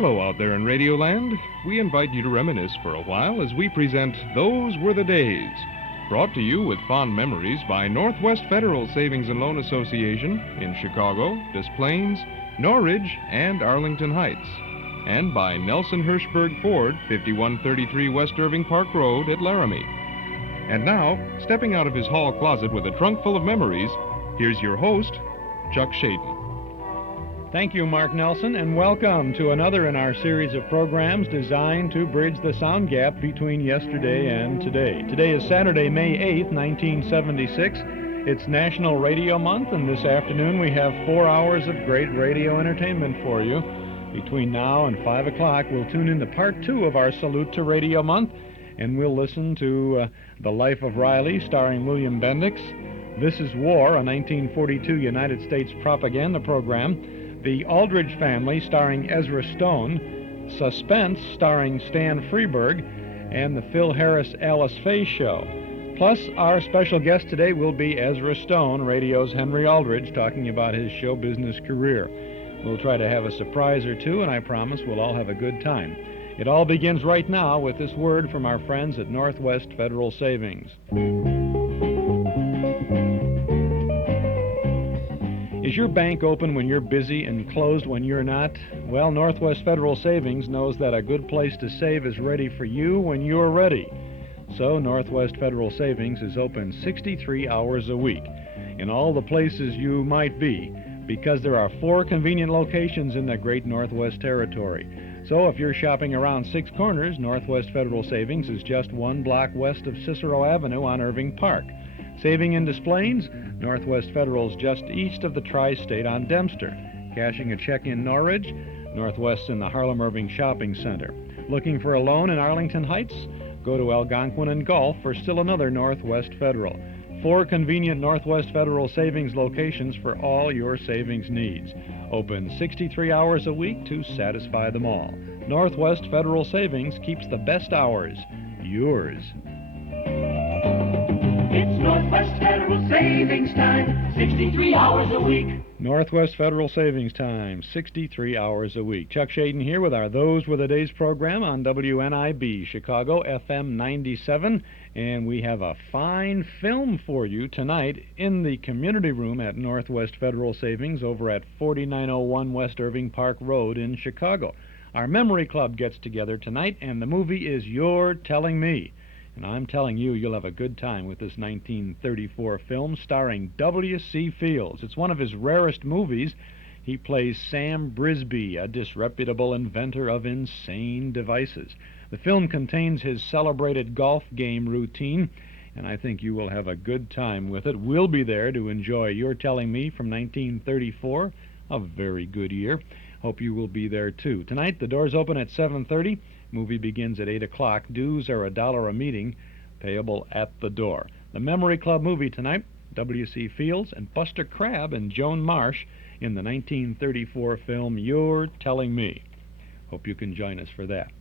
Hello out there in Radioland. We invite you to reminisce for a while as we present Those Were the Days, brought to you with fond memories by Northwest Federal Savings and Loan Association in Chicago, Des Plaines, Norridge, and Arlington Heights, and by Nelson Hirschberg Ford, 5133 West Irving Park Road at Laramie. And now, stepping out of his hall closet with a trunk full of memories, here's your host, Chuck Shaden. Thank you, Mark Nelson, and welcome to another in our series of programs designed to bridge the sound gap between yesterday and today. Today is Saturday, May 8th, 1976. It's National Radio Month, and this afternoon we have 4 hours of great radio entertainment for you. Between now and 5 o'clock, we'll tune in to part 2 of our Salute to Radio Month, and we'll listen to The Life of Riley, starring William Bendix, This is War, a 1942 United States propaganda program, The Aldrich Family, starring EZRA Stone, Suspense, starring Stan Freberg, and the Phil Harris Alice Faye Show. Plus, our special guest today will be EZRA Stone, radio's Henry Aldrich, talking about his show business career. We'll try to have a surprise or two, and I promise we'll all have a good time. It all begins right now with this word from our friends at Northwest Federal Savings. Is your bank open when you're busy and closed when you're not? Well, Northwest Federal Savings knows that a good place to save is ready for you when you're ready. So Northwest Federal Savings is open 63 hours a week in all the places you might be, because there are 4 convenient locations in the great Northwest Territory. So if you're shopping around 6 Corners, Northwest Federal Savings is just 1 block west of Cicero Avenue on Irving Park. Saving in Des Plaines, Northwest Federal's just east of the Tri-State on Dempster. Cashing a check in Norridge, Northwest's in the Harlem-Irving Shopping Center. Looking for a loan in Arlington Heights? Go to Algonquin and Gulf for still another Northwest Federal. 4 convenient Northwest Federal Savings locations for all your savings needs. Open 63 hours a week to satisfy them all. Northwest Federal Savings keeps the best hours yours. It's Northwest Federal Savings Time, 63 hours a week. Northwest Federal Savings Time, 63 hours a week. Chuck Shaden here with our Those Were the Days program on WNIB, Chicago, FM 97. And we have a fine film for you tonight in the community room at Northwest Federal Savings over at 4901 West Irving Park Road in Chicago. Our Memory Club gets together tonight, and the movie is You're Telling Me. And I'm telling you, you'll have a good time with this 1934 film starring W.C. Fields. It's one of his rarest movies. He plays Sam Brisby, a disreputable inventor of insane devices. The film contains his celebrated golf game routine, and I think you will have a good time with it. We'll be there to enjoy You're Telling Me from 1934, a very good year. Hope you will be there, too. Tonight, the doors open at 7:30. Movie begins at 8 o'clock. Dues are $1 a meeting, payable at the door. The Memory Club movie tonight, W.C. Fields and Buster Crabbe and Joan Marsh in the 1934 film You're Telling Me. Hope you can join us for that.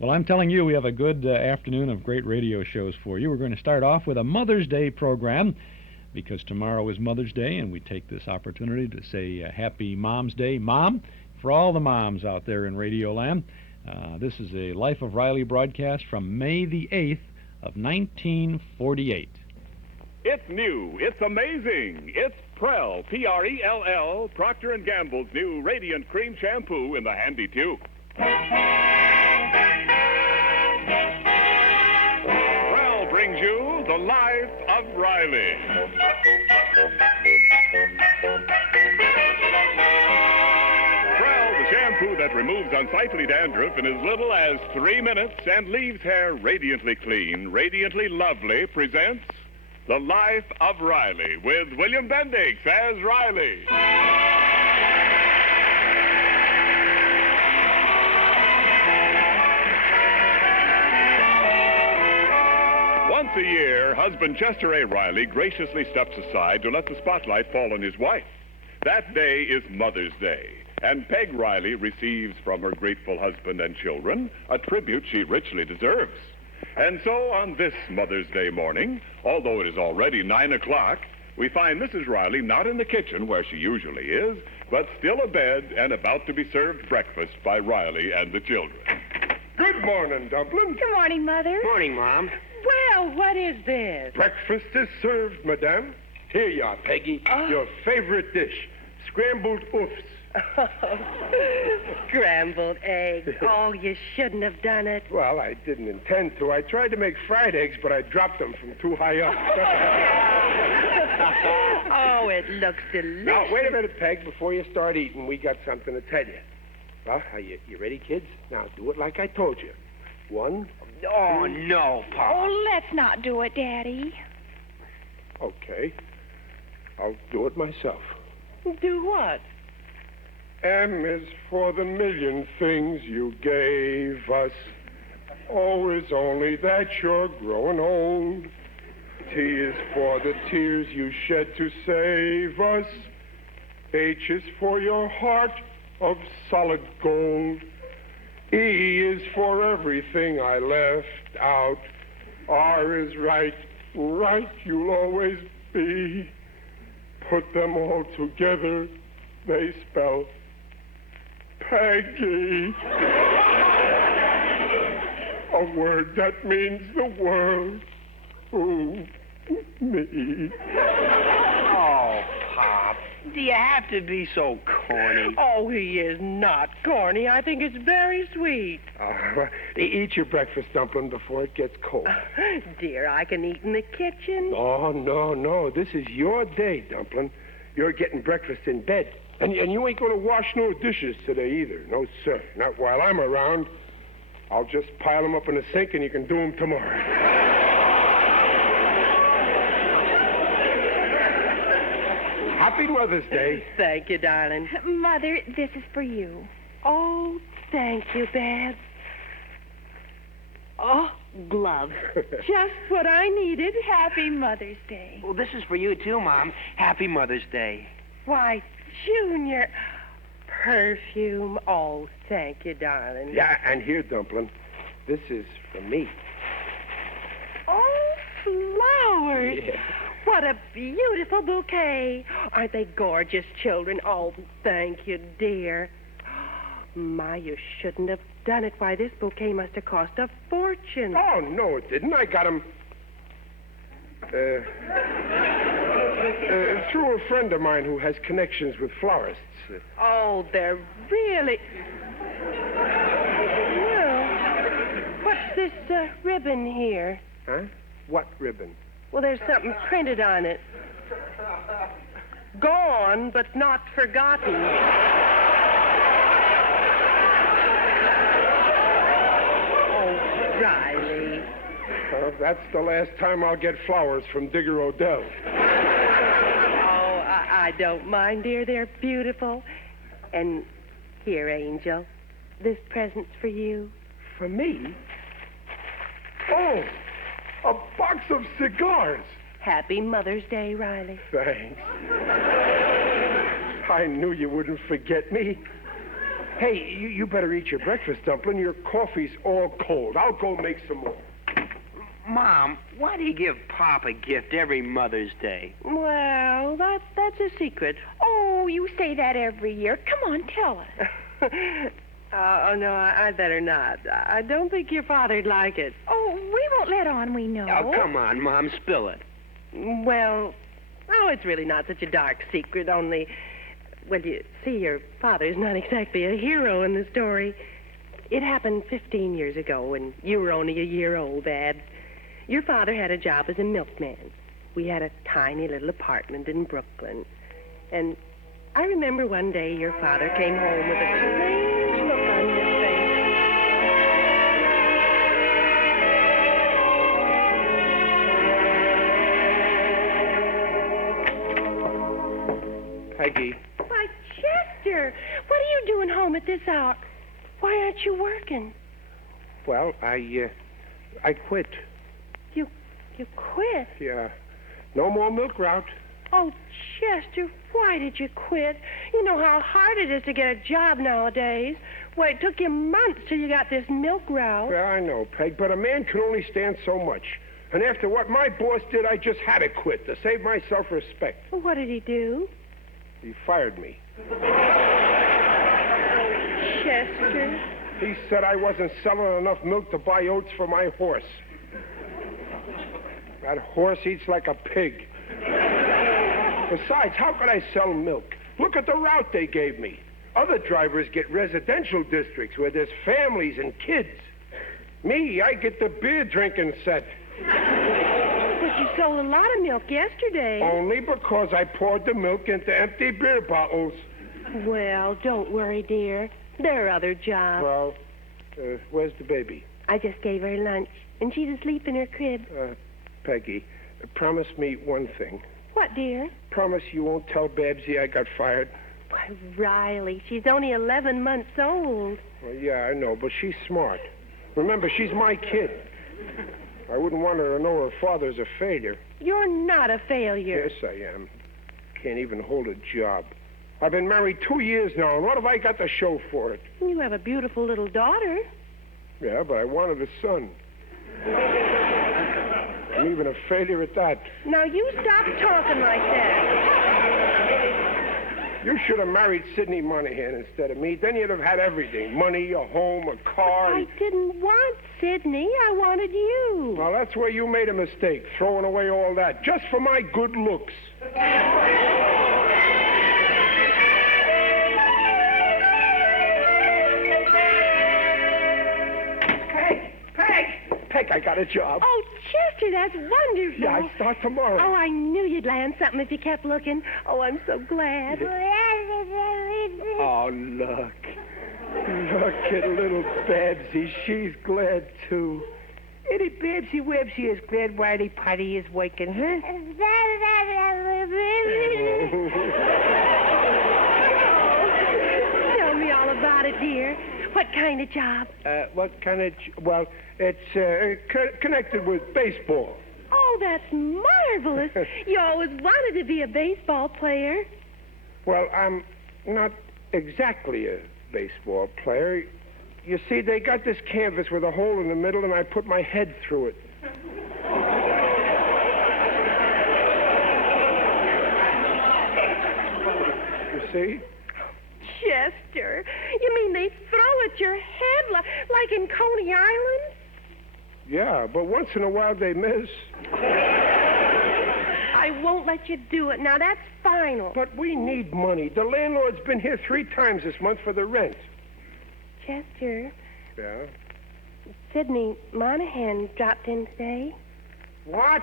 Well, I'm telling you, we have a good afternoon of great radio shows for you. We're going to start off with a Mother's Day program, because tomorrow is Mother's Day, and we take this opportunity to say Happy Mom's Day. Mom, for all the moms out there in Radioland, this is a Life of Riley broadcast from May the 8th of 1948. It's new. It's amazing. It's Prell, P-R-E-L-L, Procter & Gamble's new Radiant Cream Shampoo in the handy tube. Prell brings you The Life of Riley. Shampoo that removes unsightly dandruff in as little as 3 minutes and leaves hair radiantly clean, radiantly lovely, presents The Life of Riley with William Bendix as Riley. Once a year, husband Chester A. Riley graciously steps aside to let the spotlight fall on his wife. That day is Mother's Day. And Peg Riley receives from her grateful husband and children a tribute she richly deserves. And so on this Mother's Day morning, although it is already 9 o'clock, we find Mrs. Riley not in the kitchen where she usually is, but still abed and about to be served breakfast by Riley and the children. Good morning, Dumpling. Good morning, Mother. Morning, Mom. Well, what is this? Breakfast is served, Madame. Here you are, Peggy. Your favorite dish, scrambled oofs. Scrambled eggs. Oh, you shouldn't have done it. Well, I didn't intend to. I tried to make fried eggs, but I dropped them from too high up. Oh, it looks delicious. Now, wait a minute, Peg. Before you start eating, we got something to tell you. Well, are you ready, kids? Now, do it like I told you. 1. Oh, no, Pop. Oh, let's not do it, Daddy. Okay. I'll do it myself. Do what? M is for the million things you gave us. O is only that you're growing old. T is for the tears you shed to save us. H is for your heart of solid gold. E is for everything I left out. R is right, right you'll always be. Put them all together, they spell Peggy. A word that means the world to me. Oh, Pop. Do you have to be so corny? Oh, he is not corny. I think it's very sweet. Eat your breakfast, Dumpling, before it gets cold. Dear, I can eat in the kitchen. Oh, no. This is your day, Dumpling. You're getting breakfast in bed. And you ain't going to wash no dishes today either. No, sir. Not while I'm around. I'll just pile them up in the sink and you can do them tomorrow. Happy Mother's Day. Thank you, darling. Mother, this is for you. Oh, thank you, Babs. Oh, gloves. Just what I needed. Happy Mother's Day. Well, this is for you, too, Mom. Happy Mother's Day. Why, Junior. Perfume. Oh, thank you, darling. Yeah, and here, Dumpling, this is for me. Oh, flowers. Yeah. What a beautiful bouquet. Aren't they gorgeous, children? Oh, thank you, dear. My, you shouldn't have done it. Why, this bouquet must have cost a fortune. Oh, no, it didn't. I got them through a friend of mine who has connections with florists. Oh, they're really... Well, what's this ribbon here? Huh? What ribbon? Well, there's something printed on it. Gone, but not forgotten. Oh, Riley. Well, that's the last time I'll get flowers from Digger Odell. Oh, I don't mind, dear. They're beautiful. And here, Angel, this present's for you. For me? Oh, a box of cigars. Happy Mother's Day, Riley. Thanks. I knew you wouldn't forget me. Hey, you better eat your breakfast, Dumpling. Your coffee's all cold. I'll go make some more. Mom, why do you give Pop a gift every Mother's Day? Well, that's a secret. Oh, you say that every year. Come on, tell us. Oh, no, I'd better not. I don't think your father'd like it. Oh, we won't let on we know. Oh, come on, Mom, spill it. Well, it's really not such a dark secret, only... Well, you see, your father's not exactly a hero in the story. It happened 15 years ago when you were only a year old, Dad. Your father had a job as a milkman. We had a tiny little apartment in Brooklyn. And I remember one day your father came home with a strange look on his face. Peggy. Why, Chester, what are you doing home at this hour? Why aren't you working? Well, I quit. You quit? Yeah. No more milk route. Oh, Chester, why did you quit? You know how hard it is to get a job nowadays. Why, it took you months till you got this milk route. Well, I know, Peg, but a man can only stand so much. And after what my boss did, I just had to quit to save my self-respect. Well, what did he do? He fired me. Chester. He said I wasn't selling enough milk to buy oats for my horse. That horse eats like a pig. Besides, how could I sell milk? Look at the route they gave me. Other drivers get residential districts where there's families and kids. Me, I get the beer drinking set. But you sold a lot of milk yesterday. Only because I poured the milk into empty beer bottles. Well, don't worry, dear. There are other jobs. Well, where's the baby? I just gave her lunch, and she's asleep in her crib. Peggy, promise me one thing. What, dear? Promise you won't tell Babsy I got fired. Why, Riley, she's only 11 months old. Well, yeah, I know, but she's smart. Remember, she's my kid. I wouldn't want her to know her father's a failure. You're not a failure. Yes, I am. Can't even hold a job. I've been married 2 years now, and what have I got to show for it? You have a beautiful little daughter. Yeah, but I wanted a son. I'm even a failure at that. Now, you stop talking like that. You should have married Sidney Monahan instead of me. Then you'd have had everything. Money, a home, a car. I didn't want Sidney. I wanted you. Well, that's where you made a mistake, throwing away all that, just for my good looks. Peg, I got a job. Oh, Chester, that's wonderful. Yeah, I start tomorrow. Oh, I knew you'd land something if you kept looking. Oh, I'm so glad. Oh, look. Look at little Babsy. She's glad, too. Any Babsy Websy is glad Riley Potty is waking, huh? Tell me all about it, dear. What kind of job? What kind of... Well, it's connected with baseball. Oh, that's marvelous. You always wanted to be a baseball player. Well, I'm not exactly a baseball player. You see, they got this canvas with a hole in the middle, and I put my head through it. You see? Chester, you mean they throw at your head like in Coney Island? Yeah, but once in a while they miss. I won't let you do it. Now, that's final. But we need money. The landlord's been here 3 times this month for the rent. Chester. Yeah? Sidney Monahan dropped in today. What?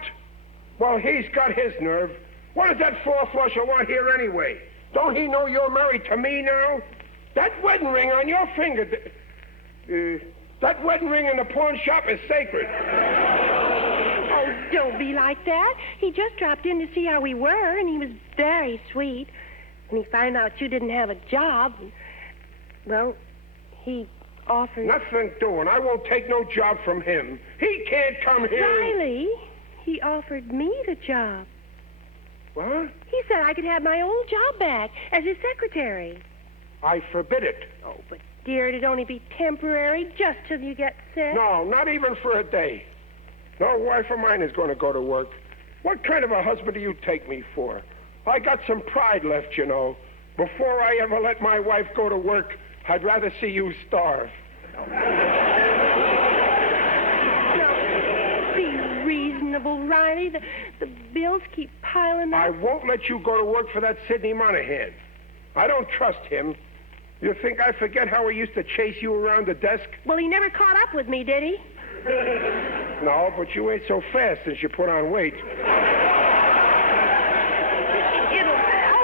Well, he's got his nerve. What does that four-flusher want here anyway? Don't he know you're married to me now? That wedding ring on your finger... that wedding ring in the pawn shop is sacred. Oh, don't be like that. He just dropped in to see how we were, and he was very sweet. When he found out you didn't have a job, well, he offered... Nothing doing. I won't take no job from him. He can't come here... Riley, he offered me the job. What? He said I could have my old job back as his secretary. I forbid it. Oh, but dear, it'd only be temporary, just till you get sick. No, not even for a day. No wife of mine is going to go to work. What kind of a husband do you take me for? I got some pride left, you know. Before I ever let my wife go to work, I'd rather see you starve. Now, be reasonable, Riley. The bills keep piling up. I won't let you go to work for that Sidney Monahan. I don't trust him. You think I forget how he used to chase you around the desk? Well, he never caught up with me, did he? No, but you ain't so fast since you put on weight. It'll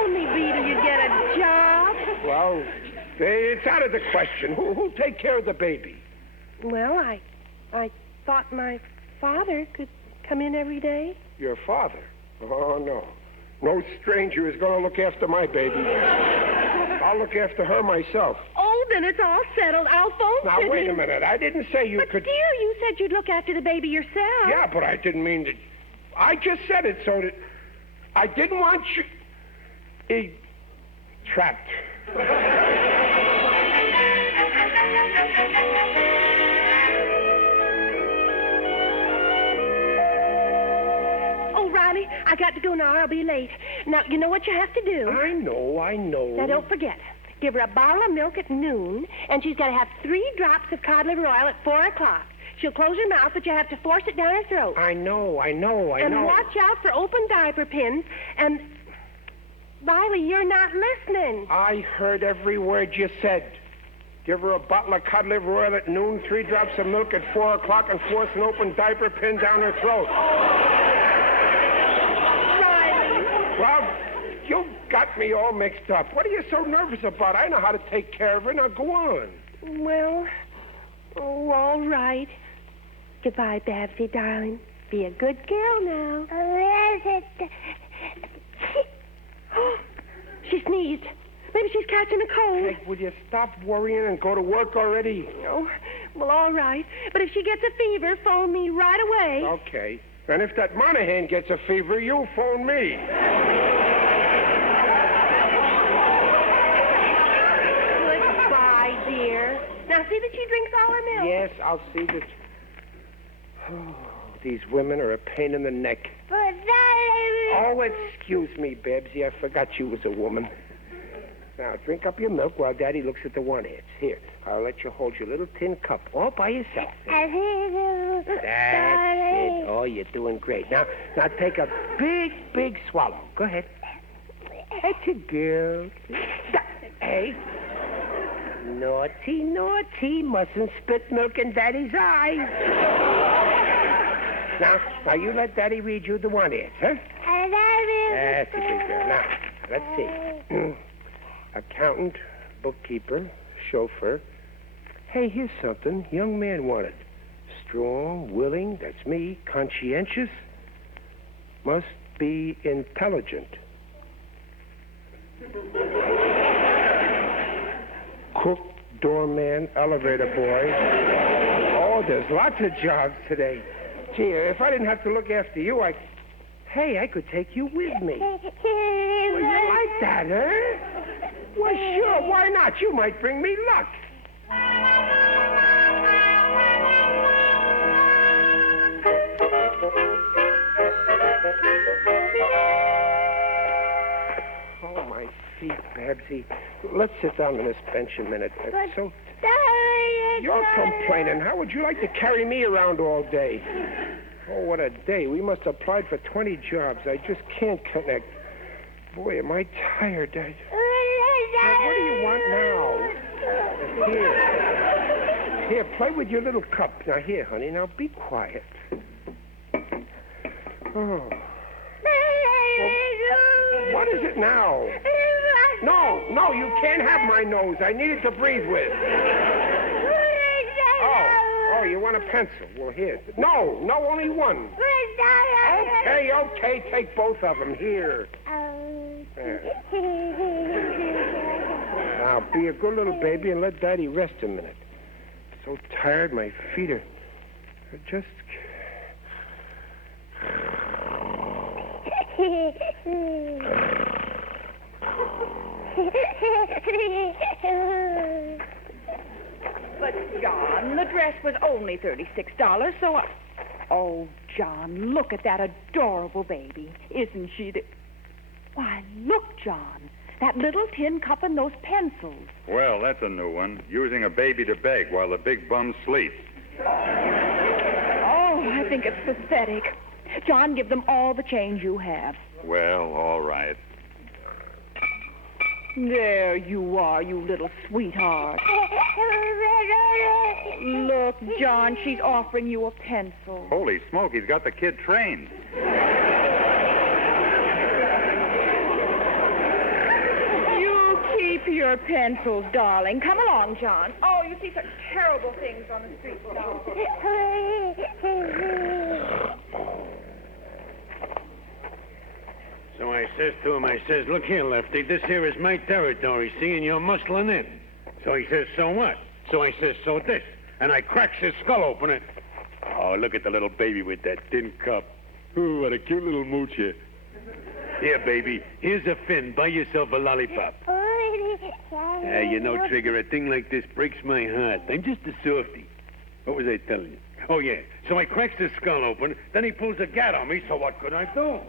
only be till you get a job. Well, it's out of the question. Who'll take care of the baby? Well, I thought my father could come in every day. Your father? Oh, no. No stranger is going to look after my baby. I'll look after her myself. Oh, then it's all settled, Alphonse. Now, wait a minute. I didn't say you but could... Dear, you said you'd look after the baby yourself. Yeah, but I didn't mean to... I just said it so that... I didn't want you... Trapped. Oh, Riley, I got to go now. I'll be late. Now, you know what you have to do? I know. Now, don't forget. Give her a bottle of milk at noon, and she's got to have 3 drops of cod liver oil at 4 o'clock. She'll close her mouth, but you have to force it down her throat. I know. And watch out for open diaper pins. And, Riley, you're not listening. I heard every word you said. Give her a bottle of cod liver oil at noon, 3 drops of milk at 4 o'clock, and force an open diaper pin down her throat. Riley. Well, you got me all mixed up. What are you so nervous about? I know how to take care of her. Now, go on. Well, all right. Goodbye, Babsy, darling. Be a good girl now. She sneezed. Maybe she's catching a cold. Hey, will you stop worrying and go to work already? Oh, well, all right. But if she gets a fever, phone me right away. Okay. And if that Monahan gets a fever, you phone me. Goodbye, dear. Now, see that she drinks all her milk. Yes, I'll see that. Oh, these women are a pain in the neck. Oh, excuse me, Babsy. I forgot you was a woman. Now, drink up your milk while Daddy looks at the one-heads. Here, I'll let you hold your little tin cup all by yourself. That's it. Oh, you're doing great. Now take a big swallow. Go ahead. That's a girl. Hey. Naughty. Mustn't spit milk in Daddy's eyes. Now, you let Daddy read you the one-heads, huh? That's a good girl. Now, let's see. Accountant, bookkeeper, chauffeur. Hey, here's something. Young man wanted. Strong, willing, that's me. Conscientious. Must be intelligent. Cook, doorman, elevator boy. Oh, there's lots of jobs today. Gee, if I didn't have to look after you, I could take you with me. Well, you like that, huh? Well, sure, why not? You might bring me luck. Oh, my feet, Babsy. Let's sit down on this bench a minute. You're complaining. How would you like to carry me around all day? Oh, what a day. We must have applied for 20 jobs. I just can't connect. Boy, am I tired. Now, what do you want now? Here, play with your little cup. Now, here, honey. Now, be quiet. Oh. Well, what is it now? No, you can't have my nose. I need it to breathe with. Oh, you want a pencil? Well, here. No, only one. Okay, take both of them. Here. There. Now, be a good little baby and let Daddy rest a minute. So tired, my feet are just... But, John, the dress was only $36, so I... Oh, John, look at that adorable baby. Isn't she the... Why, look, John. That little tin cup and those pencils. Well, that's a new one. Using a baby to beg while the big bum sleeps. Oh, I think it's pathetic. John, give them all the change you have. Well, all right. There you are, you little sweetheart. Look, John, she's offering you a pencil. Holy smoke, he's got the kid trained. You keep your pencils, darling. Come along, John. Oh, you see such terrible things on the street now. So I says to him, look here, Lefty, this here is my territory, see, and you're muscling in. So he says, so what? So I says, so this. And I cracks his skull open and... Oh, look at the little baby with that tin cup. Ooh, what a cute little mooch here. Here, baby, here's a fin. Buy yourself a lollipop. You know, Trigger, a thing like this breaks my heart. I'm just a softy. What was I telling you? Oh, yeah. So I cracks his skull open, then he pulls a gat on me, so what could I do?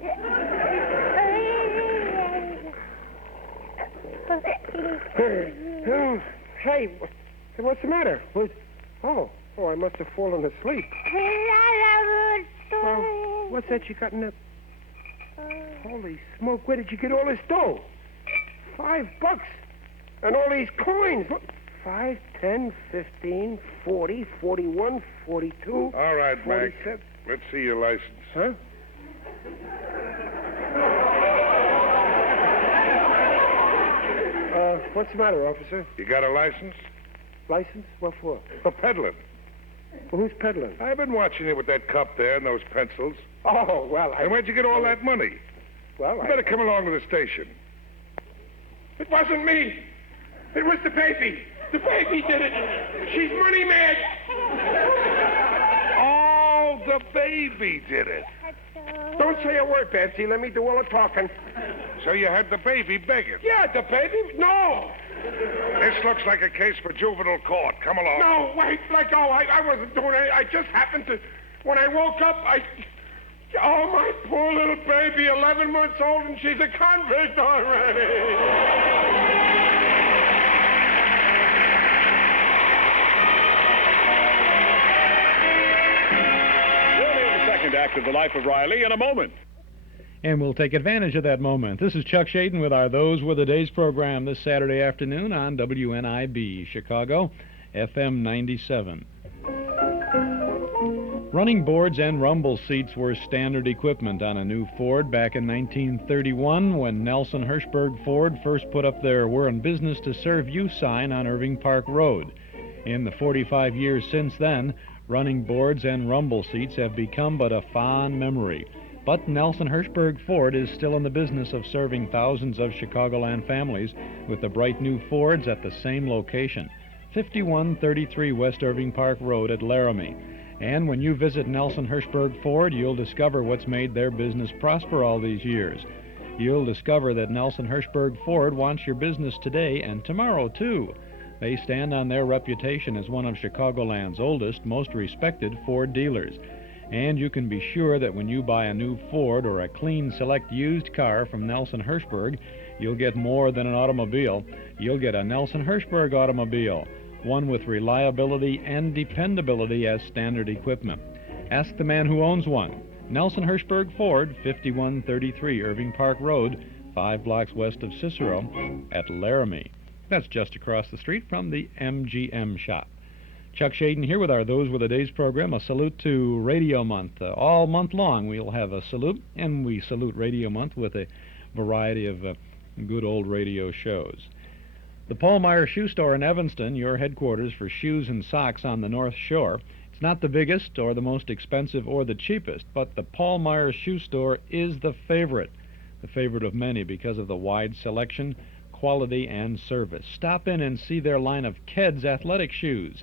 Hey, what's the matter? Oh, I must have fallen asleep. Well, what's that you got in that? Holy smoke, where did you get all this dough? $5. And all these coins. Look, 5, 10, 15, 40, 41, 42. All right, Mac. 47. Let's see your license. Huh? What's the matter, officer? You got a license? License? What for? For peddling. Well, who's peddling? I've been watching you with that cup there and those pencils. Oh, well, And where'd you get all that money? Well, You better come along to the station. It wasn't me. It was the baby. The baby did it. She's money mad. Oh, the baby did it. Don't say a word, Betsy. Let me do all the talking. So you had the baby begging? Yeah, the baby? No. This looks like a case for juvenile court. Come along. No, wait, let go. I wasn't doing it. I just happened to... When I woke up, Oh, my poor little baby, 11 months old, and she's a convict already. Second act of the life of Riley in a moment. And we'll take advantage of that moment. This is Chuck Shaden with our Those Were the Days program this Saturday afternoon on WNIB, Chicago, FM 97. Running boards and rumble seats were standard equipment on a new Ford back in 1931 when Nelson Hirschberg Ford first put up their "We're in business to serve you" sign on Irving Park Road. In the 45 years since then, running boards and rumble seats have become but a fond memory. But Nelson Hirschberg Ford is still in the business of serving thousands of Chicagoland families with the bright new Fords at the same location, 5133 West Irving Park Road at Laramie. And when you visit Nelson Hirschberg Ford, you'll discover what's made their business prosper all these years. You'll discover that Nelson Hirschberg Ford wants your business today and tomorrow, too. They stand on their reputation as one of Chicagoland's oldest, most respected Ford dealers. And you can be sure that when you buy a new Ford or a clean select used car from Nelson Hirschberg, you'll get more than an automobile. You'll get a Nelson Hirschberg automobile, one with reliability and dependability as standard equipment. Ask the man who owns one. Nelson Hirschberg Ford, 5133 Irving Park Road, 5 blocks west of Cicero at Laramie. That's just across the street from the MGM shop. Chuck Shaden here with our Those Were the Days program. A salute to Radio Month. All month long we'll have a salute, and we salute Radio Month with a variety of good old radio shows. The Paul Meyer Shoe Store in Evanston, your headquarters for shoes and socks on the North Shore. It's not the biggest or the most expensive or the cheapest, but the Paul Meyer Shoe Store is the favorite of many because of the wide selection, quality, and service. Stop in and see their line of Keds athletic shoes.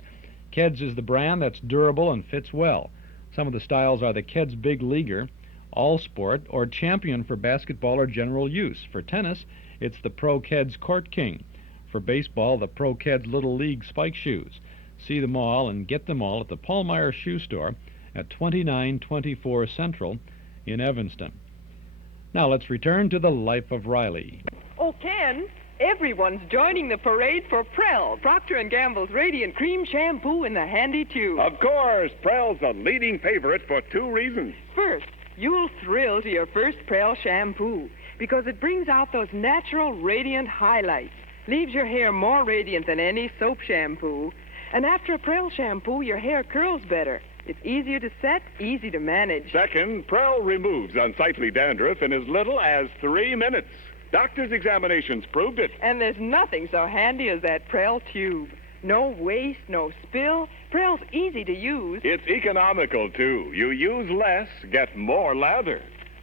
Keds is the brand that's durable and fits well. Some of the styles are the Keds Big Leaguer, All Sport, or Champion for basketball or general use. For tennis, it's the Pro Keds Court King. For baseball, the Pro Keds Little League Spike shoes. See them all and get them all at the Paul Meyer Shoe Store at 2924 Central in Evanston. Now let's return to the life of Riley. Oh, Ken, everyone's joining the parade for Prell, Procter & Gamble's Radiant Cream Shampoo in the handy tube. Of course, Prell's a leading favorite for 2 reasons. First, you'll thrill to your first Prell shampoo because it brings out those natural radiant highlights, leaves your hair more radiant than any soap shampoo. And after a Prell shampoo, your hair curls better. It's easier to set, easy to manage. Second, Prell removes unsightly dandruff in as little as 3 minutes. Doctor's examinations proved it. And there's nothing so handy as that Prell tube. No waste, no spill. Prell's easy to use. It's economical, too. You use less, get more lather.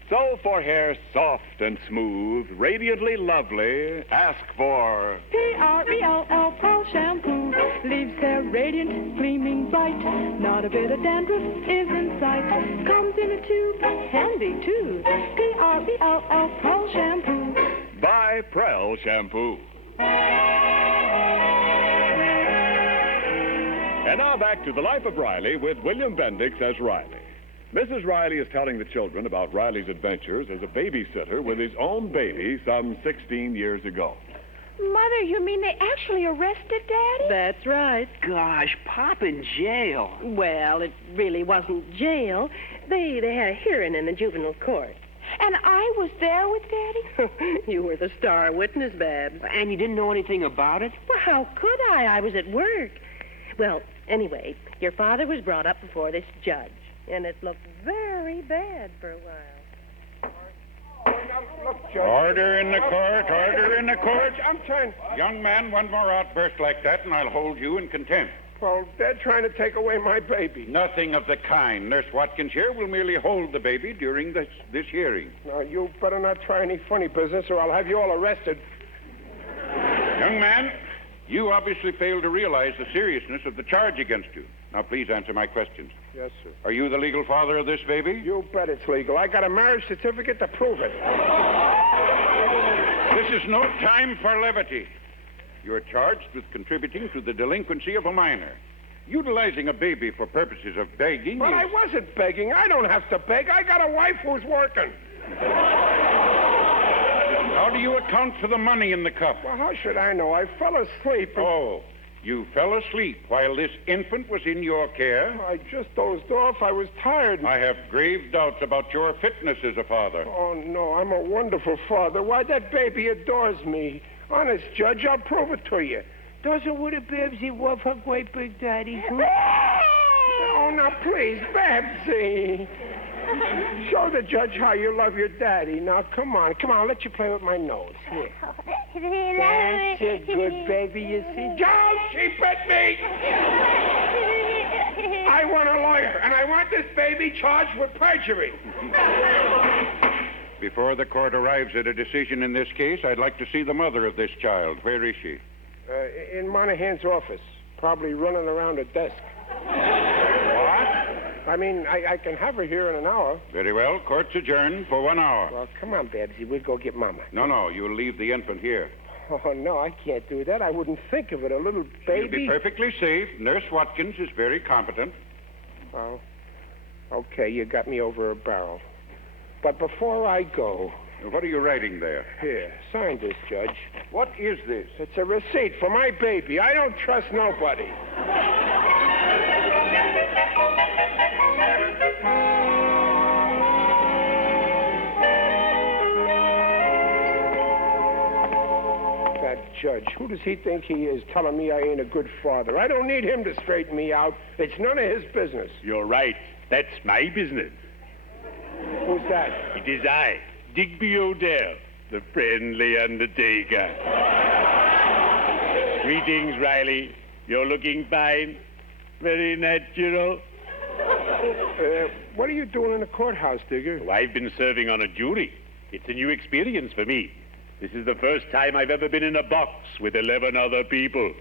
So for hair soft and smooth, radiantly lovely, ask for P-R-E-L-L Prell Shampoo. Leaves hair radiant, gleaming bright. Not a bit of dandruff is in sight. Comes in a tube, handy too. P-R-E-L-L Prell Shampoo. Buy Prell Shampoo. And now back to The Life of Riley with William Bendix as Riley. Mrs. Riley is telling the children about Riley's adventures as a babysitter with his own baby some 16 years ago. Mother, you mean they actually arrested Daddy? That's right. Gosh, Pop in jail. Well, it really wasn't jail. They had a hearing in the juvenile court. And I was there with Daddy? You were the star witness, Babs. And you didn't know anything about it? Well, how could I? I was at work. Well, anyway, your father was brought up before this judge, and it looked very bad for a while. Look, Judge. Order in the court, order in the court. I'm trying... Young man, one more outburst like that, and I'll hold you in contempt. Well, they're trying to take away my baby. Nothing of the kind. Nurse Watkins here will merely hold the baby during this hearing. Now, you better not try any funny business, or I'll have you all arrested. Young man, you obviously fail to realize the seriousness of the charge against you. Now, please answer my questions. Yes, sir. Are you the legal father of this baby? You bet it's legal. I got a marriage certificate to prove it. This is no time for levity. You are charged with contributing to the delinquency of a minor. Utilizing a baby for purposes of begging But is... I wasn't begging. I don't have to beg. I got a wife who's working. How do you account for the money in the cup? Well, how should I know? I fell asleep and... Oh, you fell asleep while this infant was in your care? I just dozed off. I was tired. I have grave doubts about your fitness as a father. Oh, no, I'm a wonderful father. Why, that baby adores me. Honest, Judge, I'll prove it to you. Doesn't Woody Babsy love her great big daddy? Oh, now, please, Babsy. Show the judge how you love your daddy. Now, come on, I'll let you play with my nose. Here. That's a good baby, you see. Joe, she bit me! I want a lawyer, and I want this baby charged with perjury. Before the court arrives at a decision in this case, I'd like to see the mother of this child. Where is she? In Monahan's office, probably running around a desk. What? I mean, I can have her here in an hour. Very well. Court's adjourned for 1 hour. Well, come on, Babsy. We'll go get Mama. No. You'll leave the infant here. Oh, no, I can't do that. I wouldn't think of it. A little baby. You'll be perfectly safe. Nurse Watkins is very competent. Oh, okay. You got me over a barrel. But before I go... What are you writing there? Here, sign this, Judge. What is this? It's a receipt for my baby. I don't trust nobody. That judge, who does he think he is telling me I ain't a good father? I don't need him to straighten me out. It's none of his business. You're right. That's my business. Who's that? It is I, Digby Odell, the friendly undertaker. Greetings, Riley. You're looking fine. Very natural. What are you doing in the courthouse, Digger? Oh, I've been serving on a jury. It's a new experience for me. This is the first time I've ever been in a box with 11 other people.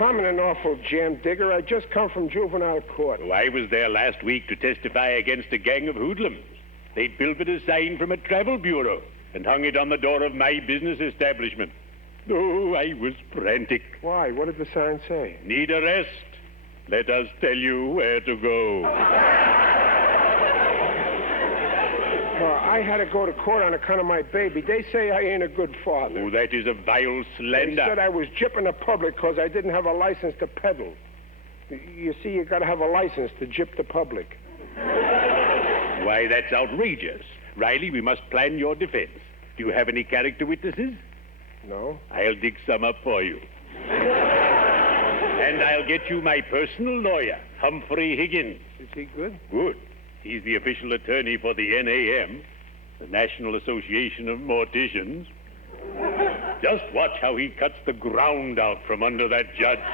I'm in an awful jam, Digger. I just come from juvenile court. Oh, I was there last week to testify against a gang of hoodlums. They'd pilfered a sign from a travel bureau and hung it on the door of my business establishment. Oh, I was frantic. Why? What did the sign say? Need a rest? Let us tell you where to go. I had to go to court on account of my baby. They say I ain't a good father. Oh, that is a vile slander. They said I was gypping the public because I didn't have a license to peddle. You see, you got to have a license to gyp the public. Why, that's outrageous. Riley, we must plan your defense. Do you have any character witnesses? No. I'll dig some up for you. And I'll get you my personal lawyer, Humphrey Higgins. Is he good? Good. He's the official attorney for the NAM, the National Association of Morticians. Just watch how he cuts the ground out from under that judge.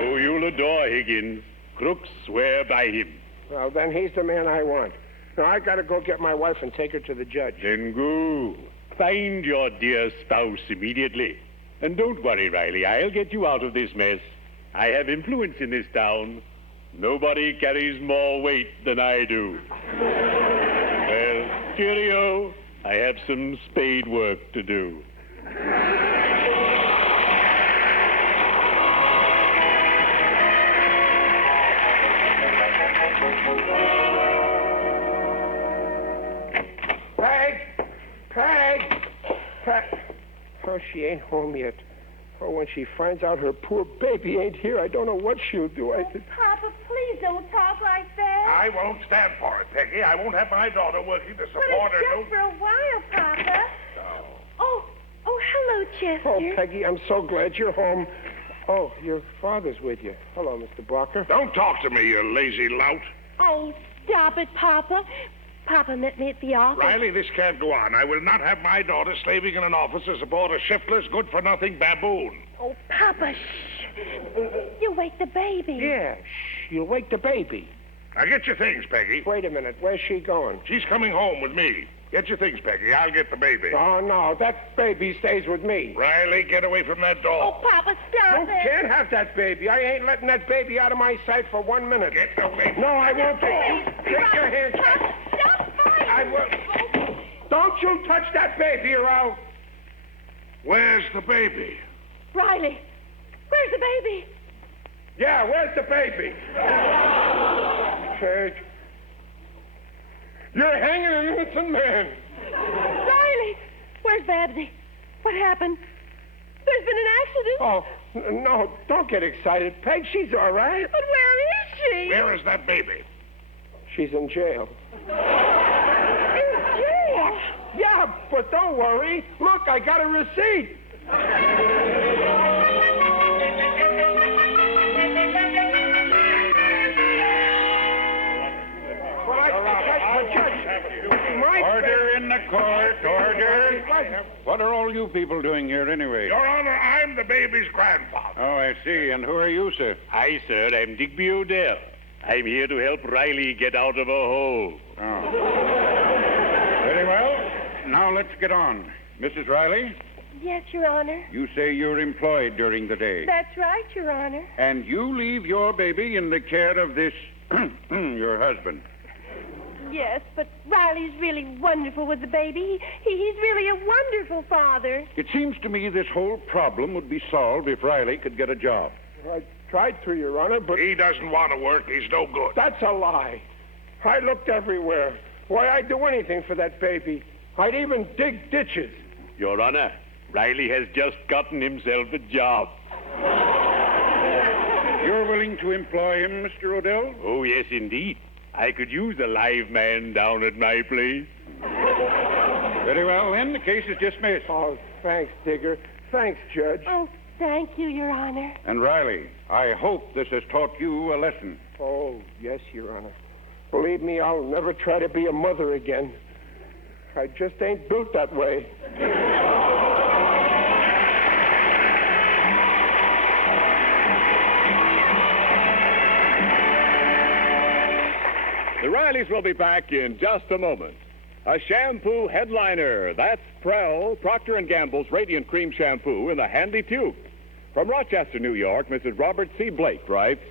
Oh, you'll adore Higgins. Crooks swear by him. Well, then he's the man I want. Now, I got to go get my wife and take her to the judge. Then go. Find your dear spouse immediately. And don't worry, Riley. I'll get you out of this mess. I have influence in this town. Nobody carries more weight than I do. Well, cheerio. I have some spade work to do. Oh, she ain't home yet. Oh, when she finds out her poor baby ain't here, I don't know what she'll do. Papa, please don't talk like that. I won't stand for it, Peggy. I won't have my daughter working to support But her. it's just for a while, Papa. Oh, hello, Chester. Oh, Peggy, I'm so glad you're home. Oh, your father's with you. Hello, Mr. Barker. Don't talk to me, you lazy lout. Oh, stop it, Papa. Papa met me at the office. Riley, this can't go on. I will not have my daughter slaving in an office to support a shiftless, good-for-nothing baboon. Oh, Papa, shh. You'll wake the baby. Yeah, shh. You'll wake the baby. Now get your things, Peggy. Wait a minute. Where's she going? She's coming home with me. Get your things, Peggy. I'll get the baby. Oh, no. That baby stays with me. Riley, get away from that door. Oh, Papa, stop You can't have that baby. I ain't letting that baby out of my sight for 1 minute. Get away. No, I won't. Take your hands. Stop fighting. I will. Don't you touch that baby or I'll... Where's the baby? Riley, where's the baby? Yeah, where's the baby? Peg, you're hanging an innocent man. Riley, where's Babsy? What happened? There's been an accident. Oh, no, don't get excited, Peg. She's all right. But where is she? Where is that baby? She's in jail. In jail? Yeah, but don't worry. Look, I got a receipt. Order in the court, order. What are all you people doing here anyway? Your Honor, I'm the baby's grandfather. Oh, I see. And who are you, sir? Hi, sir. I'm Digby Odell. I'm here to help Riley get out of a hole. Oh. Very well. Now let's get on. Mrs. Riley, Yes, Your Honor. you say you're employed during the day. That's right, Your Honor. And you leave your baby in the care of this, your husband. Yes, but Riley's really wonderful with the baby. He's really a wonderful father. It seems to me this whole problem would be solved if Riley could get a job. I tried to, Your Honor, but... He doesn't want to work. He's no good. That's a lie. I looked everywhere. Why, I'd do anything for that baby. I'd even dig ditches. Your Honor, Riley has just gotten himself a job. You're willing to employ him, Mr. Odell? Oh, yes, indeed. I could use a live man down at my place. Very well, then. The case is dismissed. Oh, thanks, Digger. Thanks, Judge. Oh, thank you, Your Honor. And Riley, I hope this has taught you a lesson. Oh, yes, Your Honor. Believe me, I'll never try to be a mother again. I just ain't built that way. The Rileys will be back in just a moment. A shampoo headliner. That's Prell, Procter & Gamble's Radiant Cream Shampoo in the handy tube. From Rochester, New York, Mrs. Robert C. Blake writes,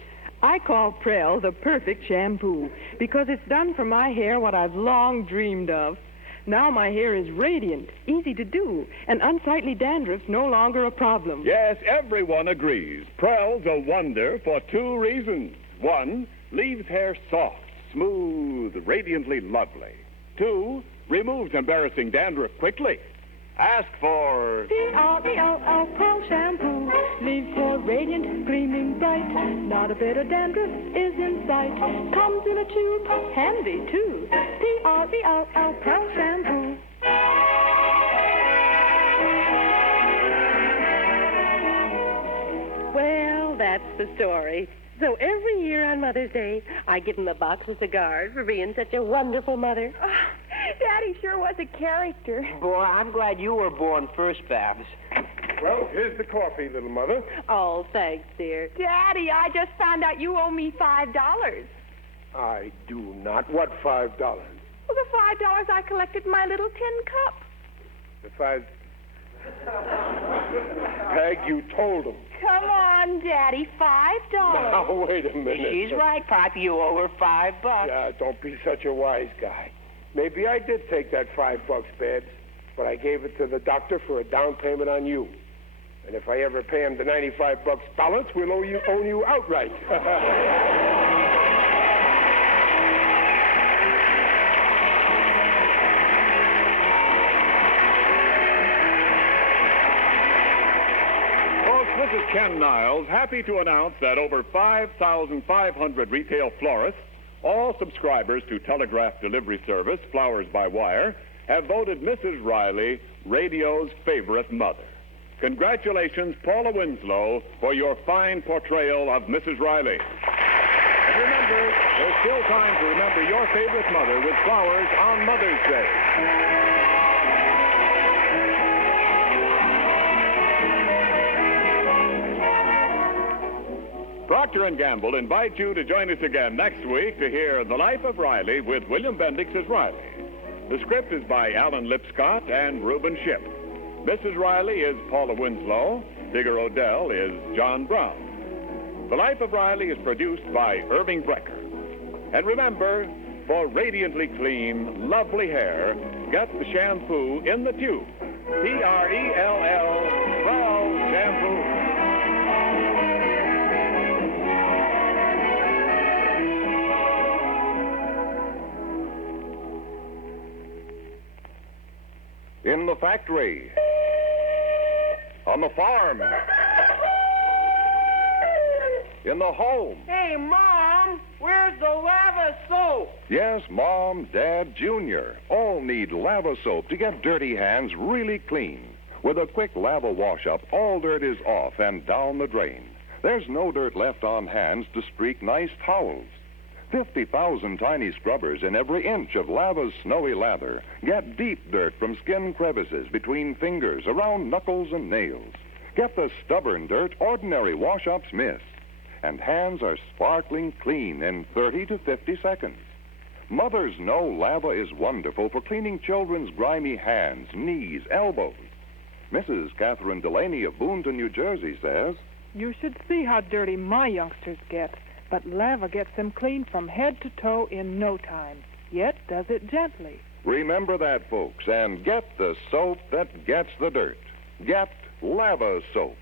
I call Prell the perfect shampoo because it's done for my hair what I've long dreamed of. Now my hair is radiant, easy to do, and unsightly dandruff's no longer a problem. Yes, everyone agrees. Prell's a wonder for two reasons. One, leaves hair soft, smooth, radiantly lovely. Two, removes embarrassing dandruff quickly. Ask for... P-R-E-L-L Pearl Shampoo. Leaves hair radiant, gleaming bright. Not a bit of dandruff is in sight. Comes in a tube, handy too. P-R-E-L-L Pearl Shampoo. Well, that's the story. So every year on Mother's Day, I give him a box of cigars for being such a wonderful mother. Daddy sure was a character. Boy, I'm glad you were born first, Babs. Well, here's the coffee, little mother. Oh, thanks, dear. Daddy, I just found out you owe me $5. I do not. What $5? Well, the $5 I collected in my little tin cup. The $5... Peg, you told him. Come on, Daddy, $5. Now, wait a minute. She's right, Pop. You owe her $5. Yeah, don't be such a wise guy. Maybe I did take that $5, Babs, but I gave it to the doctor for a down payment on you. And if I ever pay him the $95 balance, we'll own you outright. Ken Niles, happy to announce that over 5,500 retail florists, all subscribers to Telegraph Delivery Service, Flowers by Wire, have voted Mrs. Riley radio's favorite mother. Congratulations, Paula Winslow, for your fine portrayal of Mrs. Riley. And remember, there's still time to remember your favorite mother with flowers on Mother's Day. Procter & Gamble invites you to join us again next week to hear The Life of Riley with William Bendix as Riley. The script is by Alan Lipscott and Reuben Shipp. Mrs. Riley is Paula Winslow. Digger Odell is John Brown. The Life of Riley is produced by Irving Brecker. And remember, for radiantly clean, lovely hair, get the shampoo in the tube. P-R-E-L-L, Prell Shampoo. In the factory, on the farm, in the home. Hey, Mom, where's the lava soap? Yes, Mom, Dad, Junior, all need lava soap to get dirty hands really clean. With a quick lava wash-up, all dirt is off and down the drain. There's no dirt left on hands to streak nice towels. 50,000 tiny scrubbers in every inch of lava's snowy lather get deep dirt from skin crevices between fingers, around knuckles and nails. Get the stubborn dirt ordinary wash-ups miss. And hands are sparkling clean in 30 to 50 seconds. Mothers know lava is wonderful for cleaning children's grimy hands, knees, elbows. Mrs. Catherine Delaney of Boonton, New Jersey says, You should see how dirty my youngsters get. But lava gets them clean from head to toe in no time, yet does it gently. Remember that, folks, and get the soap that gets the dirt. Get lava soap.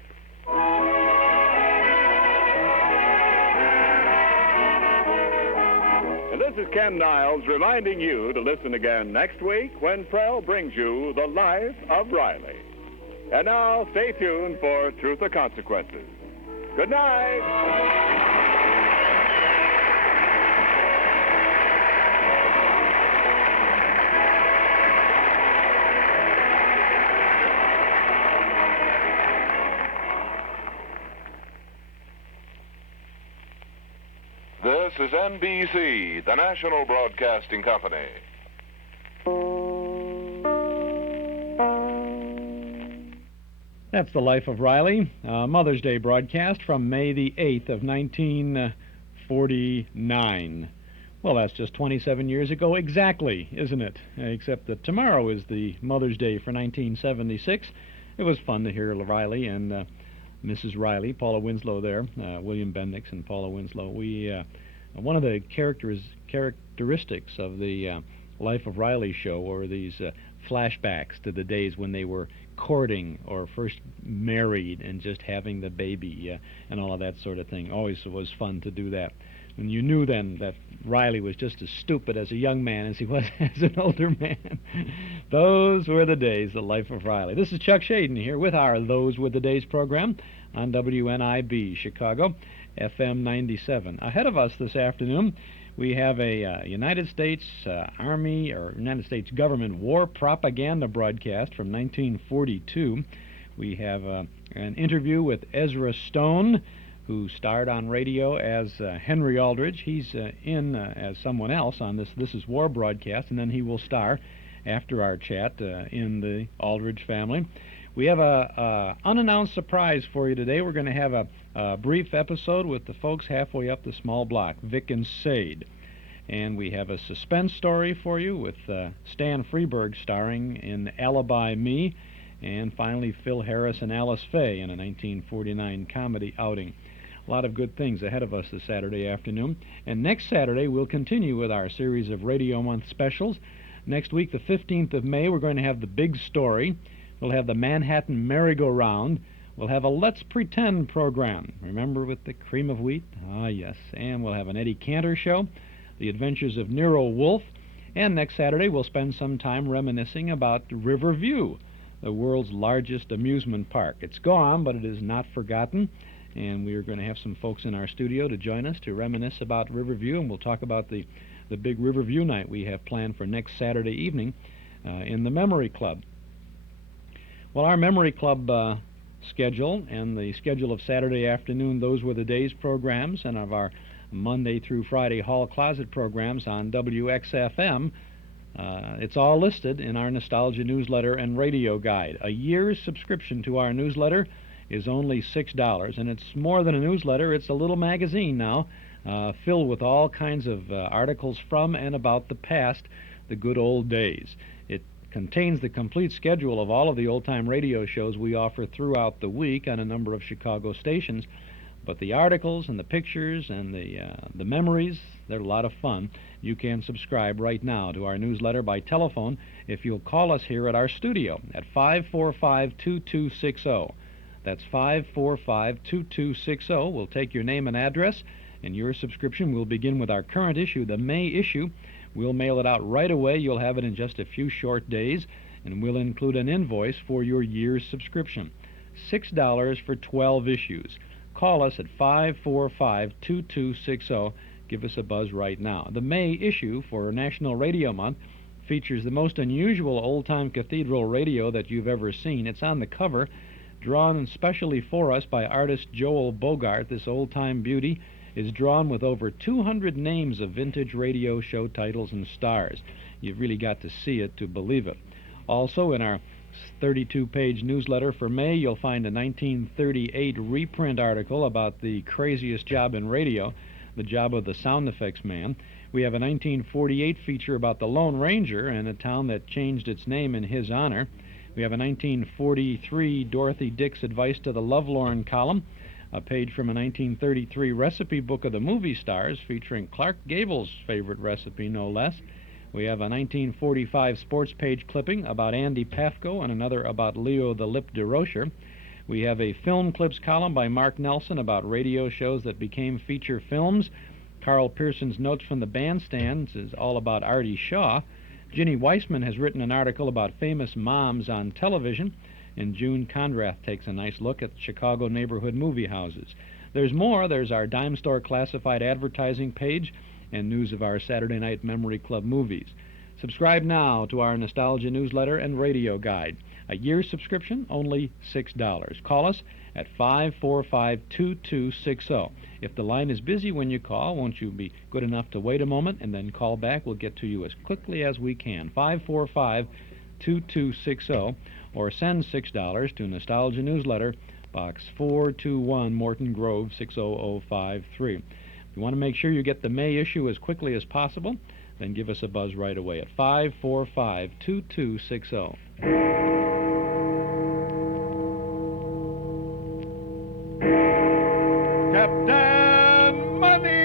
And this is Ken Niles reminding you to listen again next week when Prell brings you The Life of Riley. And now, stay tuned for Truth or Consequences. Good night. This is NBC, the National Broadcasting Company. That's The Life of Riley, Mother's Day broadcast from May the 8th of 1949. Well, that's just 27 years ago exactly, isn't it? Except that tomorrow is the Mother's Day for 1976. It was fun to hear Riley and Mrs. Riley, Paula Winslow there, William Bendix and Paula Winslow. One of the characteristics of the Life of Riley show were these flashbacks to the days when they were courting or first married and just having the baby and all of that sort of thing. Always was fun to do that. And you knew then that Riley was just as stupid as a young man as he was as an older man. Those were the days, The Life of Riley. This is Chuck Shaden here with our Those Were the Days program on WNIB Chicago, FM 97. Ahead of us this afternoon, we have a United States Army or United States government war propaganda broadcast from 1942. We have an interview with EZRA Stone, who starred on radio as Henry Aldrich. He's in as someone else on this This Is War broadcast, and then he will star after our chat in the Aldrich Family. We have a unannounced surprise for you today. We're going to have a brief episode with the folks halfway up the small block, Vic and Sade. And we have a suspense story for you with Stan Freberg starring in Alibi Me, and finally Phil Harris and Alice Faye in a 1949 comedy outing. A lot of good things ahead of us this Saturday afternoon. And next Saturday, we'll continue with our series of Radio Month specials. Next week, the 15th of May, we're going to have The Big Story. We'll have the Manhattan Merry-Go-Round. We'll have a Let's Pretend program. Remember, with the cream of wheat? Ah, yes. And we'll have an Eddie Cantor show, The Adventures of Nero Wolfe. And next Saturday, we'll spend some time reminiscing about Riverview, the world's largest amusement park. It's gone, but it is not forgotten, and we are going to have some folks in our studio to join us to reminisce about Riverview, and we'll talk about the big Riverview night we have planned for next Saturday evening in the Memory Club. Well, our Memory Club schedule and the schedule of Saturday afternoon, those were the day's programs, and of our Monday through Friday Hall Closet programs on WXFM, it's all listed in our Nostalgia newsletter and radio guide. A year's subscription to our newsletter is only $6, and it's more than a newsletter. It's a little magazine now, filled with all kinds of articles from and about the past, the good old days. It contains the complete schedule of all of the old-time radio shows we offer throughout the week on a number of Chicago stations, but the articles and the pictures and the memories, they're a lot of fun. You can subscribe right now to our newsletter by telephone if you'll call us here at our studio at 545-2260. That's 545-2260. We'll take your name and address, and your subscription will begin with our current issue, the May issue. We'll mail it out right away. You'll have it in just a few short days, and we'll include an invoice for your year's subscription. $6 for 12 issues. Call us at 545-2260. Give us a buzz right now. The May issue for National Radio Month features the most unusual old-time cathedral radio that you've ever seen. It's on the cover, drawn specially for us by artist Joel Bogart. This old-time beauty is drawn with over 200 names of vintage radio show titles and stars. You've really got to see it to believe it. Also, in our 32-page newsletter for May, you'll find a 1938 reprint article about the craziest job in radio, the job of the sound effects man. We have a 1948 feature about the Lone Ranger and a town that changed its name in his honor. We have a 1943 Dorothy Dix Advice to the Lovelorn column, a page from a 1933 recipe book of the movie stars featuring Clark Gable's favorite recipe, no less. We have a 1945 sports page clipping about Andy Pafko and another about Leo the Lip DeRocher. We have a film clips column by Mark Nelson about radio shows that became feature films. Carl Pearson's Notes from the Bandstands is all about Artie Shaw. Ginny Weissman has written an article about famous moms on television, and June Conrath takes a nice look at Chicago neighborhood movie houses. There's more. There's our dime store classified advertising page and news of our Saturday night Memory Club movies. Subscribe now to our Nostalgia newsletter and radio guide. A year's subscription, only $6. Call us at 545-2260. If the line is busy when you call, won't you be good enough to wait a moment and then call back? We'll get to you as quickly as we can. 545-2260, or send $6 to Nostalgia Newsletter, Box 421, Morton Grove, 60053. If you want to make sure you get the May issue as quickly as possible, then give us a buzz right away at 545-2260. Captain Money!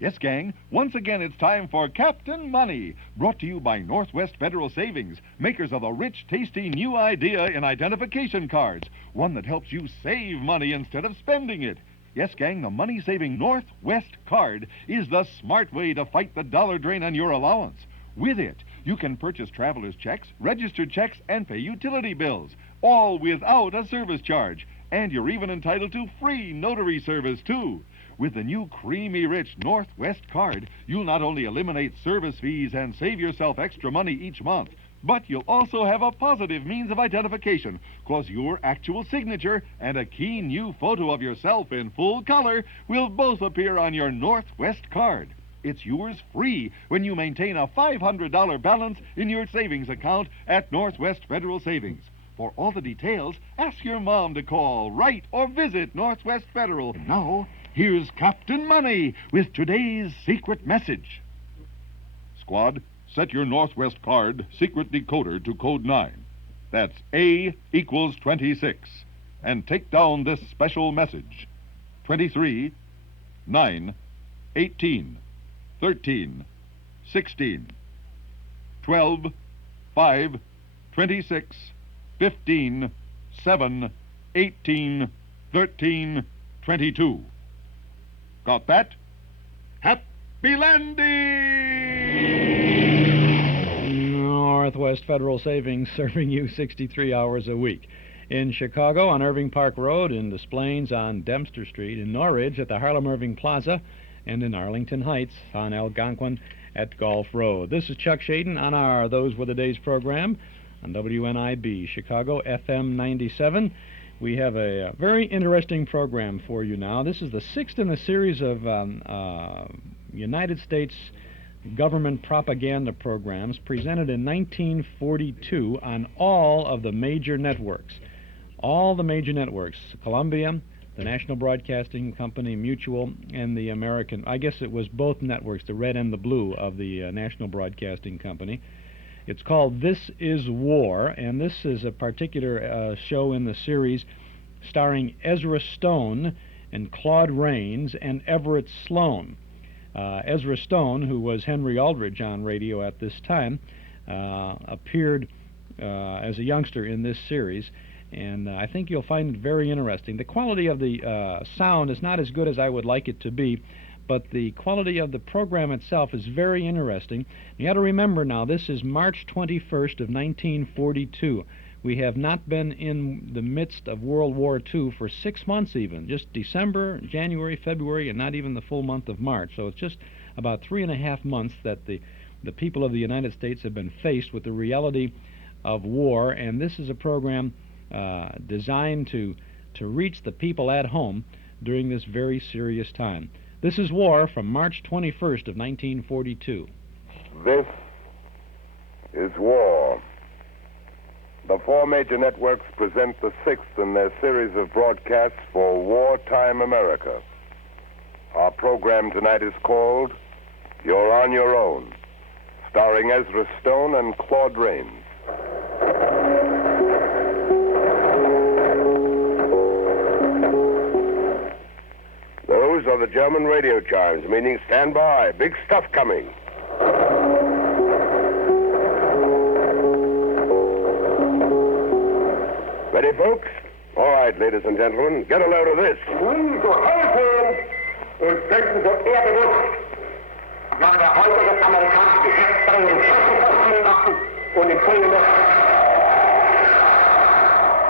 Yes, gang, once again it's time for Captain Money, brought to you by Northwest Federal Savings, makers of a rich, tasty new idea in identification cards, one that helps you save money instead of spending it. Yes, gang, the money-saving Northwest card is the smart way to fight the dollar drain on your allowance. With it, you can purchase traveler's checks, registered checks, and pay utility bills, all without a service charge. And you're even entitled to free notary service, too. With the new creamy rich Northwest card, you'll not only eliminate service fees and save yourself extra money each month, but you'll also have a positive means of identification, 'cause your actual signature and a keen new photo of yourself in full color will both appear on your Northwest card. It's yours free when you maintain a $500 balance in your savings account at Northwest Federal Savings. For all the details, ask your mom to call, write, or visit Northwest Federal. And now, here's Captain Money with today's secret message. Squad, set your Northwest card secret decoder to code 9. That's A equals 26. And take down this special message. 23, 9, 18, 13, 16, 12, 5, 26, 15, 7, 18, 13, 22. Got that? Happy landing! Northwest Federal Savings, serving you 63 hours a week. In Chicago on Irving Park Road, in Des Plaines on Dempster Street, in Norridge at the Harlem Irving Plaza, and in Arlington Heights on Algonquin at Gulf Road. This is Chuck Shaden on our Those Were the Days program on WNIB, Chicago FM 97. We have a very interesting program for you now. This is the sixth in a series of United States government propaganda programs presented in 1942 on all of the major networks. All the major networks, Columbia, the National Broadcasting Company, Mutual, and the American, I guess it was both networks, the red and the blue of the National Broadcasting Company. It's called This Is War, and this is a particular show in the series starring EZRA Stone and Claude Rains and Everette Sloan. EZRA Stone, who was Henry Aldrich on radio at this time, appeared as a youngster in this series, and I think you'll find it very interesting. The quality of the sound is not as good as I would like it to be, but the quality of the program itself is very interesting. You got to remember now, this is March 21st of 1942. We have not been in the midst of World War II for 6 months even, just December, January, February, and not even the full month of March. So it's just about 3.5 months that the people of the United States have been faced with the reality of war, and this is a program designed to reach the people at home during this very serious time. This is War from March 21st of 1942. This is War. The four major networks present the sixth in their series of broadcasts for wartime America. Our program tonight is called You're on Your Own, starring EZRA Stone and Claude Rains. Those are the German radio chimes, meaning stand by. Big stuff coming. Ready, folks? All right, ladies and gentlemen, get a load of this.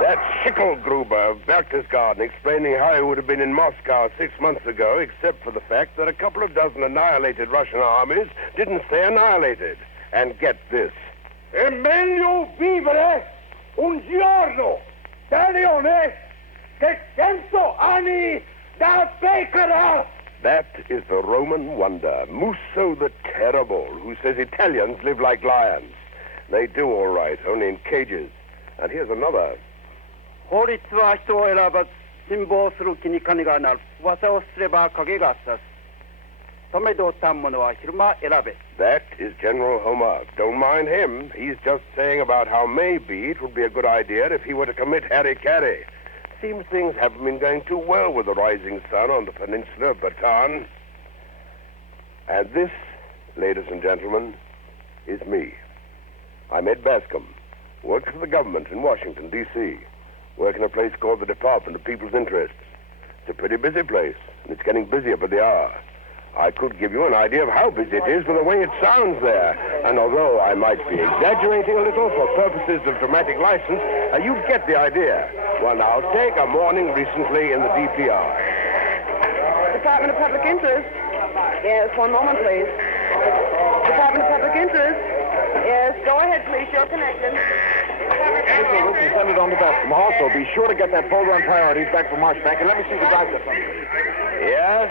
That's Schickelgruber of Berchtesgaden explaining how he would have been in Moscow 6 months ago, except for the fact that a couple of dozen annihilated Russian armies didn't stay annihilated. And get this. È meglio vivere un giorno da leone che 100 anni da pecora. That is the Roman wonder, Musso the Terrible, who says Italians live like lions. They do all right, only in cages. And here's another. 法律は人を選ばず辛抱する気に金がなる噂をすれば影がさす止めどたんものは昼間選べ That is General Homer. Don't mind him. He's just saying about how maybe it would be a good idea if he were to commit harry-carry. Seems things haven't been going too well with the rising sun on the peninsula of Bataan. And this, ladies and gentlemen, is me. I'm Ed Bascom. Work for the government in Washington, D.C. Work in a place called the Department of People's Interests. It's a pretty busy place, and it's getting busier by the hour. I could give you an idea of how busy it is by the way it sounds there. And although I might be exaggerating a little for purposes of dramatic license, you'd get the idea. Well, now, take a morning recently in the DPR. Department of Public Interest. Yes, one moment, please. Department of Public Interest. Yes, go ahead, please. You're connected. Listen, send it on to Bascom. Also, be sure to get that folder on priorities back from Marchbank, and let me see the drive list. Yes?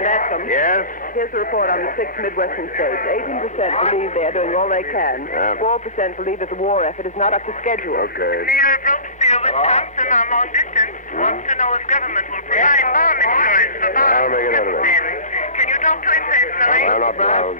Bascom. Yes? Here's the report on the 6 Midwestern states. 18% believe they're doing all they can. 4% believe that the war effort is not up to schedule. Okay. Leader Brooksfield with Thompson on long distance wants to know if government will provide bomb insurance for bombs. I'll make it out of it. Can you talk to him personally? No, not now.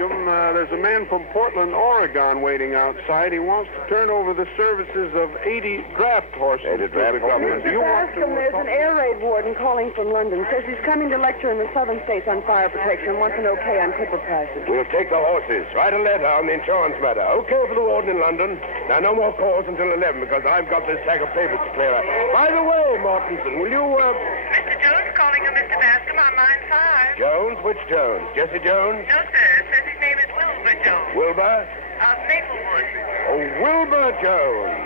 There's a man from Portland, Oregon waiting outside. He wants to turn over the services of 80 draft horses. 80 draft horses? Do you want to... There's an air raid warden calling from London. Says he's coming to lecture in the southern states on fire protection and wants an okay on clipper prices. We'll take the horses. Write a letter on the insurance matter. Okay for the warden in London. Now, no more calls until 11 because I've got this sack of papers to clear up. By the way, Mortensen, will you, Mr. Jones calling on Mr. Bascom on line 5. Jones? Which Jones? Jesse Jones? No, sir. It says his name is Wilbur Jones. Wilbur? Maplewood. Oh, Wilbur Jones,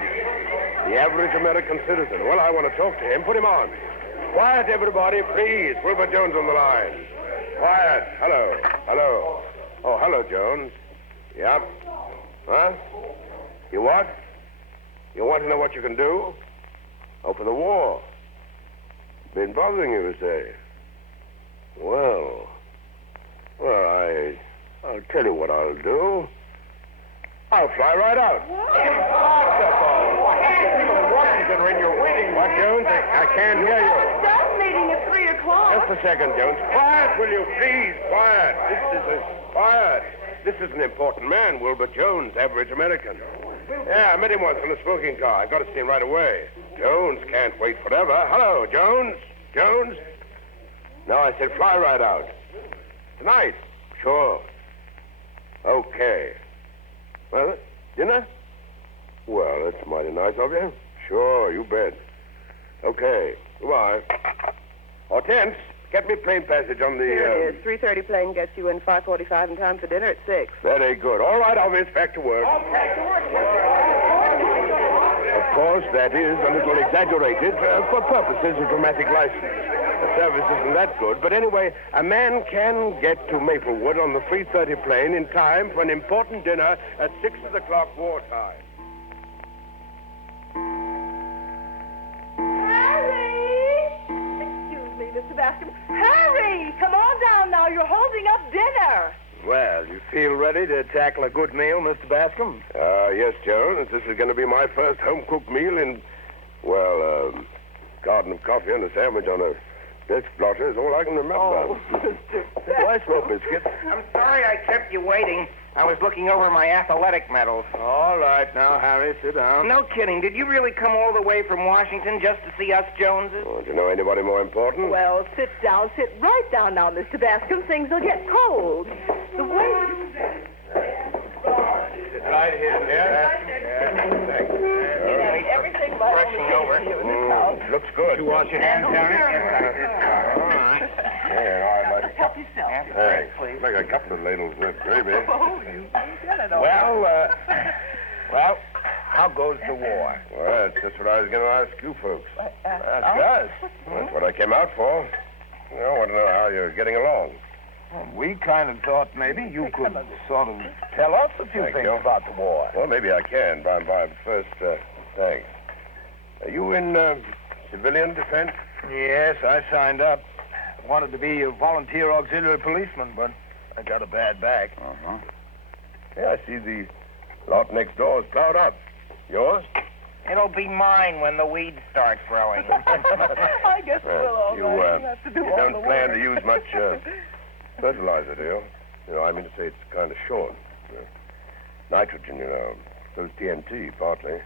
the average American citizen. Well, I want to talk to him. Put him on. Quiet, everybody, please. Wilbur Jones on the line. Quiet. Hello. Hello. Oh, hello, Jones. Yeah? Huh? You what? You want to know what you can do? Oh, for the war. Been bothering you, you say? Well, I'll tell you what I'll do. I'll fly right out. Washington are in your waiting. What, Jones? I can't hear you. Staff meeting at 3 o'clock. Just a second, Jones. Quiet, will you, please? Quiet. Quiet. This is an important man, Wilbur Jones, average American. Yeah, I met him once in a smoking car. I got to see him right away. Jones can't wait forever. Hello, Jones. Jones? No, I said fly right out. Tonight. Sure. Okay. Well, dinner? Well, that's mighty nice of you. Sure, you bet. Okay. Goodbye. Hortense, get me plane passage on the... Here it is. 3:30 plane gets you in 5:45 in time for dinner at 6. Very good. All right, Elvis, back to work. Of course, that is a little exaggerated for purposes of dramatic license. The service isn't that good, but anyway, a man can get to Maplewood on the 3:30 plane in time for an important dinner at 6 o'clock wartime. Mr. Bascom. Hurry! Come on down now. You're holding up dinner. Well, you feel ready to tackle a good meal, Mr. Bascom? Yes, Jones. This is going to be my first home-cooked meal in, garden of coffee and a sandwich on a desk blotter is all I can remember. Oh, Why smoke biscuits? I'm sorry I kept you waiting. I was looking over my athletic medals. All right, now, Harry, sit down. No kidding. Did you really come all the way from Washington just to see us Joneses? Oh, do you know anybody more important? Well, sit down. Sit right down now, Mr. Bascom. Things will get cold. The way... Sit right here. Thanks. Everything might Brushing over. Looks good. You wash your hands, Harry? All right. Yeah, all right, buddy. Help yourself. Thanks. Like a couple of ladles with gravy. Oh, you get it all. Well, how goes the war? Well, that's just what I was going to ask you folks. Ask us? That's what I came out for. I want to know how you're getting along. Well, we kind of thought maybe you could sort of tell us a few things about the war. Well, maybe I can by and by, but first, thanks. Are you in civilian defense? Yes, I signed up. Wanted to be a volunteer auxiliary policeman, but I got a bad back. Uh-huh. Yeah, I see the lot next door is plowed up. Yours? It'll be mine when the weeds start growing. I guess we'll all You have to do all don't the plan work. to use much fertilizer, do you? You know, I mean to say it's kind of short. Nitrogen, you know. So's TNT, partly.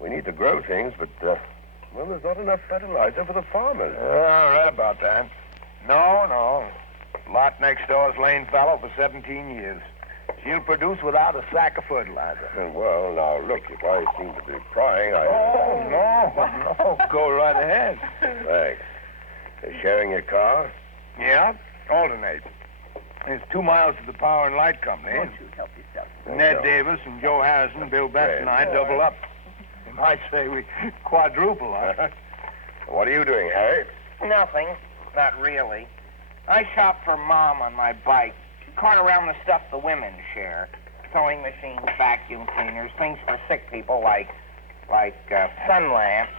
We need to grow things, but, well, there's not enough fertilizer for the farmers. I read about that. No. Lot next door's lain fallow for 17 years. She'll produce without a sack of fertilizer. Well, now, look, if I seem to be prying, I... Oh, no. Go right ahead. Thanks. They're sharing your car? Yeah, alternate. It's 2 miles to the Power and Light Company. Won't you help yourself? Ned Davis and Joe Harrison, Bill Betts, and I double up. You might say we quadruple up. What are you doing, Harry? Nothing. Not really. I shop for Mom on my bike. Cart around the stuff the women share. Sewing machines, vacuum cleaners, things for sick people like sun lamps.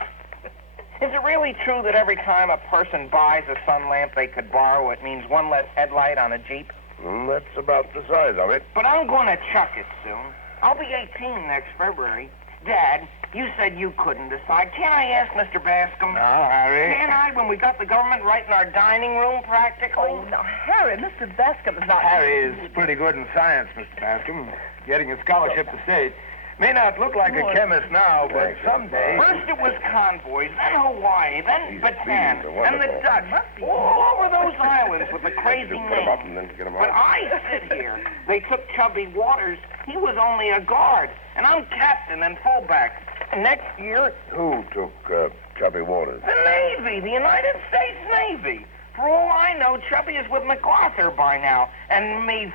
Is it really true that every time a person buys a sun lamp they could borrow, it means one less headlight on a Jeep? That's about the size of it. But I'm going to chuck it soon. I'll be 18 next February. Dad, you said you couldn't decide. Can't I ask Mr. Bascom? No, Harry. Can't I, when we got the government right in our dining room, practically? Oh, now, Harry, Mr. Bascom is not... Harry is pretty good in science, Mr. Bascom. Getting a scholarship to state. May not look like a chemist now, but someday... First it was convoys, then Hawaii, then Bataan, and the Dutch. All over those islands with the crazy names. But I sit here. They took Chubby Waters. He was only a guard, and I'm captain and fullback. Next year... Who took Chubby Waters? The Navy, the United States Navy. For all I know, Chubby is with MacArthur by now, and me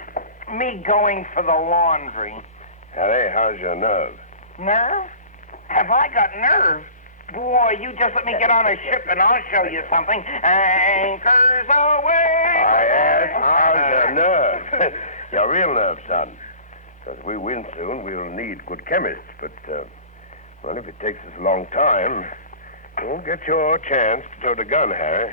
going for the laundry. Harry, how's your nerve? Nerve? Have I got nerve? Boy, you just let me get on a ship and I'll show you something. Anchors away! I asked, how's your nerve? Your real nerve, son. Because we win soon, we'll need good chemists. But, well, if it takes us a long time, you'll get your chance to throw the gun, Harry.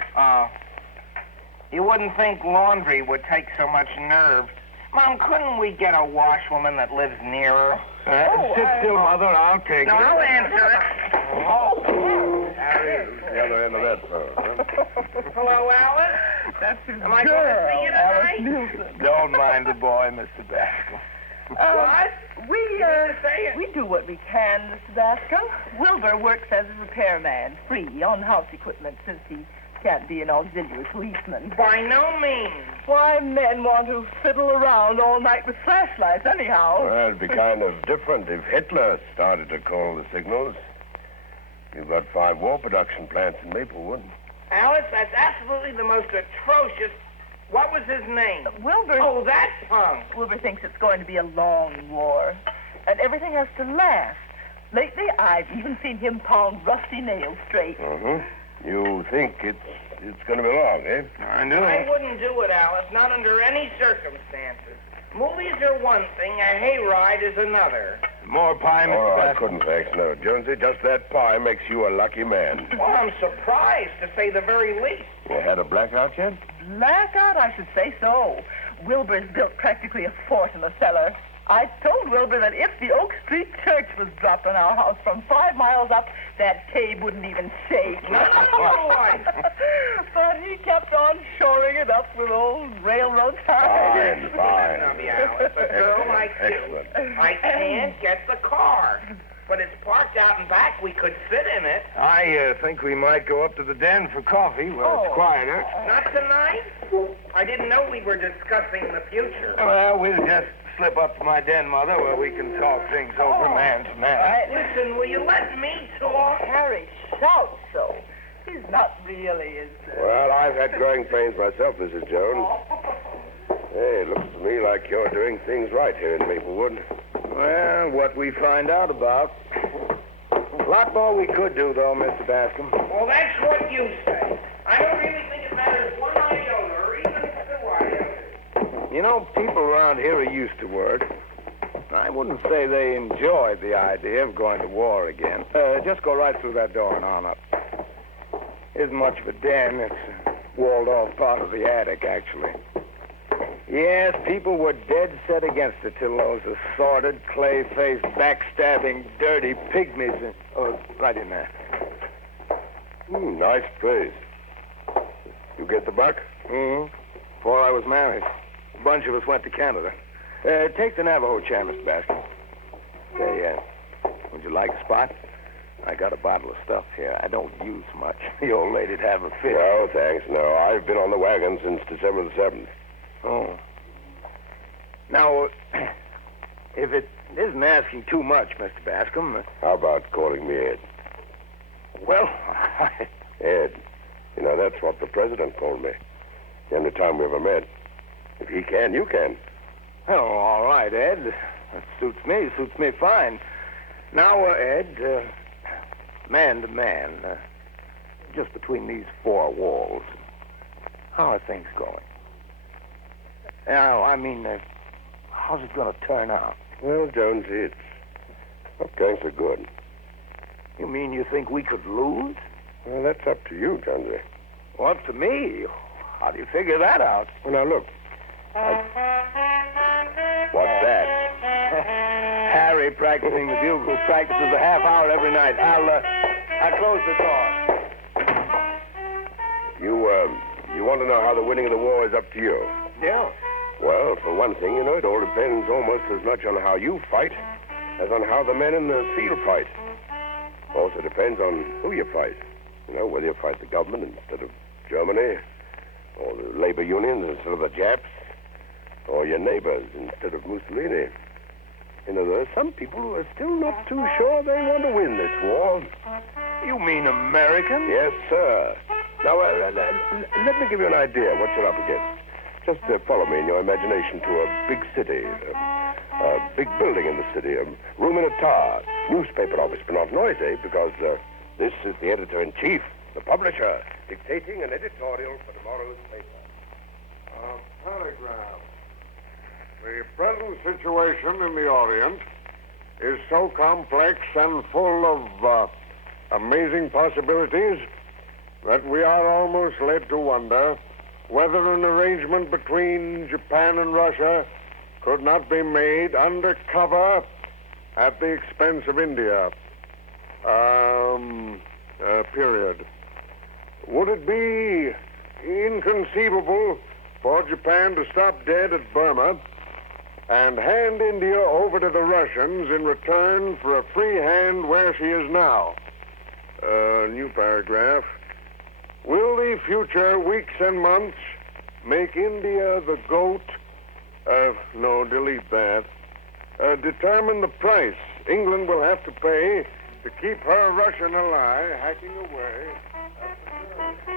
You wouldn't think laundry would take so much nerve. Mom, couldn't we get a washwoman that lives nearer? Sit still, Mother. I'll take No, it. I'll answer it. Harry, the other end of that phone, huh? Hello, Alice? That's his Am I going to see you tonight? Don't mind the boy, Mr. Bascom. We do what we can, Mr. Bascom. Wilbur works as a repairman, free on house equipment, since he can't be an auxiliary policeman. By no means. Why, men want to fiddle around all night with flashlights anyhow. Well, it'd be kind of different if Hitler started to call the signals. You've got 5 war production plants in Maplewood. Alice, that's absolutely the most atrocious... What was his name? Wilbur. Oh, that punk. Wilbur thinks it's going to be a long war, and everything has to last. Lately, I've even seen him pound rusty nails straight. You think it's going to be long, eh? I know. I wouldn't do it, Alice, not under any circumstances. Movies are one thing, a hayride is another. More pie, Mr. I couldn't thanks, no, Jonesy. Just that pie makes you a lucky man. Well, I'm surprised, to say the very least. You had a blackout yet? Blackout, I should say so. Wilbur's built practically a fort in the cellar. I told Wilbur that if the Oak Street Church was dropped on our house from 5 miles up, that cave wouldn't even shake. No, But he kept on shoring it up with old railroad ties. Fine. Now, Alice, a girl like you. I can't get the car. But it's parked out in back. We could sit in it. I think we might go up to the den for coffee where it's quieter. Not tonight? I didn't know we were discussing the future. Well, we'll just slip up to my den, Mother, where we can talk things over man to man. Listen, will you let me talk? Harry shouts so. He's not really as... Well, I've had growing pains myself, Mrs. Jones. Hey, it looks to me like you're doing things right here in Maplewood. Well, what we find out about. A lot more we could do, though, Mr. Bascom. Well, that's what you say. I don't really think it matters one iota or even 2 iota. You know, people around here are used to work. I wouldn't say they enjoyed the idea of going to war again. Just go right through that door and on up. Isn't much of a den. It's a walled-off part of the attic, actually. Yes, people were dead set against it till those assorted, clay-faced, backstabbing, dirty pygmies... right in there. Nice place. You get the buck? Before I was married. A bunch of us went to Canada. Take the Navajo chair, Mr. Bascom. Say, would you like a spot? I got a bottle of stuff here. I don't use much. The old lady'd have a fit. No, thanks, no. I've been on the wagon since December the 7th. Oh. Now, if it isn't asking too much, Mr. Bascom... How about calling me Ed? Well, Ed. You know, that's what the president called me. The only time we ever met. If he can, you can. Oh, all right, Ed. That suits me fine. Now, Ed, man to man, just between these 4 walls, how are things going? Now, I mean, how's it going to turn out? Well, Jonesy, it's not going so good. You mean you think we could lose? Well, that's up to you, Jonesy. Well, up to me? How do you figure that out? Well, now, look. What's that? Harry practicing the bugle practices a half hour every night. I'll close the door. You want to know how the winning of the war is up to you? Yeah. Well, for one thing, you know, it all depends almost as much on how you fight as on how the men in the field fight. Also depends on who you fight. You know, whether you fight the government instead of Germany, or the labor unions instead of the Japs, or your neighbors instead of Mussolini. You know, there are some people who are still not too sure they want to win this war. You mean American? Yes, sir. Now, let me give you an idea what you're up against. Just follow me in your imagination to a big city. A big building in the city, a room in a tower. Newspaper office, but not noisy, because this is the editor-in-chief, the publisher, dictating an editorial for tomorrow's paper. Telegram. The present situation in the Orient is so complex and full of amazing possibilities that we are almost led to wonder whether an arrangement between Japan and Russia could not be made under cover at the expense of India. Period. Would it be inconceivable for Japan to stop dead at Burma and hand India over to the Russians in return for a free hand where she is now? New paragraph. Will the future weeks and months make India the goat? No, delete that. Determine the price England will have to pay to keep her Russian ally hacking away.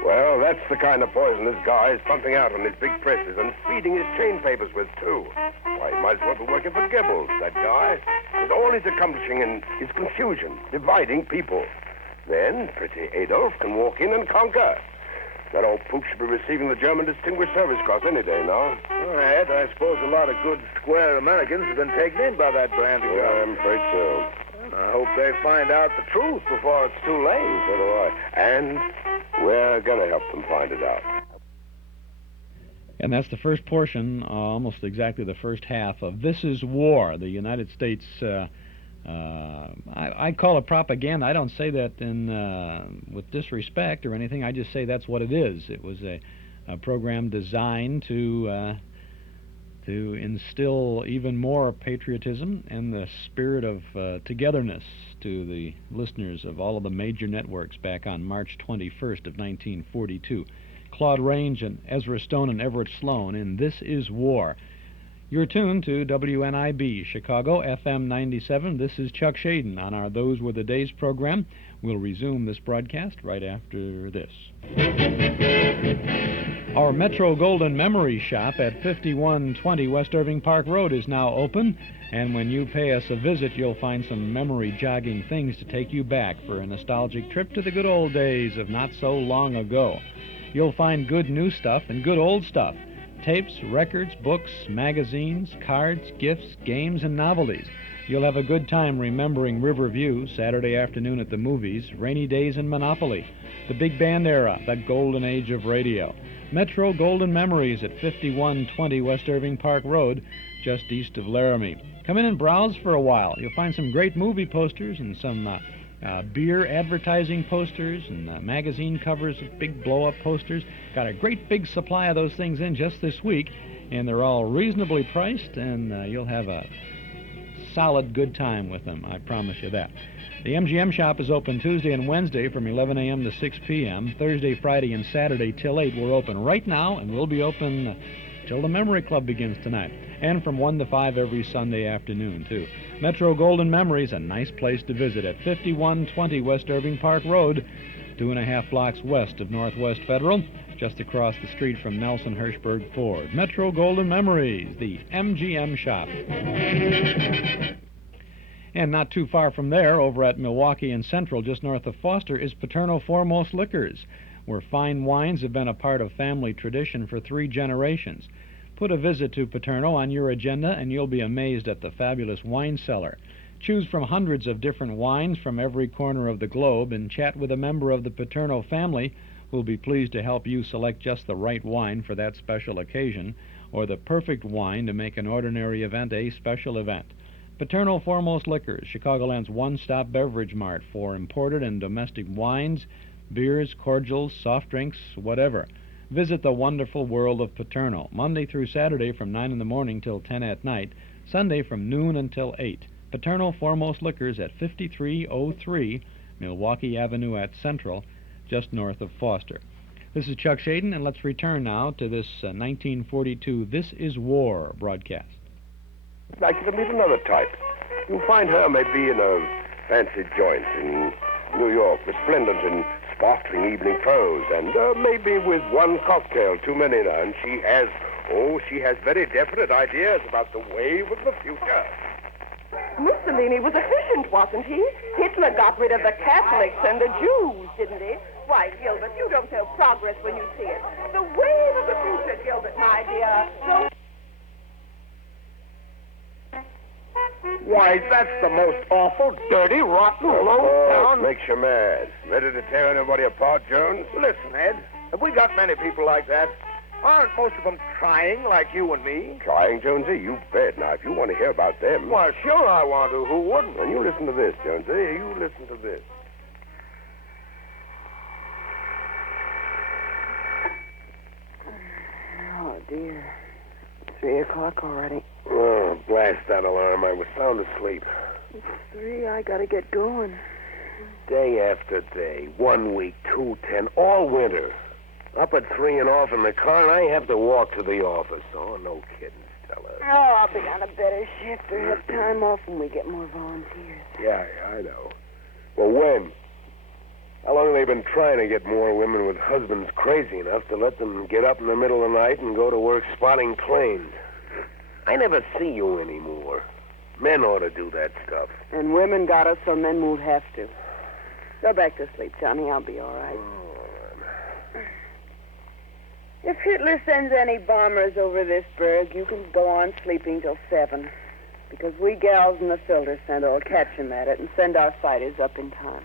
Well, that's the kind of poison this guy is pumping out on his big presses and feeding his chain papers with, too. Why, he might as well be working for Goebbels, that guy. And all he's accomplishing is confusion, dividing people. Then pretty Adolf can walk in and conquer. That old poop should be receiving the German Distinguished Service Cross any day now. All right, I suppose a lot of good, square Americans have been taken in by that brand of Yeah, I'm afraid so. I hope they find out the truth before it's too late. So do I. And we're going to help them find it out. And that's the first portion, almost exactly the first half of This is War, the United States. I call it propaganda. I don't say that with disrespect or anything. I just say that's what it is. It was a program designed to instill even more patriotism and the spirit of togetherness to the listeners of all of the major networks back on March 21st of 1942. Claude Range and EZRA Stone and Everette Sloan in This is War. You're tuned to WNIB, Chicago, FM 97. This is Chuck Shaden on our Those Were the Days program. We'll resume this broadcast right after this. Our Metro Golden Memory Shop at 5120 West Irving Park Road is now open, and when you pay us a visit, you'll find some memory-jogging things to take you back for a nostalgic trip to the good old days of not so long ago. You'll find good new stuff and good old stuff. Tapes, records, books, magazines, cards, gifts, games, and novelties. You'll have a good time remembering Riverview, Saturday afternoon at the movies, rainy days in Monopoly, the big band era, that golden age of radio. Metro Golden Memories at 5120 West Irving Park Road, just east of Laramie. Come in and browse for a while. You'll find some great movie posters and some beer advertising posters and magazine covers of big blow-up posters. Got a great big supply of those things in just this week, and they're all reasonably priced, and you'll have a solid good time with them, I promise you that. The MGM shop is open Tuesday and Wednesday from 11 a.m. to 6 p.m. Thursday, Friday, and Saturday till 8. We're open right now, and we'll be open till the Memory Club begins tonight. And from 1 to 5 every Sunday afternoon, too. Metro Golden Memories, a nice place to visit at 5120 West Irving Park Road, 2.5 blocks west of Northwest Federal, just across the street from Nelson Hirschberg Ford. Metro Golden Memories, the MGM shop. And not too far from there, over at Milwaukee and Central, just north of Foster, is Paterno Foremost Liquors, where fine wines have been a part of family tradition for 3 generations. Put a visit to Paterno on your agenda, and you'll be amazed at the fabulous wine cellar. Choose from hundreds of different wines from every corner of the globe, and chat with a member of the Paterno family who'll be pleased to help you select just the right wine for that special occasion, or the perfect wine to make an ordinary event a special event. Paterno Foremost Liquors, Chicagoland's one-stop beverage mart for imported and domestic wines, beers, cordials, soft drinks, whatever. Visit the wonderful world of Paterno, Monday through Saturday from 9 in the morning till 10 at night, Sunday from noon until 8. Paterno Foremost Liquors at 5303 Milwaukee Avenue at Central, just north of Foster. This is Chuck Shaden, and let's return now to this 1942 This is War broadcast. I'd like you to meet another type. You'll find her maybe in a fancy joint in New York, resplendent in sparkling evening clothes, and maybe with one cocktail too many now, and she has Oh, she has very definite ideas about the wave of the future. Mussolini was efficient, wasn't he? Hitler got rid of the Catholics and the Jews, didn't he? Why, Gilbert, you don't know progress when you see it. The wave of the future, Gilbert, my dear. Why, that's the most awful, dirty, rotten, low-down... makes you mad. Ready to tear anybody apart, Jones? Listen, Ed, have we got many people like that? Aren't most of them trying like you and me? Trying, Jonesy? You bet. Now, if you want to hear about them... Well, sure I want to. Who wouldn't? And you listen to this, Jonesy. You listen to this. Oh, dear. 3 o'clock already. Oh, blast that alarm. I was sound asleep. It's 3. I gotta get going. Day after day. 1 week, 2, 10, all winter. Up at 3 and off in the car, and I have to walk to the office. Oh, no kidding, Stella. Oh, I'll be on a better shift or have time off when we get more volunteers. Yeah, I know. Well, when? How long have they been trying to get more women with husbands crazy enough to let them get up in the middle of the night and go to work spotting planes? I never see you anymore. Men ought to do that stuff. And women got us so men won't have to. Go back to sleep, Johnny. I'll be all right. If Hitler sends any bombers over this berg, you can go on sleeping till 7. Because we gals in the filter center will catch him at it and send our fighters up in time.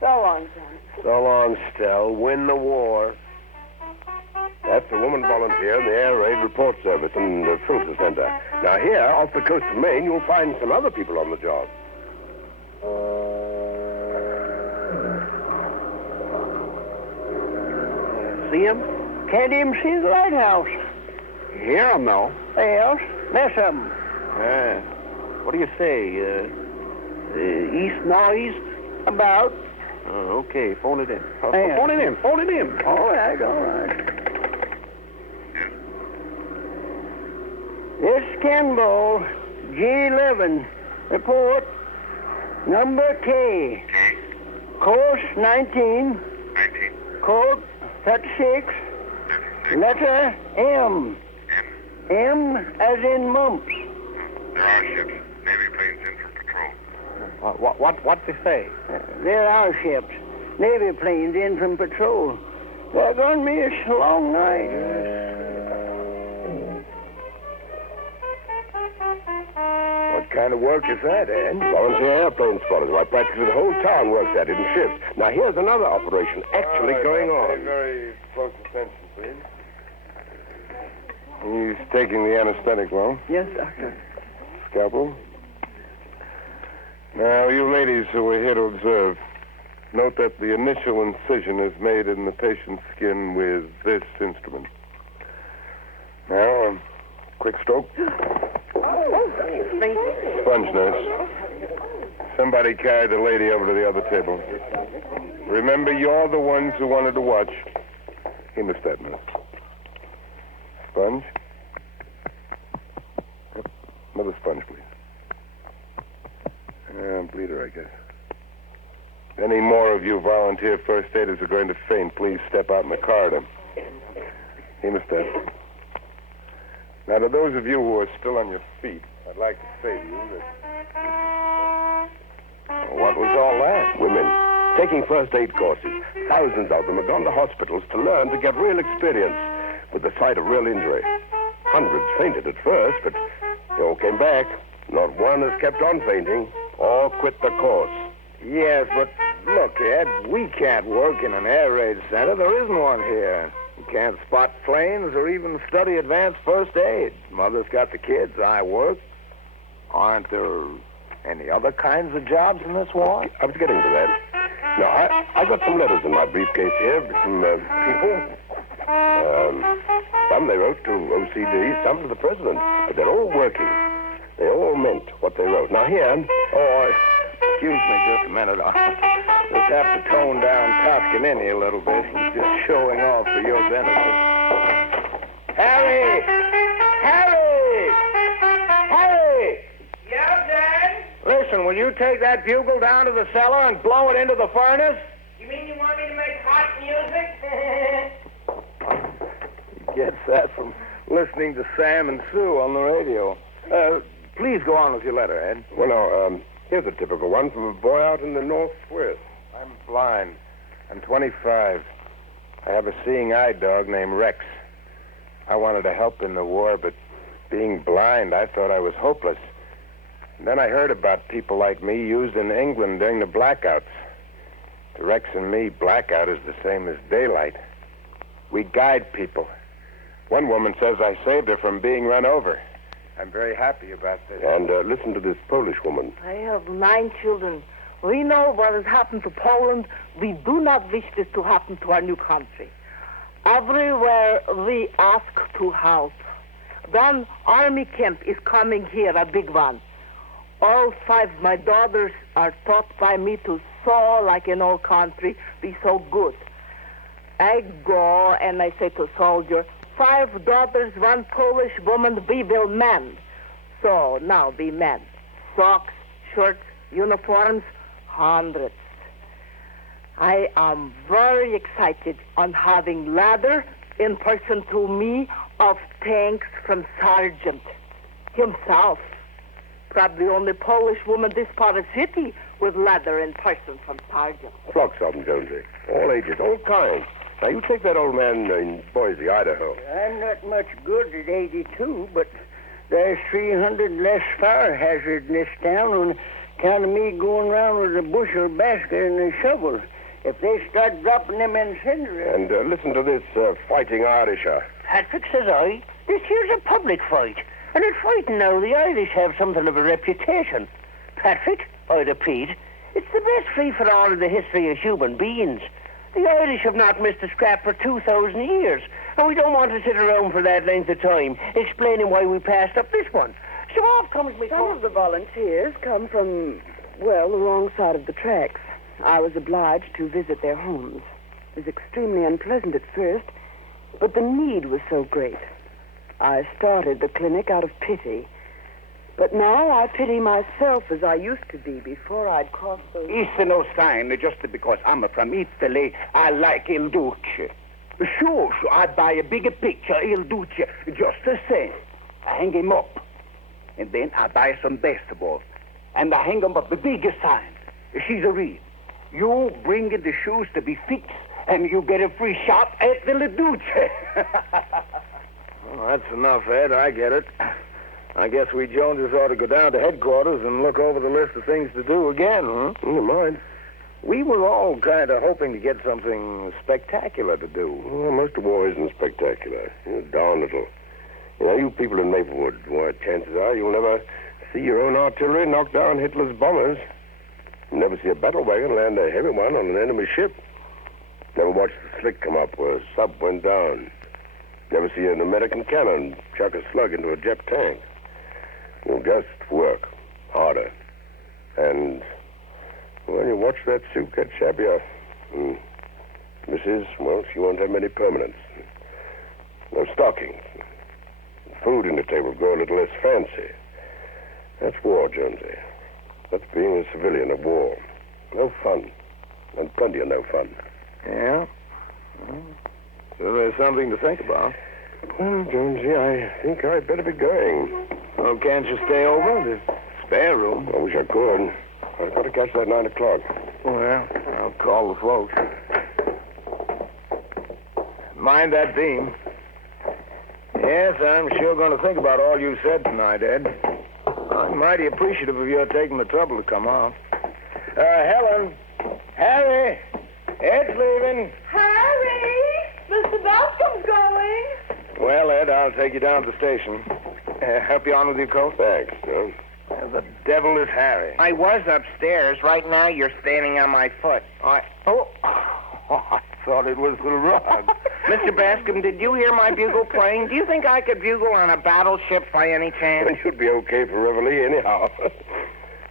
So long, Johnny. So long, Stell. Win the war. That's a woman volunteer in the Air Raid Report Service in the filter center. Now, here, off the coast of Maine, you'll find some other people on the job. See him? Can't even see the lighthouse. Hear him, though. Yes, miss him. What do you say? East, northeast, about. Oh, okay, phone it in. Yeah. Phone it in. All right, all right. This Kenbo, G11, report, number K. Course 19. Code 36. Letter M. M as in mumps. There are ships. Navy planes in for patrol. What's he say? There are ships. Navy planes in from patrol. They're going to be a long night. What kind of work is that, Ann? Volunteer airplane spotters. Why, practically the whole town works at it in shifts. Now, here's another operation actually going on. Pay very close attention, please. He's taking the anesthetic, well? Yes, Doctor. Scalpel? Now, you ladies who are here to observe, note that the initial incision is made in the patient's skin with this instrument. Now, a quick stroke. Sponge, nurse. Somebody carry the lady over to the other table. Remember, you're the ones who wanted to watch. Hemostat, nurse. Sponge. Another sponge, please. Bleeder, I guess. Any more of you volunteer first aiders are going to faint, please step out in the corridor. Hemostat. Now, to those of you who are still on your feet, I'd like to say to you that... What was all that? Women. Taking first aid courses. Thousands of them have gone to hospitals to learn to get real experience with the site of real injury. Hundreds fainted at first, but they all came back. Not one has kept on fainting. All quit the course. Yes, but look, Ed, we can't work in an air raid center. There isn't one here. We can't spot planes or even study advanced first aid. Mother's got the kids. I work. Aren't there any other kinds of jobs in this war? I was getting to that. Now, I got some letters in my briefcase here from people. Some they wrote to OCD, some to the president. But they're all working. They all meant what they wrote. Now, here... Oh, excuse me just a minute. I'll just have to tone down Toscanini a little bit. He's just showing off for your benefit. Harry! Harry! Harry! Yeah, Dad? Listen, will you take that bugle down to the cellar and blow it into the furnace? You mean you want me to make hot music? Gets that from listening to Sam and Sue on the radio. Please go on with your letter, Ed. Well, now, here's a typical one from a boy out in the Northwest. I'm blind. I'm 25. I have a seeing eye dog named Rex. I wanted to help in the war, but being blind, I thought I was hopeless. And then I heard about people like me used in England during the blackouts. To Rex and me, blackout is the same as daylight. We guide people. One woman says I saved her from being run over. I'm very happy about this. And listen to this Polish woman. I have 9 children. We know what has happened to Poland. We do not wish this to happen to our new country. Everywhere we ask to help. One army camp is coming here, a big one. All 5 my daughters are taught by me to sew like in old country, be so good. I go and I say to soldier, 5 daughters, 1 Polish woman, we will mend. So now we mend. Socks, shirts, uniforms, hundreds. I am very excited on having letter in person to me of thanks from Sergeant himself. Probably only Polish woman this part of city with letter in person from Sergeant. Flocks of them, Jonesy. All ages, all kinds. Now, you take that old man in Boise, Idaho. I'm not much good at 82, but there's 300 less fire hazard in this town on account of me going around with a bushel basket and a shovel. If they start dropping them incinerators... And listen to this fighting Irisher. Patrick, says I, this here's a public fight. And at fighting now, the Irish have something of a reputation. Patrick, I repeat, it's the best free-for-all in the history of human beings. The Irish have not missed a scrap for 2,000 years, and we don't want to sit around for that length of time explaining why we passed up this one. So off comes me... Some of the volunteers come from, well, the wrong side of the tracks. I was obliged to visit their homes. It was extremely unpleasant at first, but the need was so great. I started the clinic out of pity. But now I pity myself as I used to be before I'd crossed those... It's no sign, just because I'm from Italy, I like Il Duce. Sure, I'd buy a bigger picture, Il Duce, just the same. I hang him up. And then I buy some vegetables. And I hang them up the bigger sign. She's a read. You bring in the shoes to be fixed, and you get a free shot at the Duce. Well, that's enough, Ed. I get it. I guess we Joneses ought to go down to headquarters and look over the list of things to do again, huh? You mind? We were all kind of hoping to get something spectacular to do. Well, most of war isn't spectacular. Darn little. You know, you people in Maplewood, well, chances are you'll never see your own artillery knock down Hitler's bombers. You'll never see a battle wagon land a heavy one on an enemy ship. Never watch the slick come up where a sub went down. Never see an American cannon chuck a slug into a Jap tank. You'll just work harder. And when you watch that suit get shabbier, Mrs., well, she won't have many permanents. No stockings. Food in the table grow a little less fancy. That's war, Jonesy. That's being a civilian of war. No fun. And plenty of no fun. Yeah? Well, so there's something to think about. Well, Jonesy, I think I'd better be going. Oh, can't you stay over? There's spare room. I wish I could. I've got to catch that 9 o'clock. Well, I'll call the folks. Mind that beam. Yes, I'm sure going to think about all you said tonight, Ed. I'm mighty appreciative of your taking the trouble to come out. Helen. Harry. Ed's leaving. Harry! Mr. Bascom's going. Well, Ed, I'll take you down to the station. Help you on with your coat? Thanks, John. The devil is Harry. I was upstairs. Right now, you're standing on my foot. I thought it was the rug. Mr. Bascom, did you hear my bugle playing? Do you think I could bugle on a battleship by any chance? Well, you'd be okay for Reveille anyhow.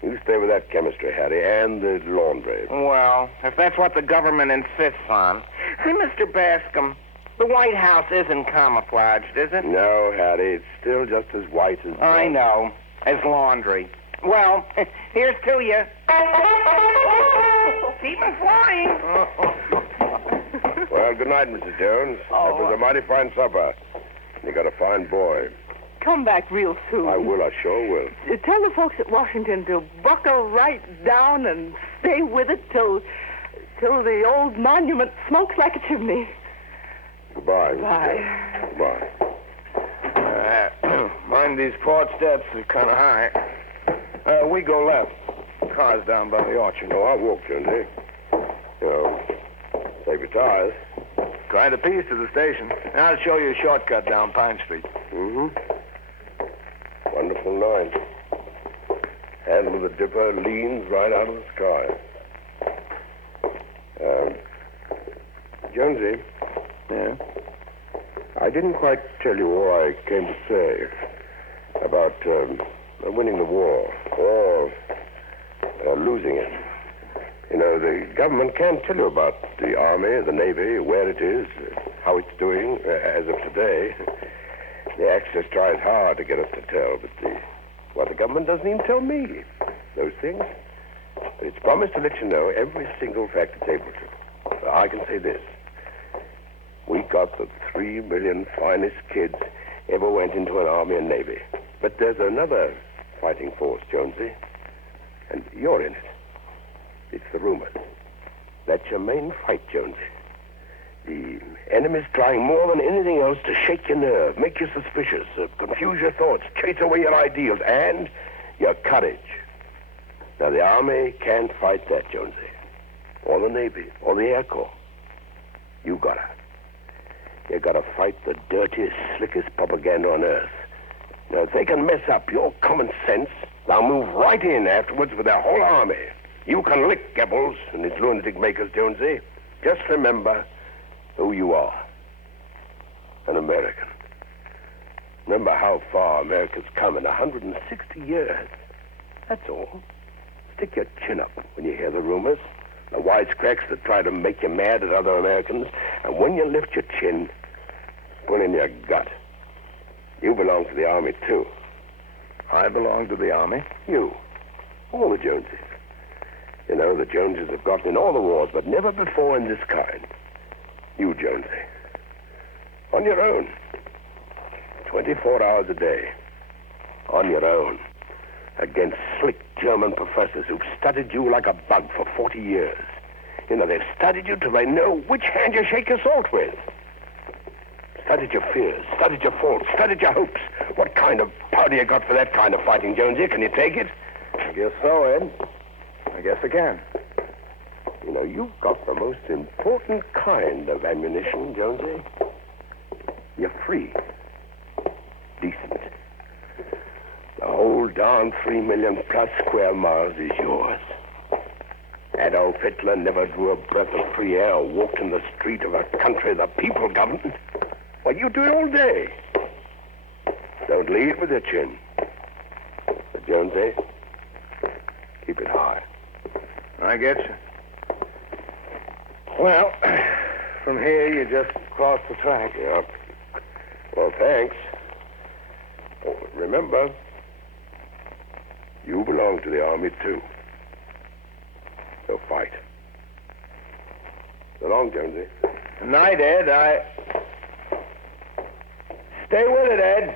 You stay with that chemistry, Hattie, and the laundry. Well, if that's what the government insists on. See, Mr. Bascom, the White House isn't camouflaged, is it? No, Hattie, it's still just as white as... I know, as laundry. Well, here's to you. Keep 'em flying. Well, good night, Mrs. Jones. That was a mighty fine supper. You got a fine boy. Come back real soon. I will. I sure will. Tell the folks at Washington to buckle right down and stay with it till the old monument smokes like a chimney. Goodbye. Bye. Goodbye. Mind these port steps are kind of high. We go left. Car's down by the orchard. No, I'll walk, Jonesy. Save your tires. Grind a piece to the station. I'll show you a shortcut down Pine Street. Mm-hmm. Wonderful night. Handle of the dipper leans right out of the sky. Jonesy. Yeah? I didn't quite tell you all I came to say about winning the war or losing it. You know, the government can't tell you about the Army, the Navy, where it is, how it's doing as of today. The Axis tries hard to get us to tell, but the government doesn't even tell me those things. But it's promised to let you know every single fact it's able to. So I can say this. We got the 3 million finest kids ever went into an Army and Navy. But there's another fighting force, Jonesy, and you're in it. It's the rumor. That's your main fight, Jonesy. The enemy's trying more than anything else to shake your nerve, make you suspicious, confuse your thoughts, chase away your ideals, and your courage. Now, the Army can't fight that, Jonesy, or the Navy, or the Air Corps. You gotta. You gotta fight the dirtiest, slickest propaganda on earth. Now, if they can mess up your common sense, they'll move right in afterwards with their whole army. You can lick Goebbels and his lunatic makers, Jonesy. Just remember who you are. An American. Remember how far America's come in 160 years. That's all. Stick your chin up when you hear the rumors, the wisecracks that try to make you mad at other Americans, and when you lift your chin, put in your gut. You belong to the Army, too. I belong to the Army. You. All the Joneses. You know, the Joneses have gotten in all the wars, but never before in this kind. You, Jonesy. On your own. 24 hours a day. On your own. Against slick German professors who've studied you like a bug for 40 years. You know, they've studied you till they know which hand you shake your salt with. Studied your fears, studied your faults, studied your hopes. What kind of powder you got for that kind of fighting, Jonesy? Can you take it? I guess so, Ed. I guess I can. You know, you've got the most important kind of ammunition, Jonesy. You're free. Decent. The whole darn 3 million plus square miles is yours. Adolf Hitler never drew a breath of free air or walked in the street of a country the people governed. Well, you do it all day. Don't lead with your chin. But, Jonesy, keep it high. I get you. Well, from here you just cross the track. Yeah. Well, thanks. Oh, but remember, you belong to the Army, too. So fight. So long, Jonesy. Good night, Ed. Stay with it, Ed.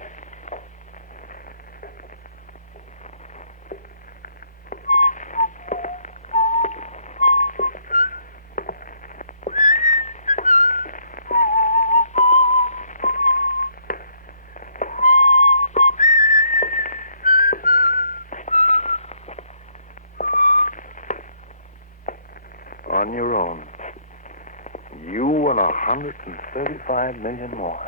On your own. You and 135 million more.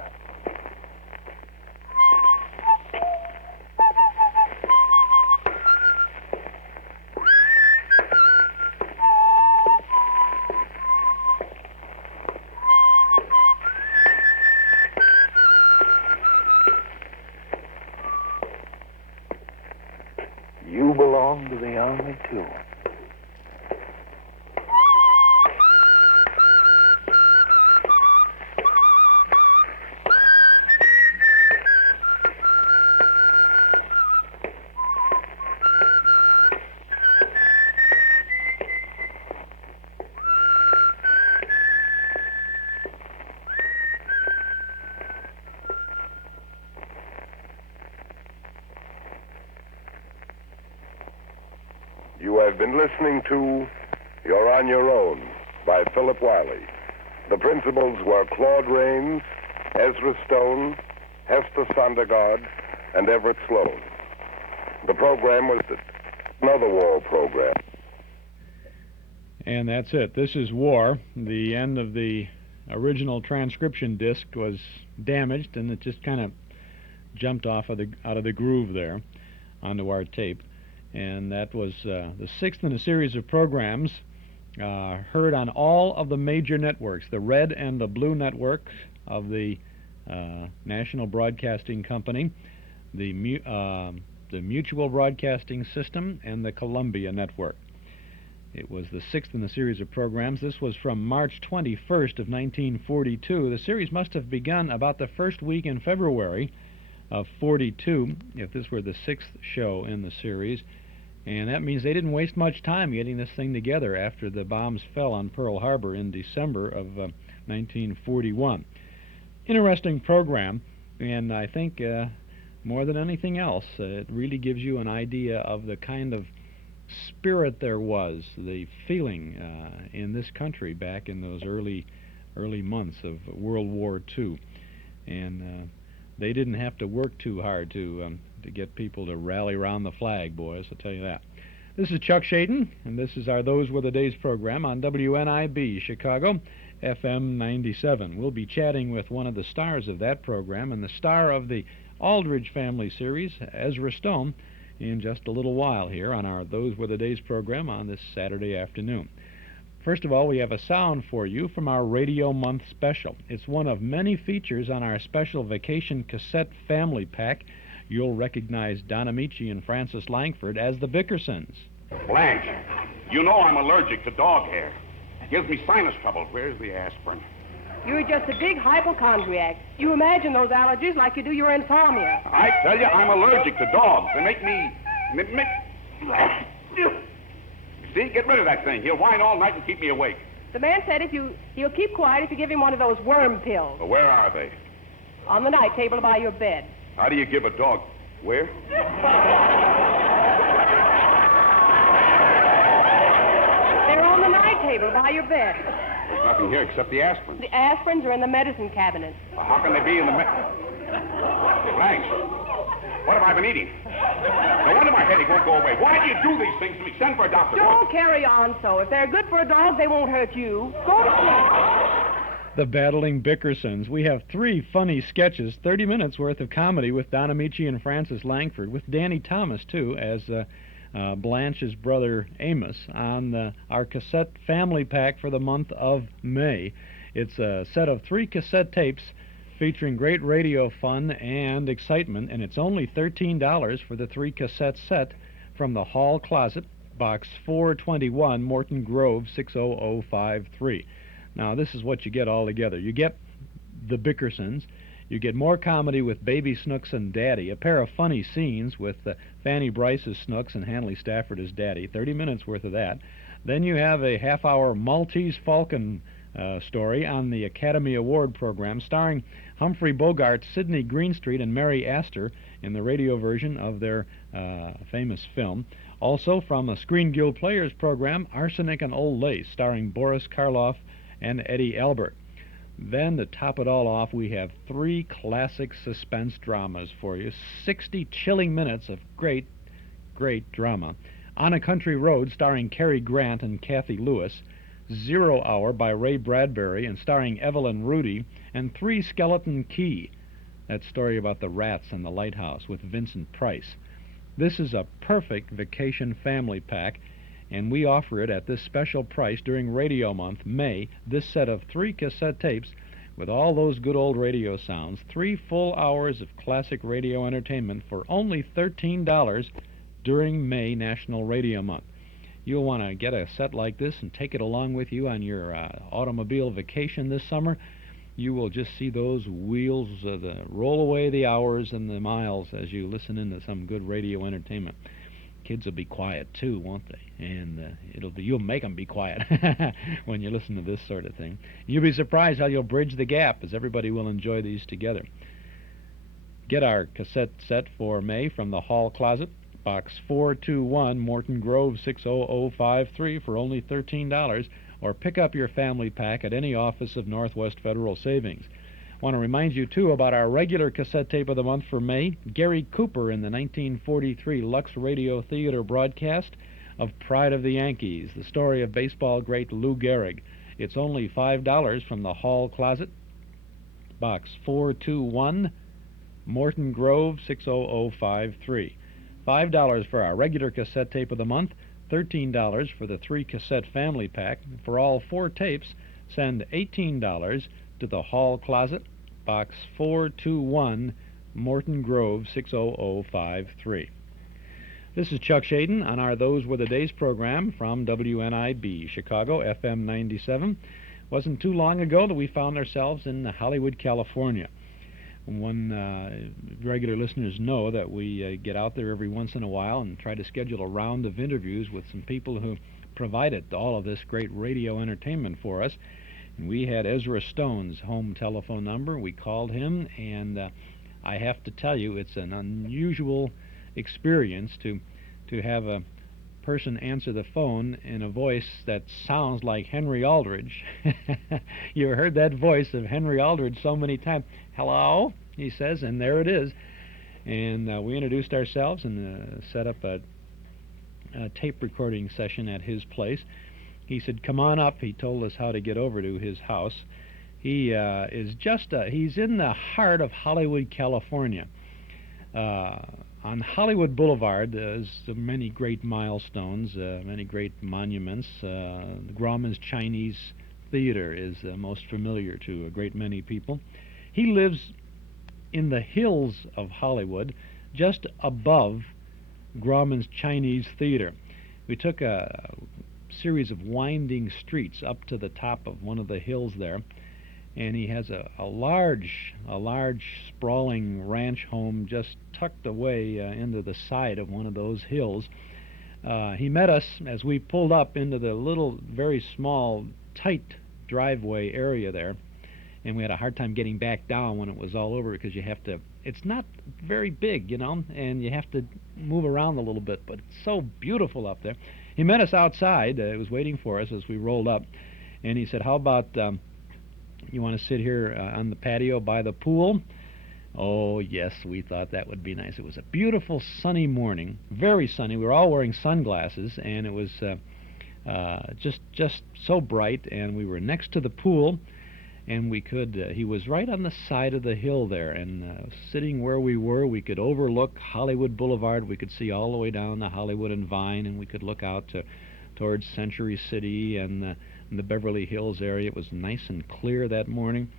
You belong to the Army, too. You have been listening to You're on Your Own by Philip Wiley. The principals were Claude Rains, EZRA Stone, Hester Sondergaard, and Everett Sloan. The program was another war program. And that's it. This is War. The end of the original transcription disc was damaged, and it just kind of jumped off of out of the groove there onto our tape. And that was the sixth in a series of programs heard on all of the major networks, the red and the blue networks of the National Broadcasting Company, the Mutual Broadcasting System, and the Columbia Network. It was the sixth in the series of programs. This was from March 21st of 1942. The series must have begun about the first week in February of 42, if this were the sixth show in the series. And that means they didn't waste much time getting this thing together after the bombs fell on Pearl Harbor in December of 1941. Interesting program, and I think more than anything else, it really gives you an idea of the kind of spirit there was, the feeling in this country back in those early months of World War II. And they didn't have to work too hard to get people to rally around the flag, boys, I'll tell you that. This is Chuck Shaden, and this is our Those Were the Days program on WNIB Chicago, FM 97. We'll be chatting with one of the stars of that program and the star of the Aldrich Family series, EZRA Stone, in just a little while here on our Those Were the Days program on this Saturday afternoon. First of all, we have a sound for you from our Radio Month special. It's one of many features on our special vacation cassette family pack. You'll recognize Don Amici and Francis Langford as the Bickersons. Blanche, you know I'm allergic to dog hair. It gives me sinus trouble. Where's the aspirin? You're just a big hypochondriac. You imagine those allergies like you do your insomnia. I tell you, I'm allergic to dogs. They make me... See, get rid of that thing. He'll whine all night and keep me awake. The man said he'll keep quiet if you give him one of those worm pills. Well, where are they? On the night table by your bed. How do you give a dog... Where? They're on the night table by your bed. There's nothing here except the aspirin. The aspirins are in the medicine cabinet. Well, how can they be in the Blanche, what have I been eating? No wonder my headache won't go away. Why do you do these things to me? Send for a doctor. Don't carry on so. If they're good for a dog, they won't hurt you. Go to sleep. The Battling Bickersons. We have 3 funny sketches, 30 minutes worth of comedy with Don Amici and Francis Langford, with Danny Thomas, too, as Blanche's brother Amos, on our cassette family pack for the month of May. It's a set of 3 cassette tapes featuring great radio fun and excitement, and it's only $13 for the 3 cassette set from the Hall Closet, Box 421, Morton Grove, 60053. Now, this is what you get all together. You get the Bickersons. You get more comedy with Baby Snooks and Daddy, a pair of funny scenes with Fanny Bryce as Snooks and Hanley Stafford as Daddy, 30 minutes worth of that. Then you have a half-hour Maltese Falcon story on the Academy Award program starring Humphrey Bogart, Sidney Greenstreet, and Mary Astor in the radio version of their famous film. Also from a Screen Guild Players program, Arsenic and Old Lace, starring Boris Karloff and Eddie Albert. Then, to top it all off, we have 3 classic suspense dramas for you. 60 chilling minutes of great, great drama. On a Country Road, starring Cary Grant and Cathy Lewis. 0 Hour by Ray Bradbury and starring Evelyn Rudy. And 3 Skeleton Key, that story about the rats in the lighthouse with Vincent Price. This is a perfect vacation family pack, and we offer it at this special price during Radio Month, May. This set of 3 cassette tapes with all those good old radio sounds, 3 full hours of classic radio entertainment for only $13 during May National Radio Month. You'll want to get a set like this and take it along with you on your automobile vacation this summer. You will just see those wheels roll away the hours and the miles as you listen into some good radio entertainment. Kids will be quiet too, won't they? And you'll make them be quiet when you listen to this sort of thing. You'll be surprised how you'll bridge the gap, as everybody will enjoy these together. Get our cassette set for May from the Hall Closet, Box 421, Morton Grove, 60053 for only $13, or pick up your family pack at any office of Northwest Federal Savings. I want to remind you, too, about our regular cassette tape of the month for May, Gary Cooper in the 1943 Lux Radio Theater broadcast of Pride of the Yankees, the story of baseball great Lou Gehrig. It's only $5 from the Hall Closet, Box 421, Morton Grove, 60053. $5 for our regular cassette tape of the month, $13 for the 3-cassette family pack. For all 4 tapes, send $18 to the Hall Closet, Box 421, Morton Grove, 60053. This is Chuck Shaden on our Those Were the Days program from WNIB, Chicago, FM 97. Wasn't too long ago that we found ourselves in Hollywood, California. Regular listeners know that we get out there every once in a while and try to schedule a round of interviews with some people who provided all of this great radio entertainment for us. And we had EZRA Stone's home telephone number. We called him, and I have to tell you, it's an unusual experience to have a person answer the phone in a voice that sounds like Henry Aldrich. You heard that voice of Henry Aldrich so many times. Hello, he says, and there it is. And we introduced ourselves and set up a tape recording session at his place. He said, come on up. He told us how to get over to his house. He he's in the heart of Hollywood, California. On Hollywood Boulevard, there's many great milestones, many great monuments. Grauman's Chinese Theater is most familiar to a great many people. He lives in the hills of Hollywood, just above Grauman's Chinese Theater. We took a series of winding streets up to the top of one of the hills there, and he has a large sprawling ranch home just tucked away into the side of one of those hills. He met us as we pulled up into the little, very small, tight driveway area there, and we had a hard time getting back down when it was all over because it's not very big, and you have to move around a little bit, but it's so beautiful up there. He met us outside. He was waiting for us as we rolled up, and he said, how about you want to sit here on the patio by the pool? Oh, yes, we thought that would be nice. It was a beautiful sunny morning, very sunny. We were all wearing sunglasses, and it was just so bright, and we were next to the pool, and we could, he was right on the side of the hill there, and sitting where we were, we could overlook Hollywood Boulevard. We could see all the way down to Hollywood and Vine, and we could look out towards Century City and the Beverly Hills area. It was nice and clear that morning,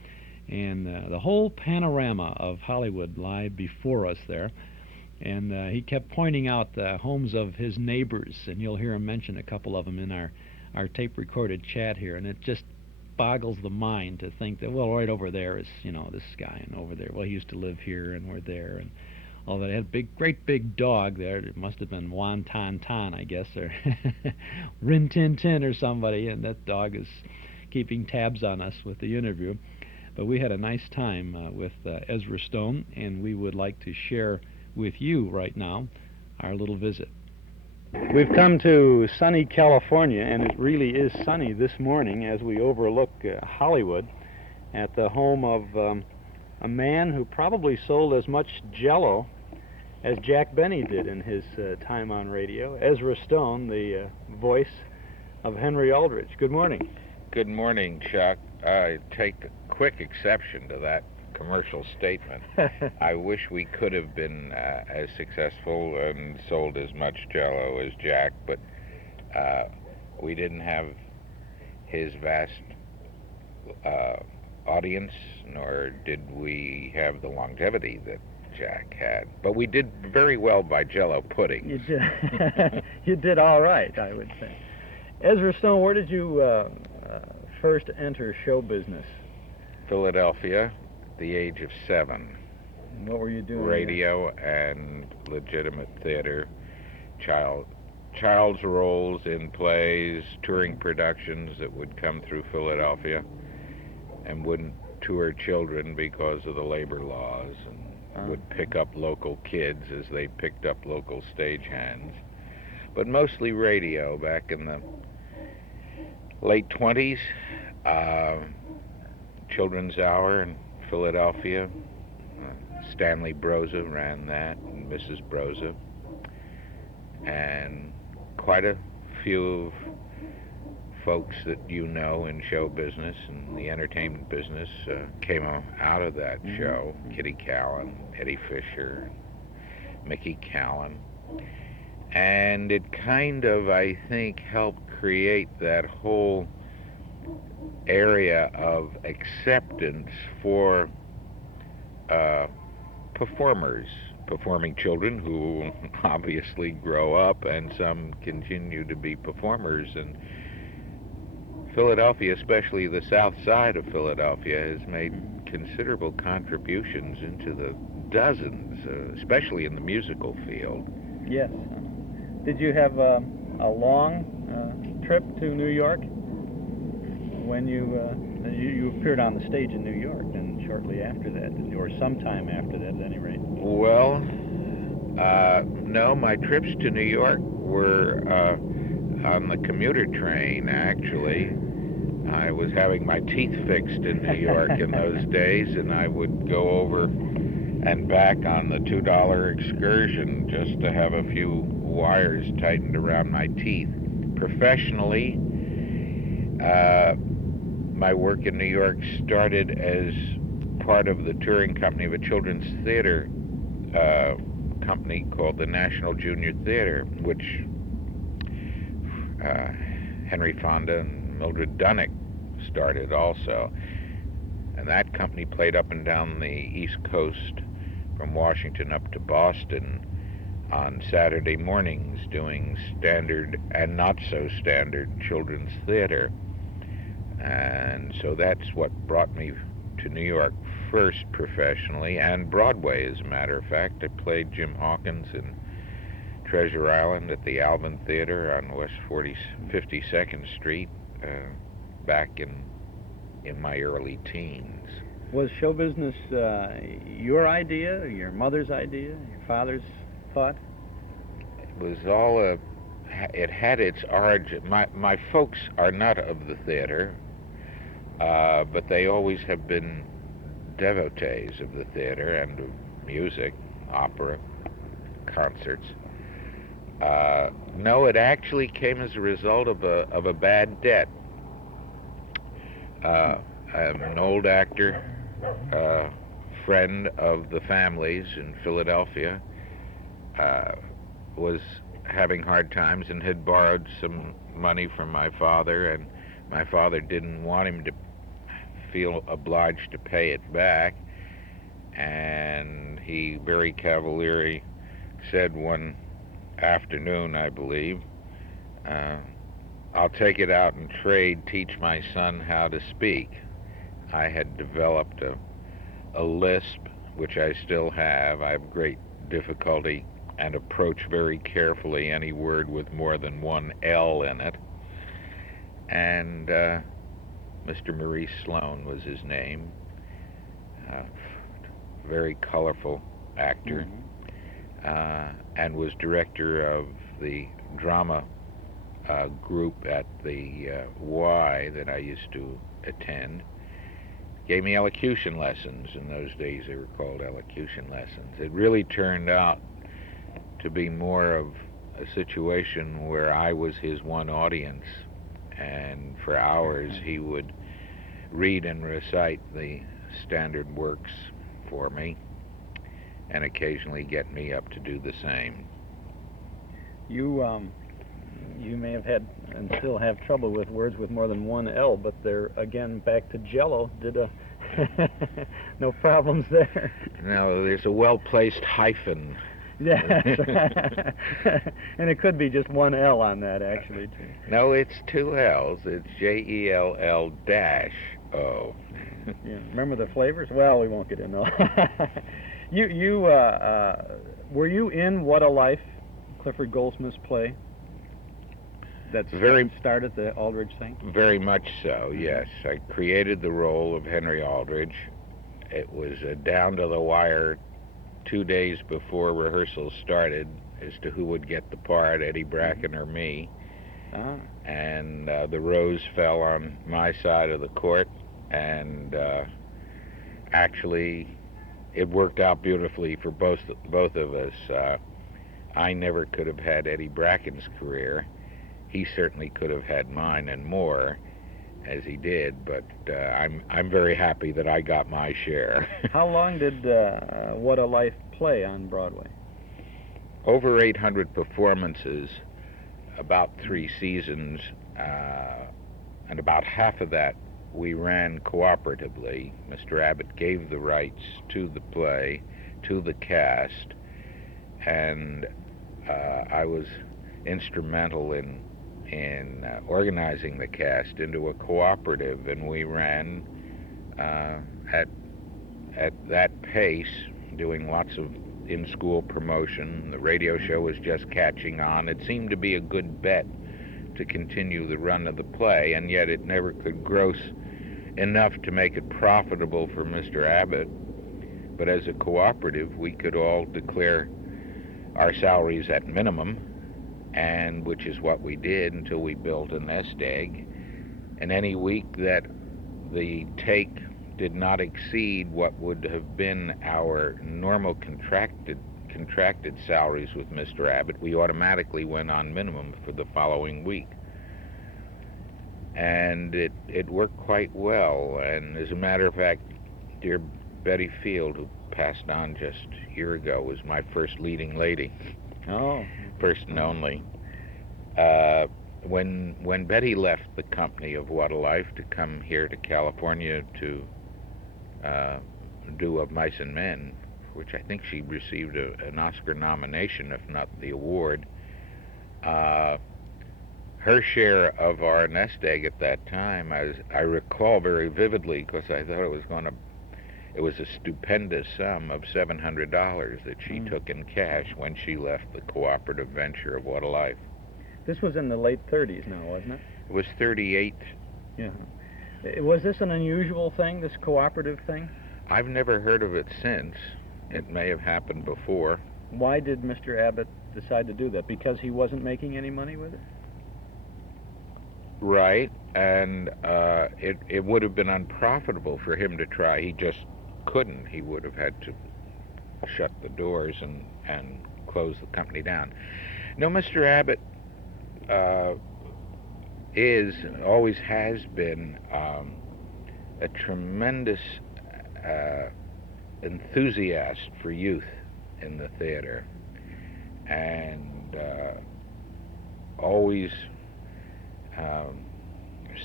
and the whole panorama of Hollywood lay before us there. And he kept pointing out the homes of his neighbors, and you'll hear him mention a couple of them in our tape-recorded chat here, and it just boggles the mind to think that, well, right over there is, this guy, and over there, well, he used to live here, and we're there, and all that. It had a great big dog there. It must have been Wan Tan Tan, I guess, or Rin Tin Tin or somebody, and that dog is keeping tabs on us with the interview. But we had a nice time with EZRA Stone, and we would like to share with you right now our little visit. We've come to sunny California, and it really is sunny this morning as we overlook Hollywood at the home of a man who probably sold as much Jell-O as Jack Benny did in his time on radio. EZRA Stone, the voice of Henry Aldrich. Good morning. Good morning, Chuck. I take quick exception to that commercial statement. I wish we could have been as successful and sold as much Jell-O as Jack, but we didn't have his vast audience, nor did we have the longevity that Jack had. But we did very well by Jell-O pudding. You did. You did all right, I would say. EZRA Stone, where did you first enter show business? Philadelphia, the age of 7. And what were you doing? Radio and legitimate theater, child's roles in plays, touring productions that would come through Philadelphia, and wouldn't tour children because of the labor laws and would pick up local kids as they picked up local stagehands. But mostly radio back in the late 20s. Children's Hour in Philadelphia. Stanley Broza ran that, and Mrs. Broza. And quite a few folks that you know in show business and the entertainment business came out of that show. Kitty Callan, Eddie Fisher, Mickey Callan. And it kind of, I think, helped create that whole area of acceptance for performing children who obviously grow up, and some continue to be performers. And Philadelphia, especially the south side of Philadelphia, has made considerable contributions into the dozens, especially in the musical field. Yes. Did you have a long trip to New York when you appeared on the stage in New York, and shortly after that, or sometime after that at any rate? Well, no, my trips to New York were on the commuter train, actually. I was having my teeth fixed in New York in those days, and I would go over and back on the $2 excursion just to have a few wires tightened around my teeth. Professionally, my work in New York started as part of the touring company of a children's theater company called the National Junior Theater, which Henry Fonda and Mildred Dunnick started also. And that company played up and down the East Coast from Washington up to Boston on Saturday mornings, doing standard and not so standard children's theater. And so that's what brought me to New York first professionally, and Broadway, as a matter of fact. I played Jim Hawkins in Treasure Island at the Alvin Theater on West 52nd Street back in my early teens. Was show business your idea, your mother's idea, your father's thought? It was all it had its origin. My folks are not of the theater, but they always have been devotees of the theater and of music, opera, concerts. No, it actually came as a result of a bad debt. I'm an old actor, friend of the families in Philadelphia, was having hard times and had borrowed some money from my father, and my father didn't want him to feel obliged to pay it back, and he very cavalierly said one afternoon, I believe, I'll take it out and trade, teach my son how to speak. I had developed a lisp, which I still have. I have great difficulty and approach very carefully any word with more than one L in it. And Mr. Maurice Sloan was his name. Very colorful actor. And was director of the drama group at the Y that I used to attend. Gave me elocution lessons. In those days they were called elocution lessons. It really turned out to be more of a situation where I was his one audience, and for hours he would read and recite the standard works for me, and occasionally get me up to do the same. You may have had and still have trouble with words with more than one L, but they're, again, back to Jello. No problems there. No, there's a well-placed hyphen. Yes. And it could be just one L on that, actually, too. No, it's two L's. It's JELL-O. Yeah. Remember the flavors? Well, we won't get into that. Were you in What a Life, Clifford Goldsmith's play? That's very started the Aldrich thing? Very much so, yes. I created the role of Henry Aldrich. It was a down-to-the-wire 2 days before rehearsals started as to who would get the part, Eddie Bracken or me. Oh. And the rose fell on my side of the court, and actually it worked out beautifully for both of us. I never could have had Eddie Bracken's career. He certainly could have had mine and more, as he did, but I'm very happy that I got my share. How long did What a Life play on Broadway? Over 800 performances, about 3 seasons, and about half of that we ran cooperatively. Mr. Abbott gave the rights to the play, to the cast, and I was instrumental in organizing the cast into a cooperative, and we ran at that pace, doing lots of in-school promotion. The radio show was just catching on. It seemed to be a good bet to continue the run of the play, and yet it never could gross enough to make it profitable for Mr. Abbott. But as a cooperative, we could all declare our salaries at minimum, and which is what we did until we built a nest egg. And any week that the take did not exceed what would have been our normal contracted salaries with Mr. Abbott, we automatically went on minimum for the following week. And it worked quite well. And as a matter of fact, dear Betty Field, who passed on just a year ago, was my first leading lady. Oh. First and only. When Betty left the company of What a Life to come here to California to do Of Mice and Men, which I think she received an Oscar nomination, if not the award, her share of our nest egg at that time, I recall very vividly, because I thought it was a stupendous sum of $700 that she took in cash when she left the cooperative venture of What a Life. This was in the late 30s now, wasn't it? It was 38. Yeah. Was this an unusual thing, this cooperative thing? I've never heard of it since. It may have happened before. Why did Mr. Abbott decide to do that? Because he wasn't making any money with it? Right, and it would have been unprofitable for him to try. He just couldn't. He would have had to shut the doors and close the company down. No, Mr. Abbott always has been a tremendous enthusiast for youth in the theater, and always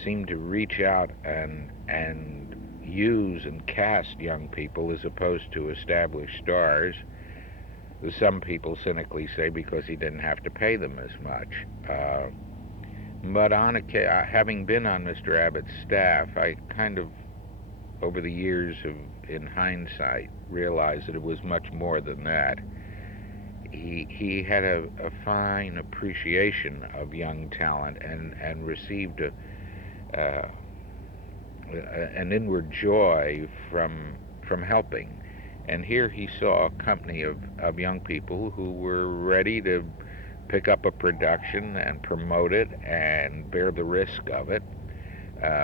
seemed to reach out and use and cast young people as opposed to established stars. Some people cynically say because he didn't have to pay them as much. But having been on Mr. Abbott's staff, I kind of, over the years, in hindsight, realized that it was much more than that. He had a fine appreciation of young talent and received an inward joy from helping. And here he saw a company of young people who were ready to pick up a production and promote it and bear the risk of it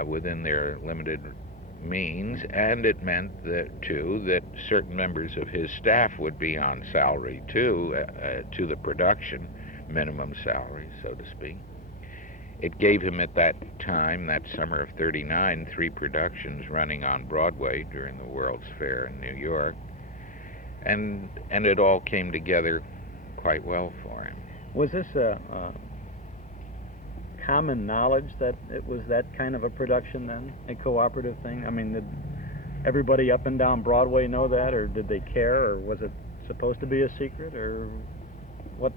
within their limited means. And it meant that, too, that certain members of his staff would be on salary, too, to the production, minimum salary, so to speak. It gave him at that time, that summer of '39, 3 productions running on Broadway during the World's Fair in New York. And it all came together quite well for him. Was this common knowledge that it was that kind of a production then, a cooperative thing? I mean, did everybody up and down Broadway know that, or did they care, or was it supposed to be a secret, or what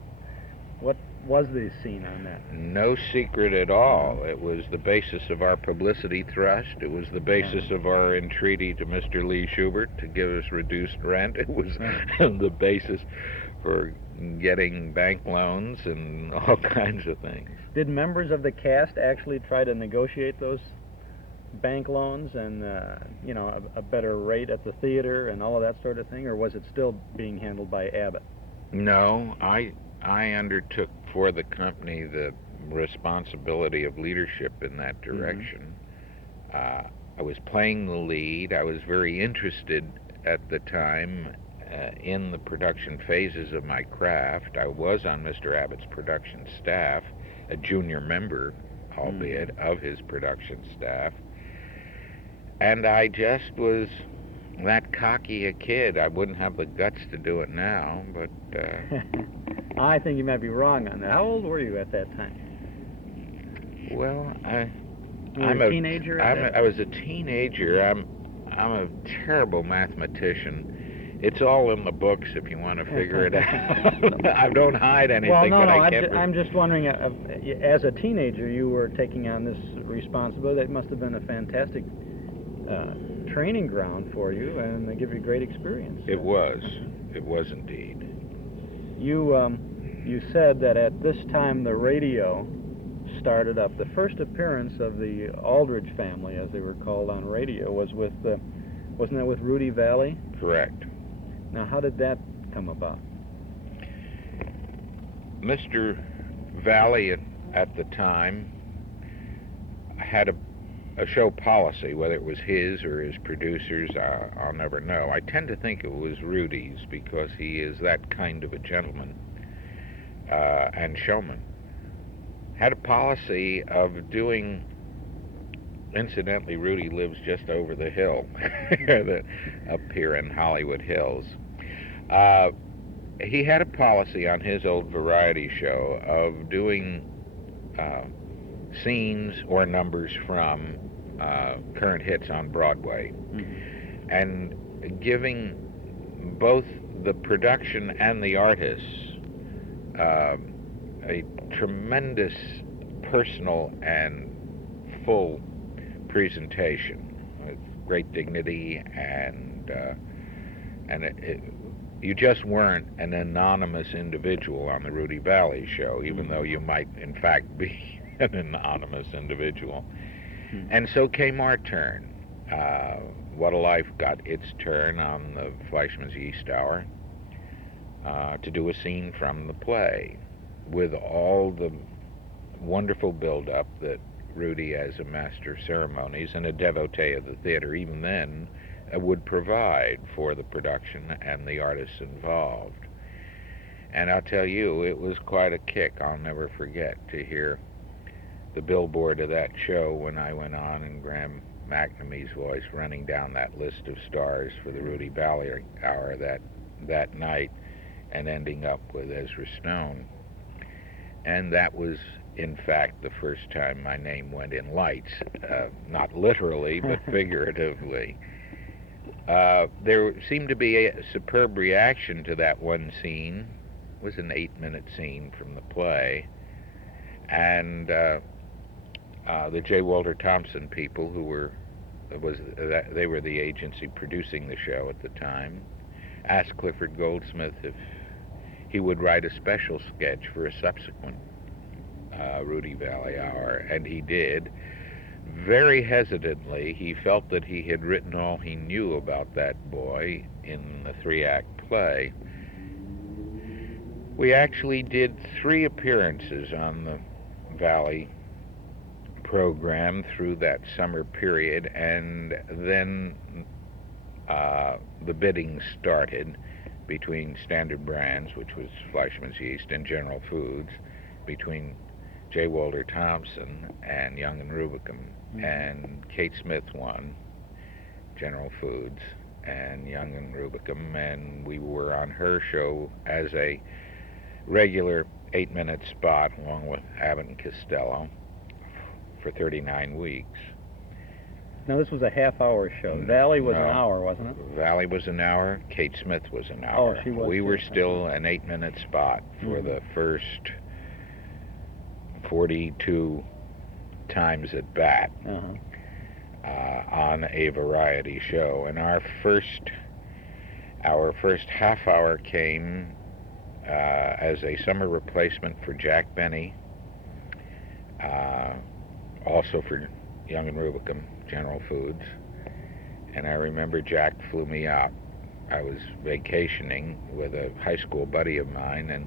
was the scene on that? No secret at all. It was the basis of our publicity thrust. It was the basis of our entreaty to Mr. Lee Schubert to give us reduced rent. It was the basis for getting bank loans and all kinds of things. Did members of the cast actually try to negotiate those bank loans and a better rate at the theater and all of that sort of thing, or was it still being handled by Abbott? No, I undertook for the company the responsibility of leadership in that direction. I was playing the lead. I was very interested at the time in the production phases of my craft. I was on Mr. Abbott's production staff, a junior member, albeit, of his production staff. And I just was that cocky a kid. I wouldn't have the guts to do it now, but... I think you might be wrong on that. How old were you at that time? Well, I'm a teenager. I was a teenager. I'm a terrible mathematician. It's all in the books if you want to figure it out. I don't hide anything, well, no, but I can't. I'm just wondering, as a teenager, you were taking on this responsibility. That must have been a fantastic training ground for you, and they give you great experience. It was. It was indeed. You said that at this time the radio started up. The first appearance of the Aldrich family, as they were called on radio, was with, wasn't that with Rudy Valley? Correct. Now, how did that come about? Mr. Valley at the time had a show policy, whether it was his or his producers, I'll never know. I tend to think it was Rudy's because he is that kind of a gentleman and showman. Had a policy of doing, incidentally, Rudy lives just over the hill, up here in Hollywood Hills. He had a policy on his old variety show of doing scenes or numbers from current hits on Broadway, and giving both the production and the artists a tremendous personal and full presentation with great dignity, and you just weren't an anonymous individual on the Rudy Valley show, even though you might in fact be an anonymous individual. And so came our turn. What a Life got its turn on the Fleischmann's Yeast Hour to do a scene from the play, with all the wonderful build-up that Rudy, as a master of ceremonies and a devotee of the theater even then, would provide for the production and the artists involved. And I'll tell you, it was quite a kick. I'll never forget to hear the billboard of that show when I went on, and Graham McNamee's voice running down that list of stars for the Rudy Valley Hour that night, and ending up with Ezra Stone. And that was, in fact, the first time my name went in lights, not literally, but figuratively. There seemed to be a superb reaction to that one scene. It was an 8-minute scene from the play. And the J. Walter Thompson people, they were the agency producing the show at the time, asked Clifford Goldsmith if he would write a special sketch for a subsequent Rudy Valley Hour, and he did. Very hesitantly, he felt that he had written all he knew about that boy in the 3-act play. We actually did 3 appearances on the Valley program through that summer period, and then the bidding started between Standard Brands, which was Fleischmann's Yeast, and General Foods, between J. Walter Thompson and Young and Rubicam. And Kate Smith won, General Foods, and Young and Rubicam, and we were on her show as a regular 8-minute spot along with Abbott and Costello for 39 weeks. Now, this was a half-hour show. Valley was an hour, wasn't it? Valley was an hour. Kate Smith was an hour. Oh, she was. We were still an 8-minute spot for the first 42 times at bat on a variety show. And our first half hour came as a summer replacement for Jack Benny, also for Young and Rubicam, General Foods, and I remember Jack flew me out. I was vacationing with a high school buddy of mine and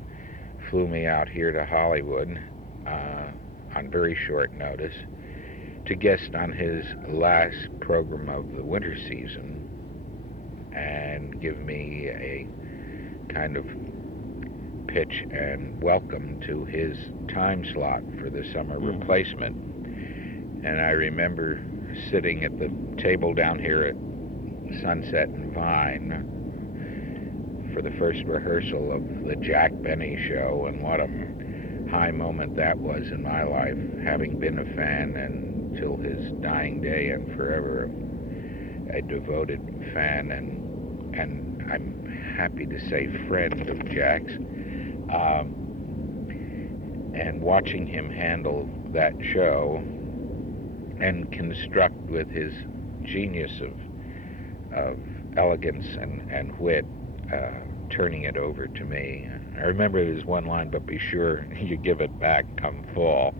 flew me out here to Hollywood on very short notice to guest on his last program of the winter season and give me a kind of pitch and welcome to his time slot for the summer replacement. And I remember sitting at the table down here at Sunset and Vine for the first rehearsal of the Jack Benny show, and what a high moment that was in my life, having been a fan until his dying day and forever a devoted fan and I'm happy to say friend of Jack's. And watching him handle that show and construct with his genius of elegance and wit, turning it over to me. I remember his one line, "But be sure you give it back come fall."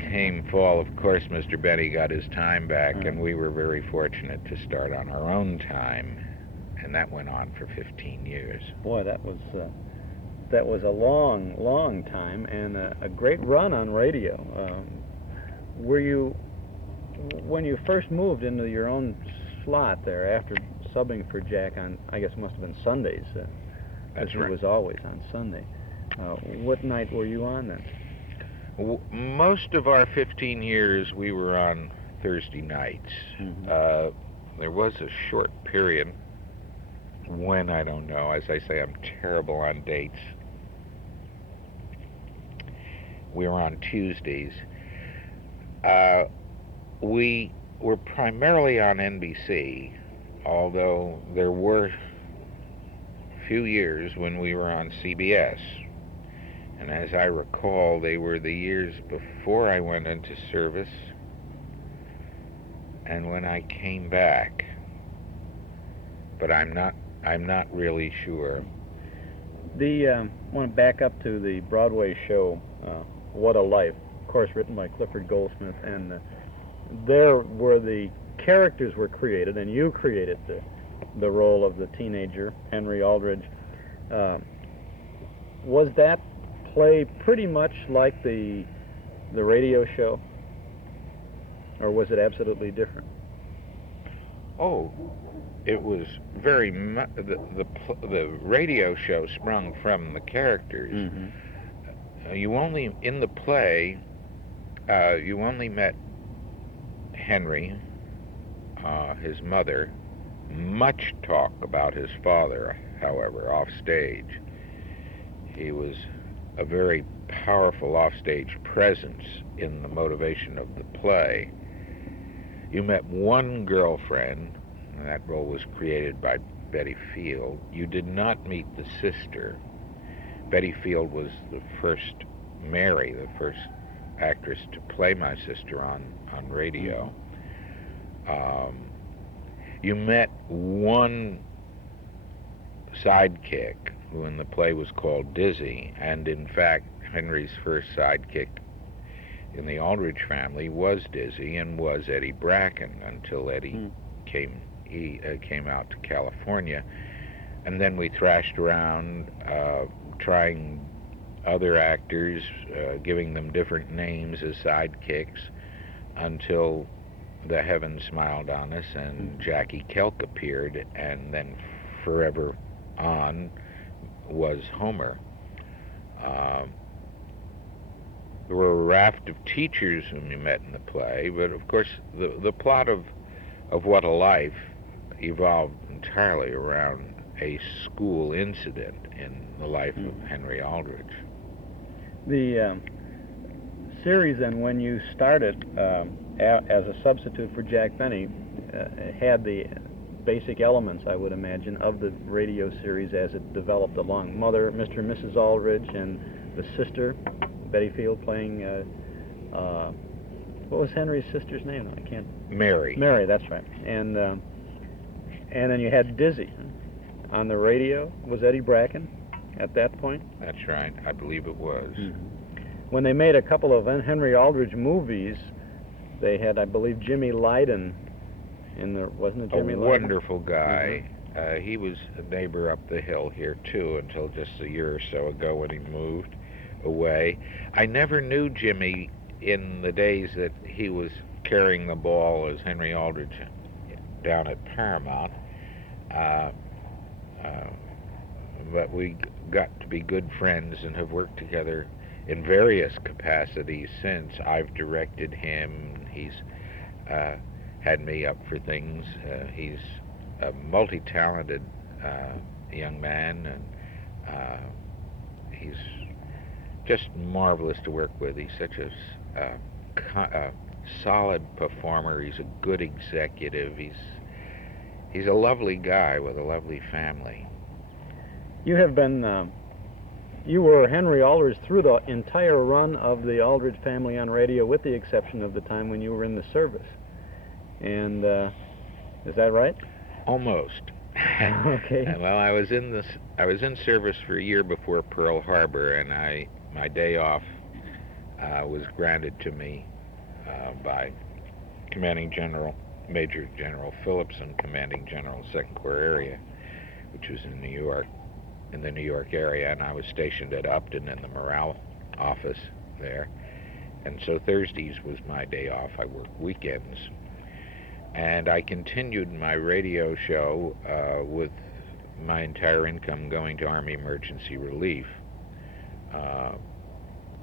Came fall, of course, Mr. Benny got his time back, and we were very fortunate to start on our own time, and that went on for 15 years. Boy, that was a long, long time, and a great run on radio. Were you, when you first moved into your own slot there, after subbing for Jack on, I guess it must have been Sundays, That's right. He was always on Sunday. What night were you on then? Most of our 15 years we were on Thursday nights. There was a short period when, I don't know, as I say, I'm terrible on dates. We were on Tuesdays. We were primarily on NBC, although there were a few years when we were on CBS. And as I recall, they were the years before I went into service and when I came back. But I'm not really sure. I want to back up to the Broadway show, What a Life, of course written by Clifford Goldsmith, and there where the characters were created, and you created the role of the teenager, Henry Aldrich. Was that play pretty much like the radio show, or was it absolutely different? Oh, it was very much, the radio show sprung from the characters. You only, in the play, you only met Henry, his mother. Much talk about his father, however, off stage. He was a very powerful offstage presence in the motivation of the play. You met one girlfriend, and that role was created by Betty Field. You did not meet the sister. Betty Field was the first Mary, the first actress to play my sister on radio. You met one sidekick, who in the play was called Dizzy, and in fact Henry's first sidekick in the Aldrich family was Dizzy and was Eddie Bracken until Eddie came out to California. And then we thrashed around trying other actors, giving them different names as sidekicks, until the heavens smiled on us and Jackie Kelk appeared, and then forever on was Homer. There were a raft of teachers whom you met in the play, but of course the plot of What a Life evolved entirely around a school incident in the life of Henry Aldrich. The series then, when you started as a substitute for Jack Benny, had the basic elements, I would imagine, of the radio series as it developed along. Mother, Mr. and Mrs. Aldrich, and the sister, Betty Field, playing, what was Henry's sister's name? I can't... Mary. Mary, that's right. And then you had Dizzy. On the radio, was Eddie Bracken at that point? That's right, I believe it was. When they made a couple of Henry Aldrich movies, they had, I believe, Jimmy Lydon in there, wasn't it, Jimmy A Lydon? wonderful guy. He was a neighbor up the hill here, too, until just a year or so ago when he moved away. I never knew Jimmy in the days that he was carrying the ball as Henry Aldrich down at Paramount. But we got to be good friends and have worked together in various capacities since. I've directed him. He's had me up for things. He's a multi-talented young man, and he's just marvelous to work with. He's such a solid performer. He's a good executive. He's a lovely guy with a lovely family. You have been, you were Henry Aldrich through the entire run of the Aldrich family on radio, with the exception of the time when you were in the service. And is that right? Almost. Okay. Well, I was in service for a year before Pearl Harbor, and my day off was granted to me by Commanding General, Major General Phillipson, Commanding General, 2nd Corps Area, which was in New York, in the New York area, and I was stationed at Upton in the morale office there. And so Thursdays was my day off. I worked weekends. And I continued my radio show with my entire income going to Army Emergency Relief,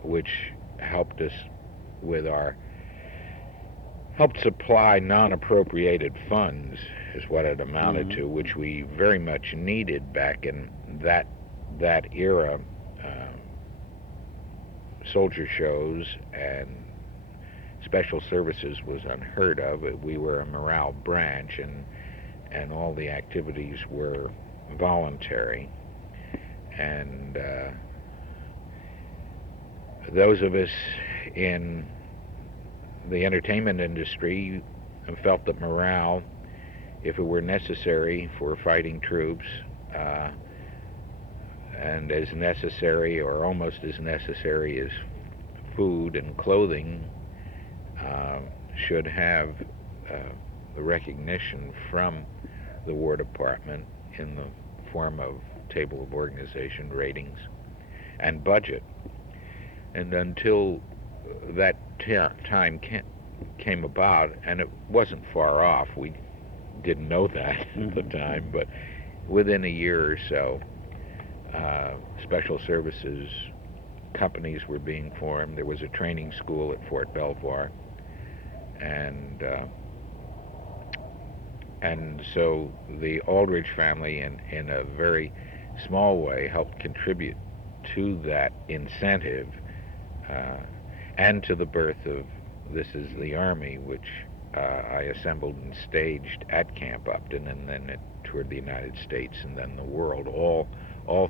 which helped us with helped supply non-appropriated funds, is what it amounted to, which we very much needed back in that era. Soldier shows and special services was unheard of. We were a morale branch, and all the activities were voluntary. And those of us in the entertainment industry felt that morale, if it were necessary for fighting troops, and as necessary or almost as necessary as food and clothing, should have the recognition from the War Department in the form of table of organization ratings and budget. And until that time came about, and it wasn't far off, we didn't know that at the time, but within a year or so, special services companies were being formed. There was a training school at Fort Belvoir, and so the Aldrich family, in a very small way, helped contribute to that incentive and to the birth of This Is the Army, which I assembled and staged at Camp Upton, and then it toured the United States and then the world, all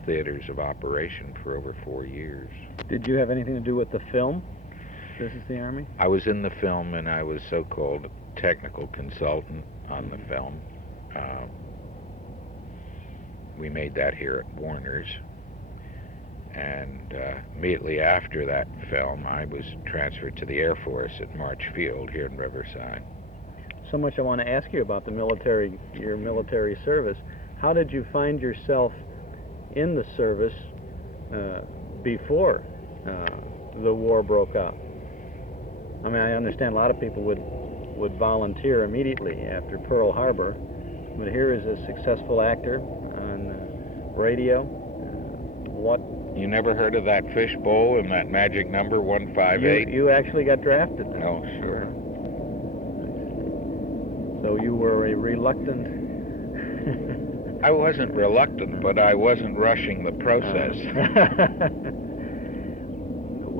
theaters of operation for over 4 years. Did you have anything to do with the film, This Is the Army? I was in the film, and I was so-called technical consultant on the film. We made that here at Warner's. And immediately after that film, I was transferred to the Air Force at March Field here in Riverside. So much I want to ask you about your military service. How did you find yourself in the service before the war broke out? I mean, I understand a lot of people would volunteer immediately after Pearl Harbor, but here is a successful actor on radio. What? You never heard of that fishbowl and that magic number 158? You actually got drafted then. Oh, sure. So you were a reluctant... I wasn't reluctant, but I wasn't rushing the process.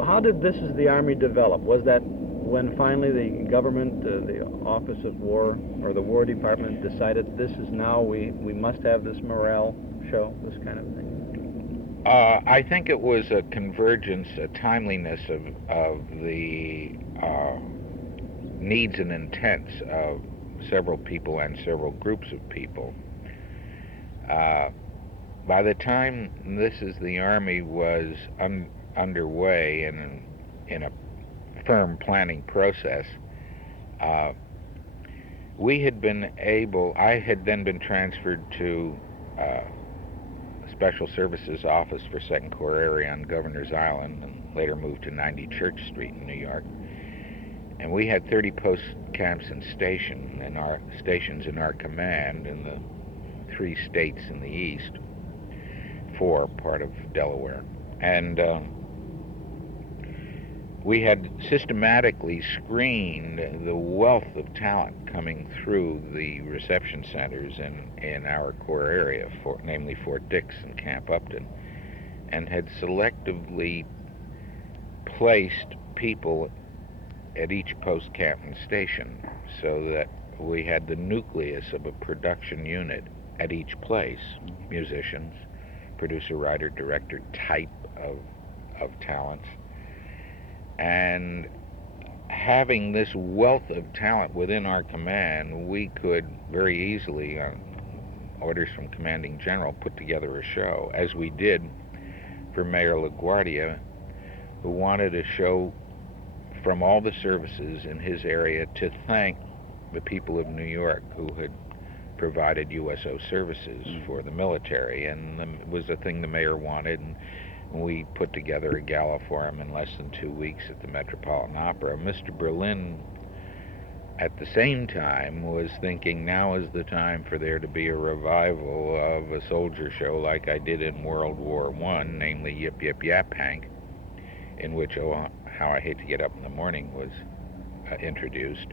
How did This Is the Army develop? Was that when finally the government, the Office of War, or the War Department decided this is now, we must have this morale show, this kind of thing? I think it was a convergence, a timeliness of the needs and intents of several people and several groups of people. By the time This Is the Army was underway and in a firm planning process, I had then been transferred to Special Services Office for 2nd Corps Area on Governor's Island, and later moved to 90 Church Street in New York. And we had 30 post camps and stations in our command in the 3 states in the east, 4 part of Delaware. And we had systematically screened the wealth of talent coming through the reception centers in our Corps area, namely Fort Dix and Camp Upton, and had selectively placed people at each post camp and station so that we had the nucleus of a production unit at each place, musicians, producer, writer, director type of talents. And having this wealth of talent within our command, we could very easily, on orders from commanding general, put together a show, as we did for Mayor LaGuardia, who wanted a show from all the services in his area to thank the people of New York who had provided USO services for the military, and it was a thing the mayor wanted. And we put together a gala for him in less than 2 weeks at the Metropolitan Opera. Mr. Berlin, at the same time, was thinking now is the time for there to be a revival of a soldier show like I did in World War I, namely Yip Yip Yap Hank, in which Oh How I Hate to Get Up in the Morning was introduced.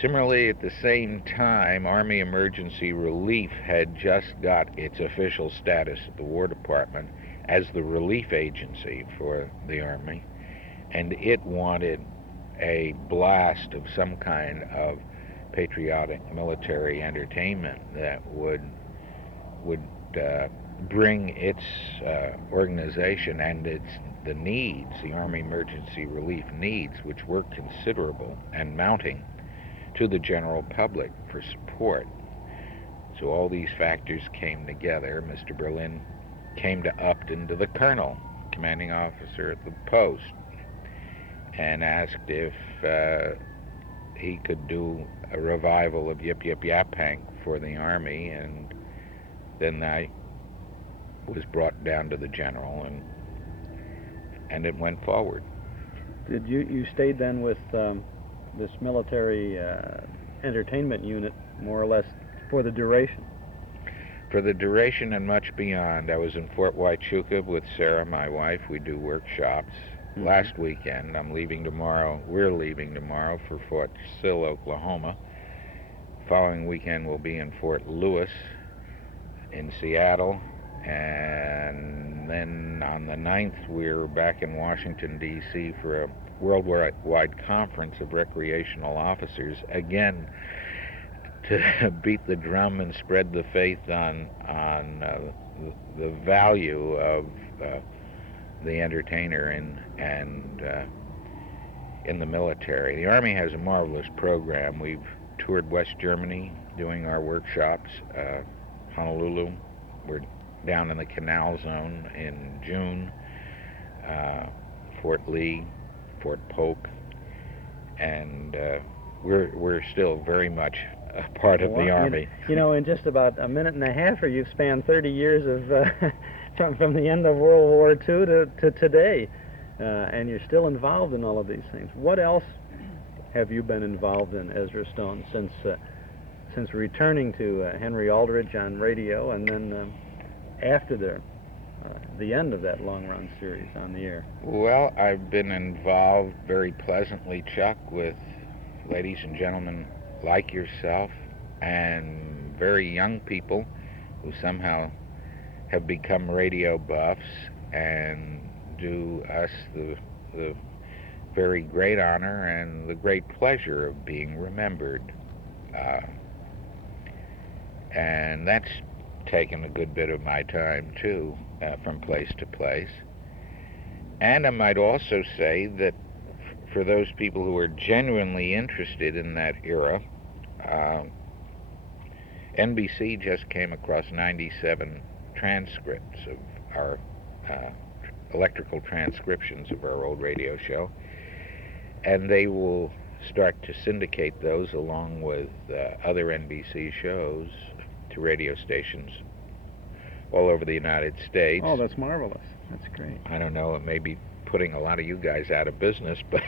Similarly, at the same time, Army Emergency Relief had just got its official status at the War Department as the relief agency for the Army, and it wanted a blast of some kind of patriotic military entertainment that would bring its organization and the needs, the Army Emergency Relief needs, which were considerable and mounting, to the general public for support. So all these factors came together. Mr. Berlin came to Upton to the colonel, commanding officer at the post, and asked if he could do a revival of Yip Yip Yap Hank for the Army, and then I was brought down to the general, and it went forward. Did you stayed then with this military entertainment unit more or less for the duration? For the duration and much beyond. I was in Fort Huachuca with Sarah, my wife. We do workshops. Last weekend, we're leaving tomorrow for Fort Sill, Oklahoma. Following weekend, we'll be in Fort Lewis in Seattle. And then on the 9th, we're back in Washington, D.C. for a worldwide conference of recreational officers, again, to beat the drum and spread the faith on the value of the entertainer and in the military. The Army has a marvelous program. We've toured West Germany doing our workshops, Honolulu. We're down in the Canal Zone in June, Fort Lee, Fort Polk, and we're still very much a part of the Army. You know, in just about a minute and a half, or you've spanned 30 years of from the end of World War II to today, and you're still involved in all of these things. What else have you been involved in, EZRA Stone, since returning to Henry Aldrich on radio, and then after the end of that long-run series on the air? Well, I've been involved very pleasantly, Chuck, with ladies and gentlemen like yourself and very young people who somehow have become radio buffs and do us the very great honor and the great pleasure of being remembered. And that's taken a good bit of my time, too, from place to place. And I might also say that for those people who are genuinely interested in that era, NBC just came across 97 transcripts of our electrical transcriptions of our old radio show, and they will start to syndicate those along with other NBC shows to radio stations all over the United States. Oh, that's marvelous. That's great. I don't know, it may be putting a lot of you guys out of business, but...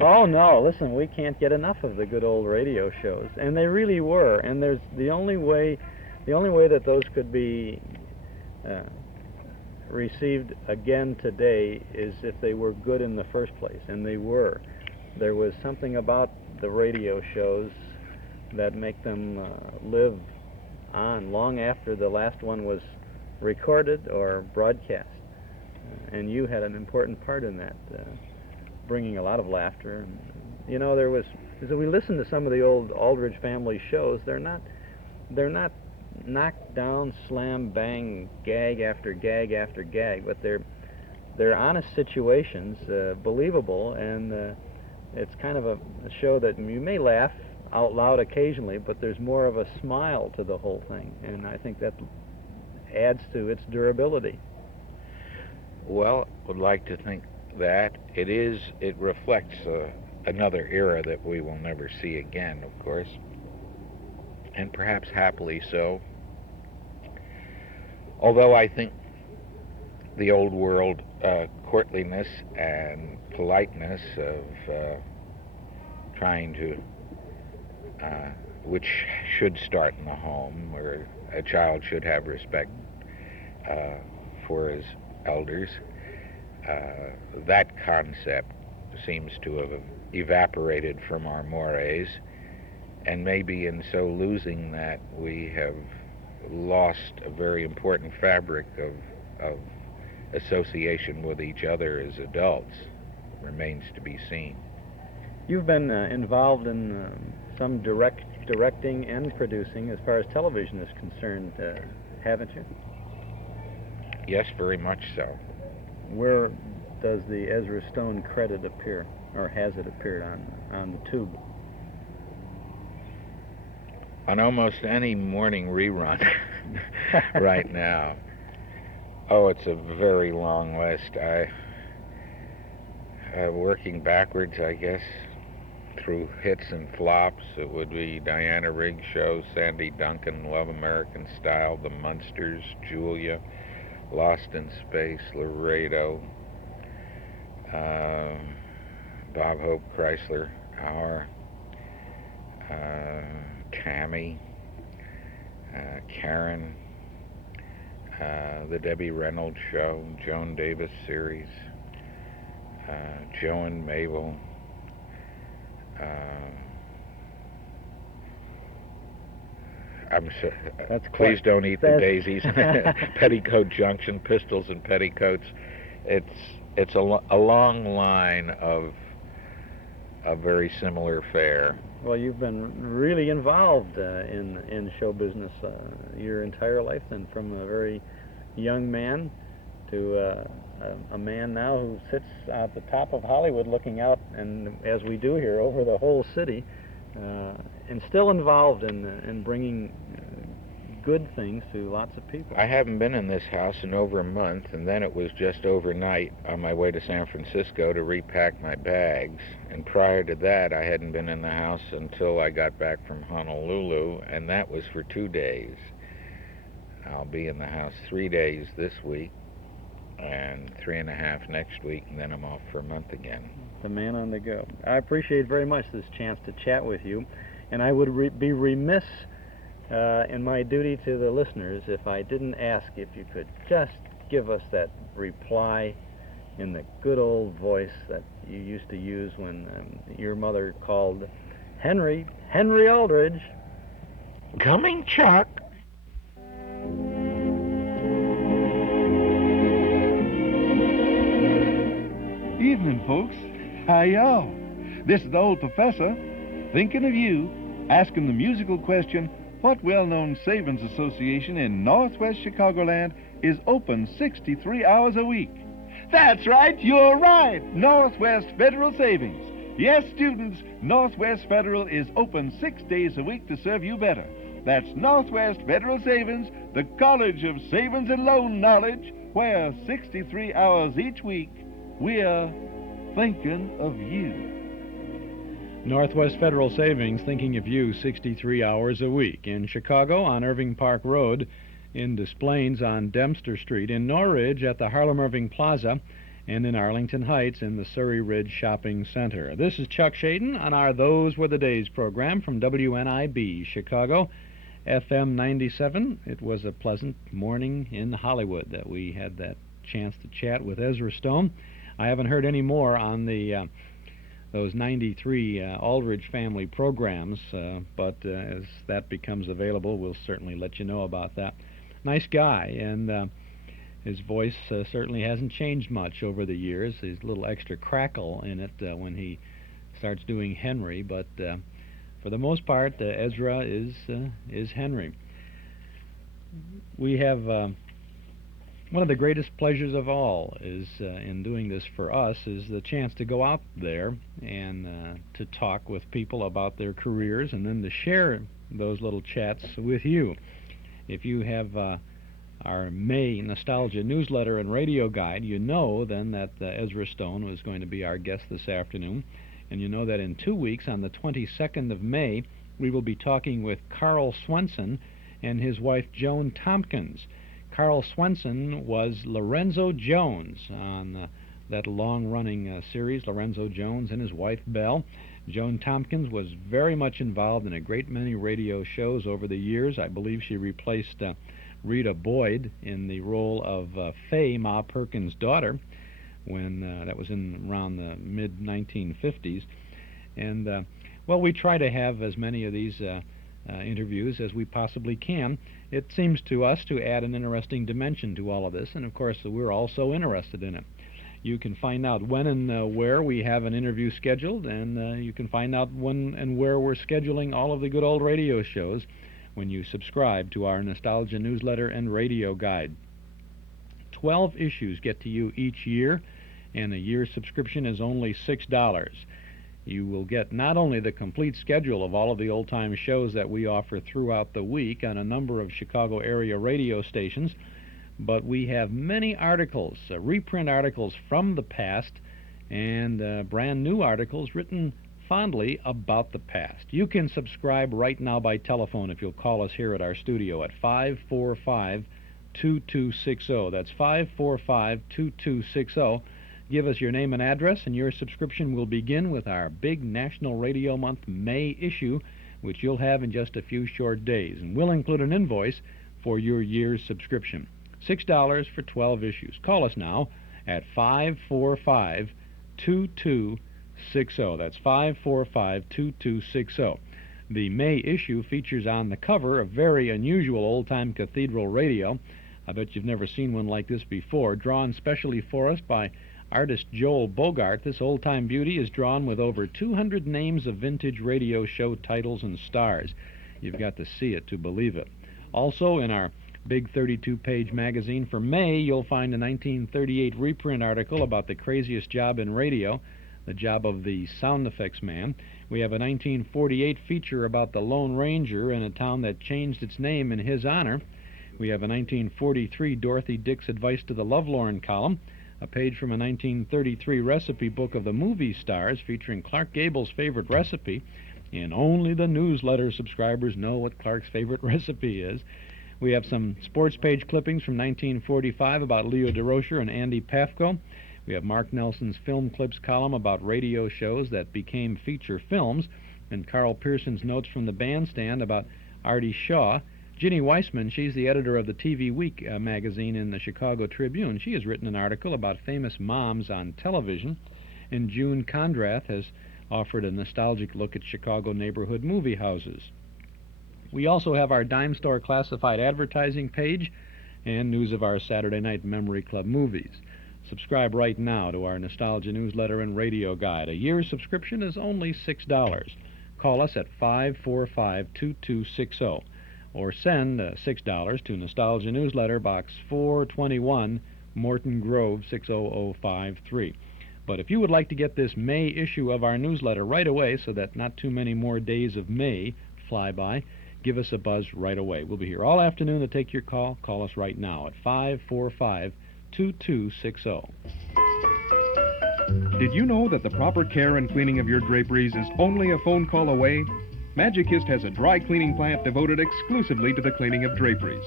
Oh, no, listen, we can't get enough of the good old radio shows, and they really were, and there's the only way that those could be received again today is if they were good in the first place, and they were. There was something about the radio shows that make them live on long after the last one was recorded or broadcast. And you had an important part in that, bringing a lot of laughter. And, you know, there was, as we listened to some of the old Aldrich Family shows, they're not knock down, slam, bang, gag after gag after gag, but they're honest situations, believable, and it's kind of a show that you may laugh out loud occasionally, but there's more of a smile to the whole thing, and I think that adds to its durability. Well, would like to think that it reflects another era that we will never see again, of course, and perhaps happily so. Although I think the old world courtliness and politeness of trying to, which should start in the home, where a child should have respect for his elders, that concept seems to have evaporated from our mores, and maybe in so losing that we have lost a very important fabric of association with each other as adults. Remains to be seen. You've been involved in some directing and producing as far as television is concerned, haven't you? Yes, very much so. Where does the EZRA Stone credit appear, or has it appeared on the tube? On almost any morning rerun right now. Oh, it's a very long list. Working backwards, I guess, through hits and flops, it would be Diana Rigg show, Sandy Duncan, Love American Style, The Munsters, Julia, Lost in Space, Laredo, Bob Hope Chrysler Hour, Tammy, Karen, The Debbie Reynolds Show, Joan Davis series, Joe and Mabel, please don't eat the daisies. Petticoat Junction, Pistols and Petticoats. It's a long line of a very similar fare. Well, you've been really involved in show business your entire life, then, from a very young man to a man now who sits at the top of Hollywood looking out, and as we do here, over the whole city, and still involved in bringing good things to lots of people. I haven't been in this house in over a month, and then it was just overnight on my way to San Francisco to repack my bags. And prior to that, I hadn't been in the house until I got back from Honolulu, and that was for 2 days. I'll be in the house 3 days this week, and 3.5 next week, and then I'm off for a month again. The man on the go. I appreciate very much this chance to chat with you, and I would be remiss in my duty to the listeners if I didn't ask if you could just give us that reply in the good old voice that you used to use when your mother called Henry Aldrich. Coming, Chuck. Evening, folks. Hi-yo. This is the old professor, thinking of you, asking the musical question, what well-known savings association in northwest Chicagoland is open 63 hours a week? That's right, you're right, Northwest Federal Savings. Yes, students, Northwest Federal is open 6 days a week to serve you better. That's Northwest Federal Savings, the College of Savings and Loan Knowledge, where 63 hours each week, we're thinking of you. Northwest Federal Savings, thinking of you 63 hours a week. In Chicago on Irving Park Road, in Des Plaines on Dempster Street, in Norridge at the Harlem Irving Plaza, and in Arlington Heights in the Surrey Ridge Shopping Center. This is Chuck Shaden on our Those Were the Days program from WNIB, Chicago, FM 97. It was a pleasant morning in Hollywood that we had that chance to chat with Ezra Stone. I haven't heard any more on the those 93 Aldrich Family programs, but as that becomes available, we'll certainly let you know about that. Nice guy, and his voice certainly hasn't changed much over the years. There's a little extra crackle in it when he starts doing Henry, but for the most part, Ezra is Henry. We have one of the greatest pleasures of all is in doing this for us is the chance to go out there and to talk with people about their careers and then to share those little chats with you. If you have our May Nostalgia newsletter and radio guide, you know then that Ezra Stone was going to be our guest this afternoon. And you know that in 2 weeks, on the 22nd of May, we will be talking with Carl Swenson and his wife Joan Tompkins. Carl Swenson was Lorenzo Jones on that long-running series, Lorenzo Jones and his wife Belle. Joan Tompkins was very much involved in a great many radio shows over the years. I believe she replaced Rita Boyd in the role of FAYE, Ma Perkins' daughter, when that was in around the mid-1950s. And, well, we try to have as many of these interviews as we possibly can. It seems to us to add an interesting dimension to all of this, and of course we're also interested in it. You can find out when and where we have an interview scheduled, and you can find out when and where we're scheduling all of the good old radio shows when you subscribe to our Nostalgia newsletter and radio guide. 12 issues get to you each year, and a year subscription is only $6. You will get not only the complete schedule of all of the old-time shows that we offer throughout the week on a number of Chicago area radio stations, but we have many articles, reprint articles from the past, and brand new articles written fondly about the past. You can subscribe right now by telephone if you'll call us here at our studio at 545-2260. That's 545-2260. Give us your name and address, and your subscription will begin with our big National Radio Month May issue, which you'll have in just a few short days. And we'll include an invoice for your year's subscription. $6 for 12 issues. Call us now at 545-2260. That's 545-2260. The May issue features on the cover a very unusual old-time cathedral radio. I bet you've never seen one like this before. Drawn specially for us by artist Joel Bogart, this old-time beauty is drawn with over 200 names of vintage radio show titles and stars. You've got to see it to believe it. Also, in our big 32-page magazine for May, you'll find a 1938 reprint article about the craziest job in radio, the job of the sound effects man. We have a 1948 feature about the Lone Ranger in a town that changed its name in his honor. We have a 1943 Dorothy Dick's Advice to the Lovelorn column, a page from a 1933 recipe book of the movie stars featuring Clark Gable's favorite recipe, and only the newsletter subscribers know what Clark's favorite recipe is. We have some sports page clippings from 1945 about Leo DeRocher and Andy Pafko. We have Mark Nelson's Film Clips column about radio shows that became feature films, and Carl Pearson's notes from the bandstand about Artie Shaw. Ginny Weissman, she's the editor of the TV Week magazine in the Chicago Tribune. She has written an article about famous moms on television, and June Condrath has offered a nostalgic look at Chicago neighborhood movie houses. We also have our dime store classified advertising page and news of our Saturday night Memory Club movies. Subscribe right now to our Nostalgia newsletter and radio guide. A year's subscription is only $6. Call us at 545-2260 or send $6 to Nostalgia Newsletter, Box 421, Morton Grove, 60053. But if you would like to get this May issue of our newsletter right away so that not too many more days of May fly by, give us a buzz right away. We'll be here all afternoon to take your call. Call us right now at 545-2260. Did you know that the proper care and cleaning of your draperies is only a phone call away? Magicist has a dry cleaning plant devoted exclusively to the cleaning of draperies.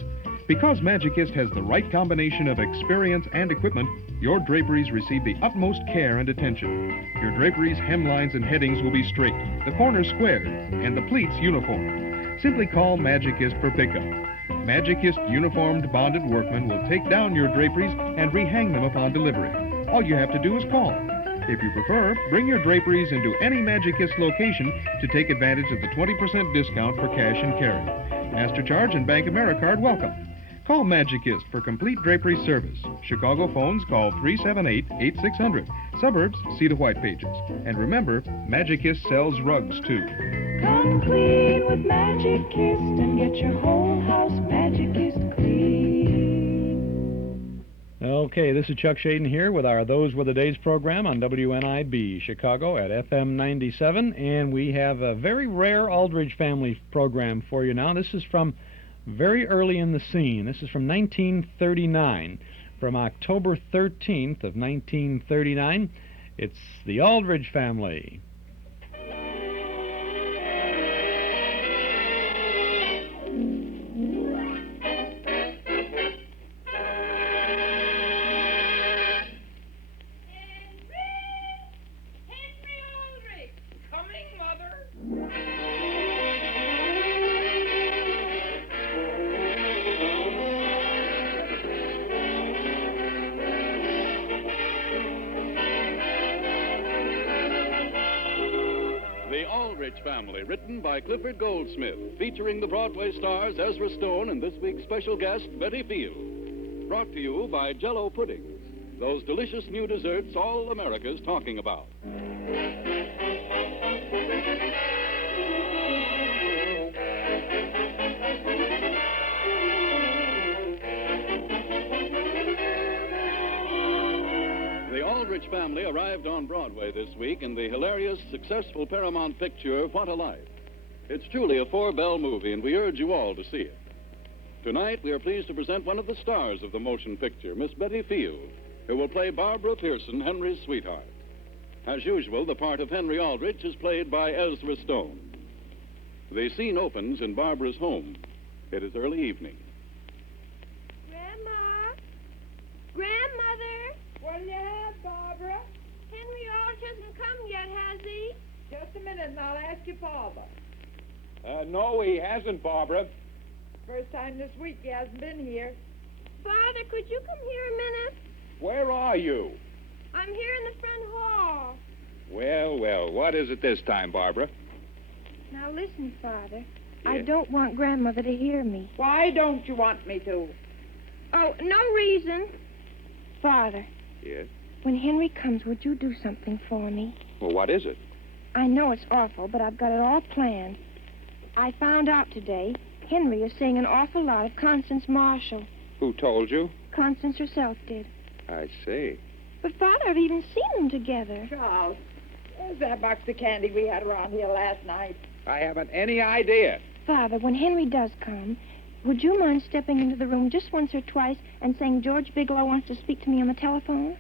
Because Magicist has the right combination of experience and equipment, your draperies receive the utmost care and attention. Your draperies, hemlines, and headings will be straight, the corners square, and the pleats uniform. Simply call Magicist for pickup. Magicist uniformed bonded workmen will take down your draperies and rehang them upon delivery. All you have to do is call. If you prefer, bring your draperies into any Magicist location to take advantage of the 20% discount for cash and carry. Master Charge and Bank AmeriCard welcome. Call Magicist for complete drapery service. Chicago phones call 378-8600. Suburbs, see the white pages. And remember, Magicist sells rugs too. Come clean with Magicist and get your whole house Magicist clean. Okay, this is Chuck Shaden here with our Those Were the Days program on WNIB Chicago at FM 97, and we have a very rare Aldrich Family program for you now. This is from very early in the scene. This is from 1939, from October 13th of 1939. It's the Aldrich Family. Family, written by Clifford Goldsmith, featuring the Broadway stars EZRA Stone and this week's special guest, Betty Field. Brought to you by Jell-O Puddings, those delicious new desserts all America's talking about. Aldrich Family arrived on Broadway this week in the hilarious, successful Paramount picture, What a Life. It's truly a four-bell movie, and we urge you all to see it. Tonight, we are pleased to present one of the stars of the motion picture, Miss Betty Field, who will play Barbara Pearson, Henry's sweetheart. As usual, the part of Henry Aldrich is played by EZRA Stone. The scene opens in Barbara's home. It is early evening. Grandma? Grandmother? Well, yeah, Barbara? Henry Aldrich hasn't come yet, has he? Just a minute, and I'll ask your father. No, he hasn't, Barbara. First time this week he hasn't been here. Father, could you come here a minute? Where are you? I'm here in the front hall. Well, what is it this time, Barbara? Now listen, Father. Yeah? I don't want Grandmother to hear me. Why don't you want me to? Oh, no reason. Father. Yes? When Henry comes, would you do something for me? Well, what is it? I know it's awful, but I've got it all planned. I found out today Henry is saying an awful lot of Constance Marshall. Who told you? Constance herself did. I see. But, Father, I've even seen them together. Charles, where's that box of candy we had around here last night? I haven't any idea. Father, when Henry does come, would you mind stepping into the room just once or twice and saying George Bigelow wants to speak to me on the telephone?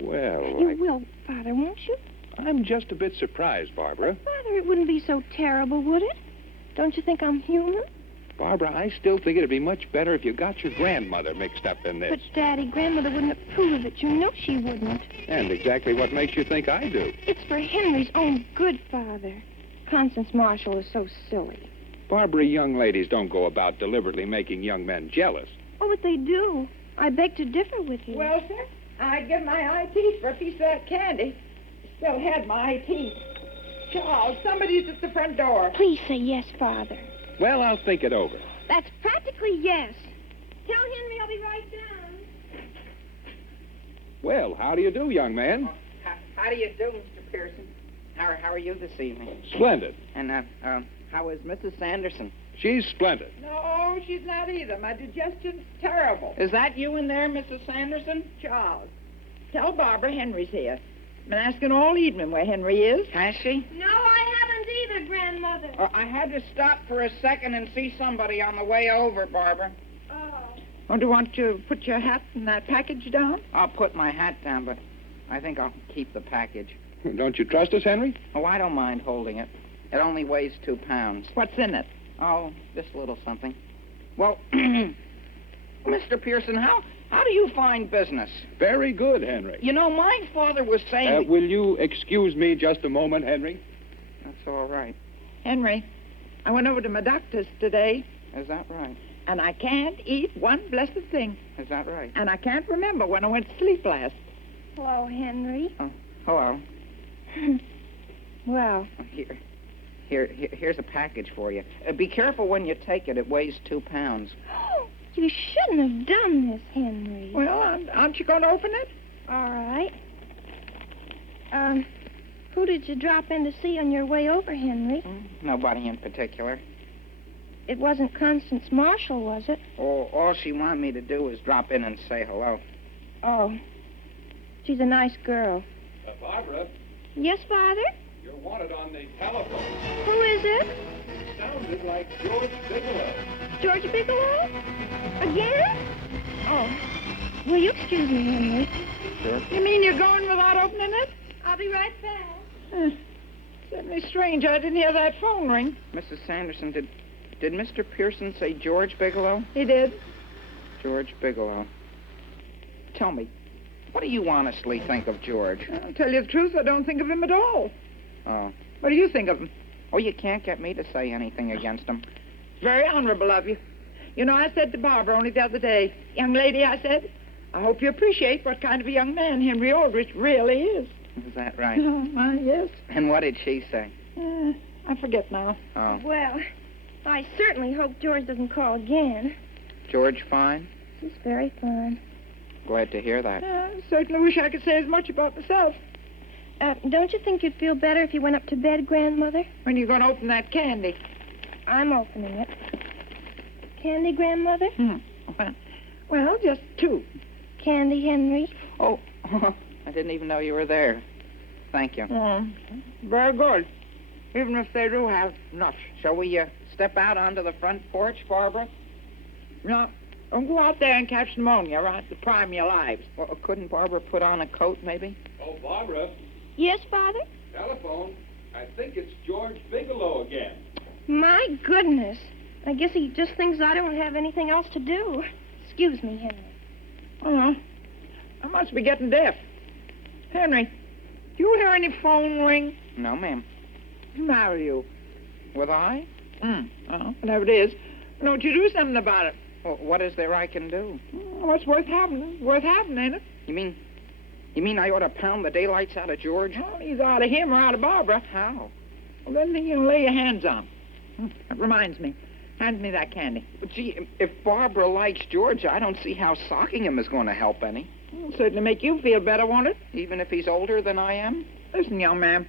Well, You will, Father, won't you? I'm just a bit surprised, Barbara. Father, it wouldn't be so terrible, would it? Don't you think I'm human? Barbara, I still think it'd be much better if you got your grandmother mixed up in this. But, Daddy, Grandmother wouldn't approve of it. You know she wouldn't. And exactly what makes you think I do? It's for Henry's own good, Father. Constance Marshall is so silly. Barbara, young ladies don't go about deliberately making young men jealous. Oh, but they do. I beg to differ with you. Well, sir, I'd give my eye teeth for a piece of that candy. Still had my eye teeth. Charles, somebody's at the front door. Please say yes, Father. Well, I'll think it over. That's practically yes. Tell Henry I'll be right down. Well, how do you do, young man? How do you do, Mr. Pearson? How are you this evening? Splendid. And, how is Mrs. Sanderson? She's splendid. No, she's not either. My digestion's terrible. Is that you in there, Mrs. Sanderson? Charles, tell Barbara Henry's here. Been asking all evening where Henry is. Has she? No, I haven't either, Grandmother. I had to stop for a second and see somebody on the way over, Barbara. Oh. Oh, do you want to put your hat in that package down? I'll put my hat down, but I think I'll keep the package. Don't you trust us, Henry? Oh, I don't mind holding it. It only weighs 2 pounds. What's in it? Oh, just a little something. Well, Mr. Pearson, how do you find business? Very good, Henry. You know, my father was saying... Will you excuse me just a moment, Henry? That's all right. Henry, I went over to my doctor's today. Is that right? And I can't eat one blessed thing. Is that right? And I can't remember when I went to sleep last. Hello, Henry. Oh, hello. Well, Here's a package for you. Be careful when you take it. It weighs 2 pounds. you shouldn't have done this, Henry. Well, aren't you going to open it? All right. Who did you drop in to see on your way over, Henry? Nobody in particular. It wasn't Constance Marshall, was it? Oh, all she wanted me to do was drop in and say hello. Oh. She's a nice girl. Barbara, Yes, Father? you're wanted on the telephone. Who is it? Sounded like George Bigelow. George Bigelow? Again? Oh. Will you excuse me, Henry? You mean you're going without opening it? I'll be right back. Certainly strange. I didn't hear that phone ring. Mrs. Sanderson, did Mr. Pearson say George Bigelow? He did. George Bigelow. Tell me, what do you honestly think of George? I'll tell you the truth, I don't think of him at all. Oh. What do you think of him? Oh, you can't get me to say anything against him. Very honorable of you. You know, I said to Barbara only the other day, young lady, I said, I hope you appreciate what kind of a young man Henry Aldrich really is. Is that right? Oh, my, yes. And what did she say? I forget now. Oh. Well, I certainly hope George doesn't call again. George fine? He's very fine. Glad to hear that. I certainly wish I could say as much about myself. Don't you think you'd feel better if you went up to bed, Grandmother? When are you going to open that candy? I'm opening it. Candy, Grandmother? Well, just 2. Candy, Henry? Oh, I didn't even know you were there. Thank you. Very good. Even if they do have nuts. Shall we step out onto the front porch, Barbara? No. Don't go out there and catch pneumonia, right? To prime your lives. Well, couldn't Barbara put on a coat, maybe? Oh, Barbara. Yes, Father? Telephone. I think it's George Bigelow again. My goodness. I guess he just thinks I don't have anything else to do. Excuse me, Henry. Oh, I must be getting deaf. Henry, do you hear any phone ring? No, ma'am. What's the matter with you? With I? Whatever it is. Don't you do something about it? Well, what is there I can do? What's worth having? Worth having, ain't it? You mean I ought to pound the daylights out of George? Well, he's out of him or out of Barbara. How? Well, then you can lay your hands on him. That reminds me. Hand me that candy. But gee, if Barbara likes George, I don't see how socking him is going to help any. It'll certainly make you feel better, won't it? Even if he's older than I am? Listen, young man.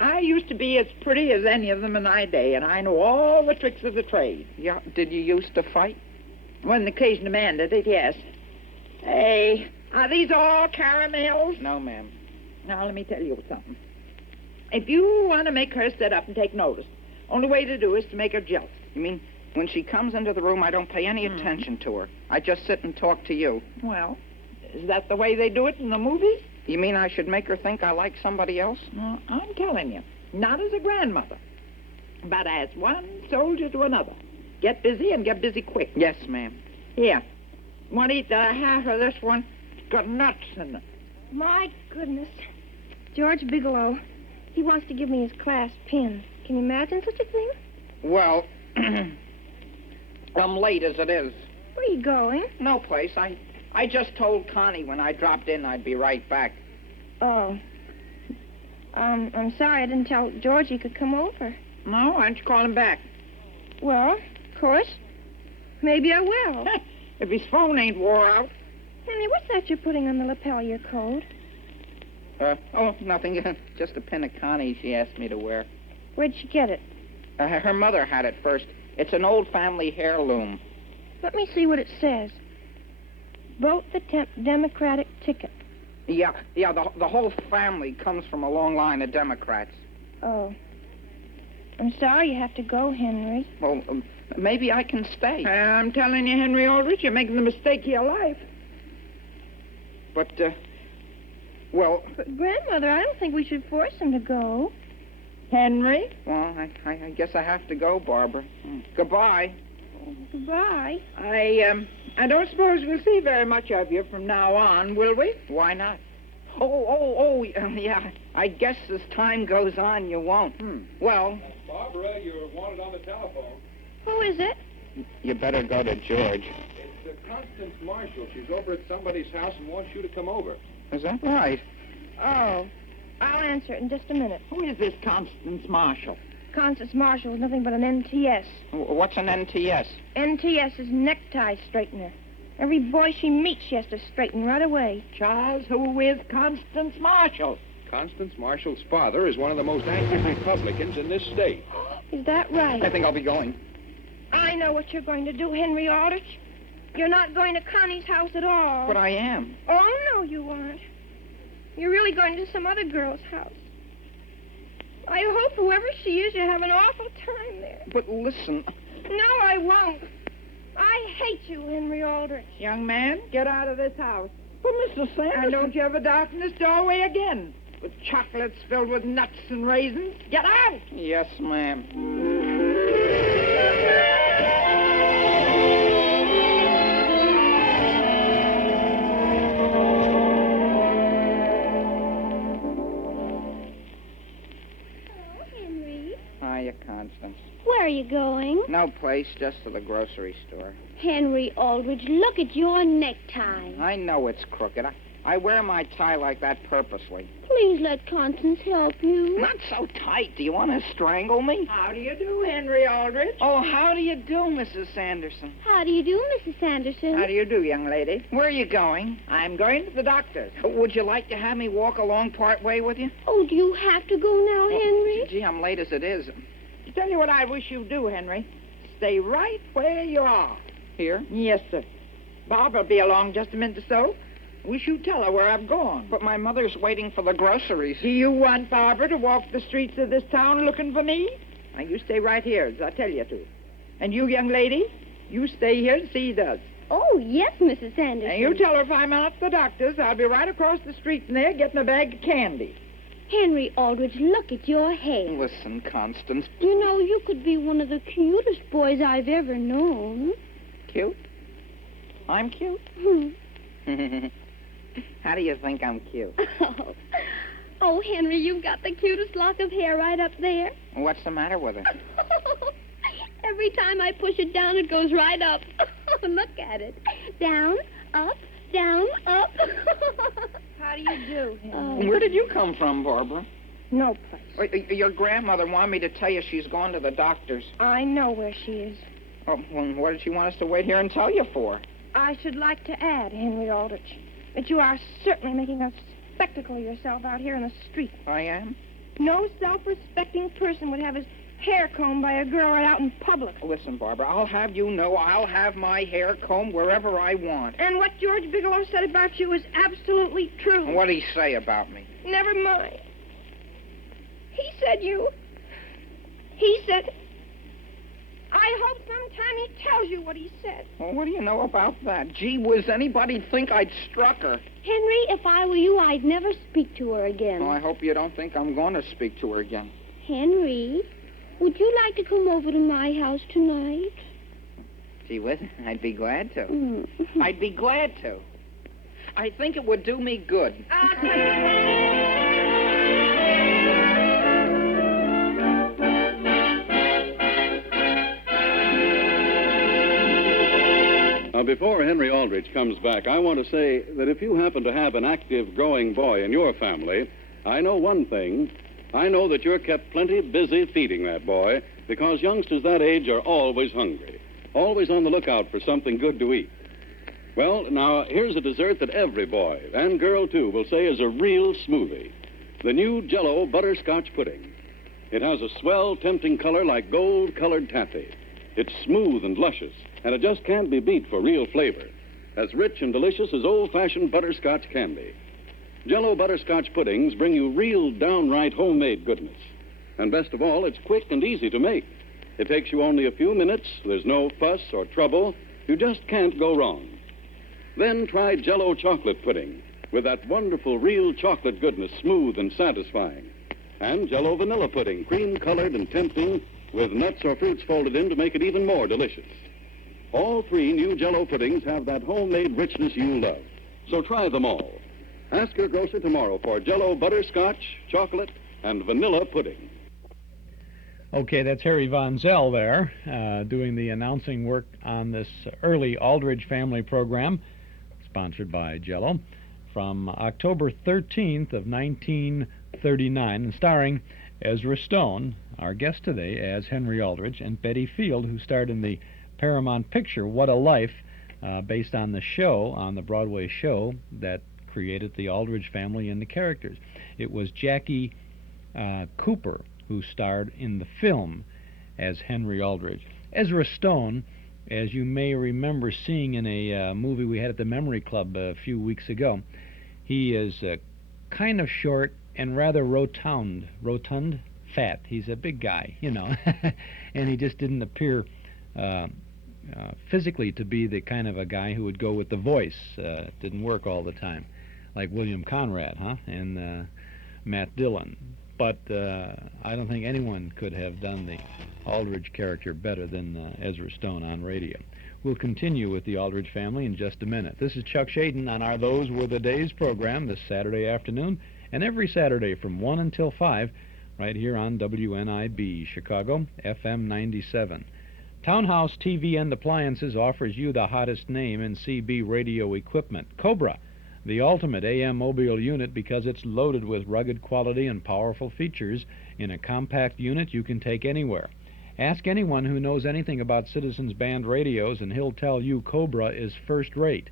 I used to be as pretty as any of them in my day, and I know all the tricks of the trade. Yeah, did you used to fight? When the occasion demanded it, yes. Hey, are these all caramels? No, ma'am. Now, let me tell you something. If you want to make her sit up and take notice, only way to do is to make her jealous. You mean when she comes into the room, I don't pay any attention to her? I just sit and talk to you. Well, is that the way they do it in the movies? You mean I should make her think I like somebody else? No, I'm telling you. Not as a grandmother, but as one soldier to another. Get busy and get busy quick. Yes, ma'am. Here. Want to eat half of this one? It's got nuts in it. My goodness. George Bigelow. He wants to give me his class pin. Can you imagine such a thing? Well, I'm late as it is. Where are you going? No place. I just told Connie when I dropped in I'd be right back. Oh. I'm sorry I didn't tell George he could come over. No, why don't you call him back? Well, of course. Maybe I will. If his phone ain't wore out. Henry, what's that you're putting on the lapel of your coat? Oh, nothing. Just a pin of Connie she asked me to wear. Where'd she get it? Her mother had it first. It's an old family heirloom. Let me see what it says. Vote the Democratic ticket. Yeah, the whole family comes from a long line of Democrats. Oh. I'm sorry you have to go, Henry. Well, maybe I can stay. I'm telling you, Henry Aldrich, you're making the mistake of your life. But Well, But, Grandmother, I don't think we should force him to go. Henry? well, I guess I have to go, Barbara. Goodbye. Goodbye. I don't suppose we'll see very much of you from now on, will we? Why not? Oh, yeah. I guess as time goes on, you won't. Well, Barbara, you're wanted on the telephone. Who is it? you better go to George. It's Constance Marshall. She's over at somebody's house and wants you to come over. Is that right? Oh, I'll answer it in just a minute. Who is this Constance Marshall? Constance Marshall is nothing but an NTS. What's an NTS? NTS is necktie straightener. Every boy she meets, she has to straighten right away. Charles, who is Constance Marshall? Constance Marshall's father is one of the most active Republicans in this state. Is that right? I think I'll be going. I know what you're going to do, Henry Aldrich. You're not going to Connie's house at all. But I am. Oh, no, you aren't. You're really going to some other girl's house. I hope whoever she is, you have an awful time there. But listen. No, I won't. I hate you, Henry Aldrich. Young man, get out of this house. Well, Mr. Sanderson. And don't you ever darken this doorway again. With chocolates filled with nuts and raisins. Get out! Yes, ma'am. Hiya, Constance. Where are you going? No place, just to the grocery store. Henry Aldrich, look at your necktie. I know it's crooked. I wear my tie like that purposely. Please let Constance help you. Not so tight. Do you want to strangle me? How do you do, Henry Aldrich? Oh, how do you do, Mrs. Sanderson? How do you do, Mrs. Sanderson? How do you do, young lady? Where are you going? I'm going to the doctor's. Would you like to have me walk along part way with you? Oh, do you have to go now, Henry? Gee, I'm late as it is. Tell you what I wish you'd do, Henry. Stay right where you are. Here? Yes, sir. Barbara will be along just a minute or so. Wish you'd tell her where I've gone. But my mother's waiting for the groceries. Do you want Barbara to walk the streets of this town looking for me? Now, you stay right here, as I tell you to. And you, young lady, you stay here and see does. Oh, yes, Mrs. Sanderson. And you tell her if I'm out at the doctor's, I'll be right across the street from there getting a bag of candy. Henry Aldrich, look at your hair. Listen, Constance. You know, you could be one of the cutest boys I've ever known. Cute? I'm cute? How do you think I'm cute? Oh, Henry, you've got the cutest lock of hair right up there. What's the matter with it? Every time I push it down, it goes right up. Look at it. Down, up, down, up. How do you do, Henry? Where did you come from, Barbara? No place. Your grandmother wanted me to tell you she's gone to the doctor's. I know where she is. Oh, well, what did she want us to wait here and tell you for? I should like to add, Henry Aldrich, that you are certainly making a spectacle of yourself out here in the street. I am? No self-respecting person would have his hair combed by a girl right out in public. Listen, Barbara, I'll have you know I'll have my hair combed wherever I want. And what George Bigelow said about you is absolutely true. And what'd he say about me? Never mind. He said... I hope sometime he tells you what he said. Well, what do you know about that? Gee whiz, anybody'd think I'd struck her. Henry, if I were you, I'd never speak to her again. Well, I hope you don't think I'm going to speak to her again. Henry, would you like to come over to my house tonight? Gee whiz, I'd be glad to. Mm. I'd be glad to. I think it would do me good. Now, before Henry Aldrich comes back, I want to say that if you happen to have an active, growing boy in your family, I know one thing. I know that you're kept plenty busy feeding that boy, because youngsters that age are always hungry, always on the lookout for something good to eat. Well, now, here's a dessert that every boy, and girl, too, will say is a real smoothie. The new Jell-O butterscotch pudding. It has a swell, tempting color like gold-colored taffy. It's smooth and luscious, and it just can't be beat for real flavor. As rich and delicious as old-fashioned butterscotch can be. Jell-O butterscotch puddings bring you real, downright homemade goodness. And best of all, it's quick and easy to make. It takes you only a few minutes. There's no fuss or trouble. You just can't go wrong. Then try Jell-O chocolate pudding, with that wonderful real chocolate goodness, smooth and satisfying. And Jell-O vanilla pudding, cream-colored and tempting, with nuts or fruits folded in to make it even more delicious. All three new Jell-O puddings have that homemade richness you love. So try them all. Ask your grocer tomorrow for Jell-O butterscotch, chocolate, and vanilla pudding. Okay, that's Harry Von Zell there, doing the announcing work on this early Aldrich Family program, sponsored by Jell-O, from October 13th of 1939, and starring Ezra Stone, our guest today, as Henry Aldrich, and Betty Field, who starred in the Paramount picture What a Life, based on the show, on the Broadway show that created the Aldrich family and the characters. It was Jackie Cooper who starred in the film as Henry Aldrich. Ezra Stone, as you may remember seeing in a movie we had at the Memory Club a few weeks ago, he is kind of short and rather rotund, fat. He's a big guy, you know, and he just didn't appear physically to be the kind of a guy who would go with the voice. It didn't work all the time, like William Conrad, and Matt Dillon. But I don't think anyone could have done the Aldrich character better than Ezra Stone on radio. We'll continue with the Aldrich family in just a minute. This is Chuck Shaden on our Those Were the Days program this Saturday afternoon, and every Saturday from 1 until 5, right here on WNIB, Chicago, FM 97. Townhouse TV and Appliances offers you the hottest name in CB radio equipment, Cobra, the ultimate AM mobile unit, because it's loaded with rugged quality and powerful features in a compact unit you can take anywhere. Ask anyone who knows anything about Citizens Band radios and he'll tell you Cobra is first rate.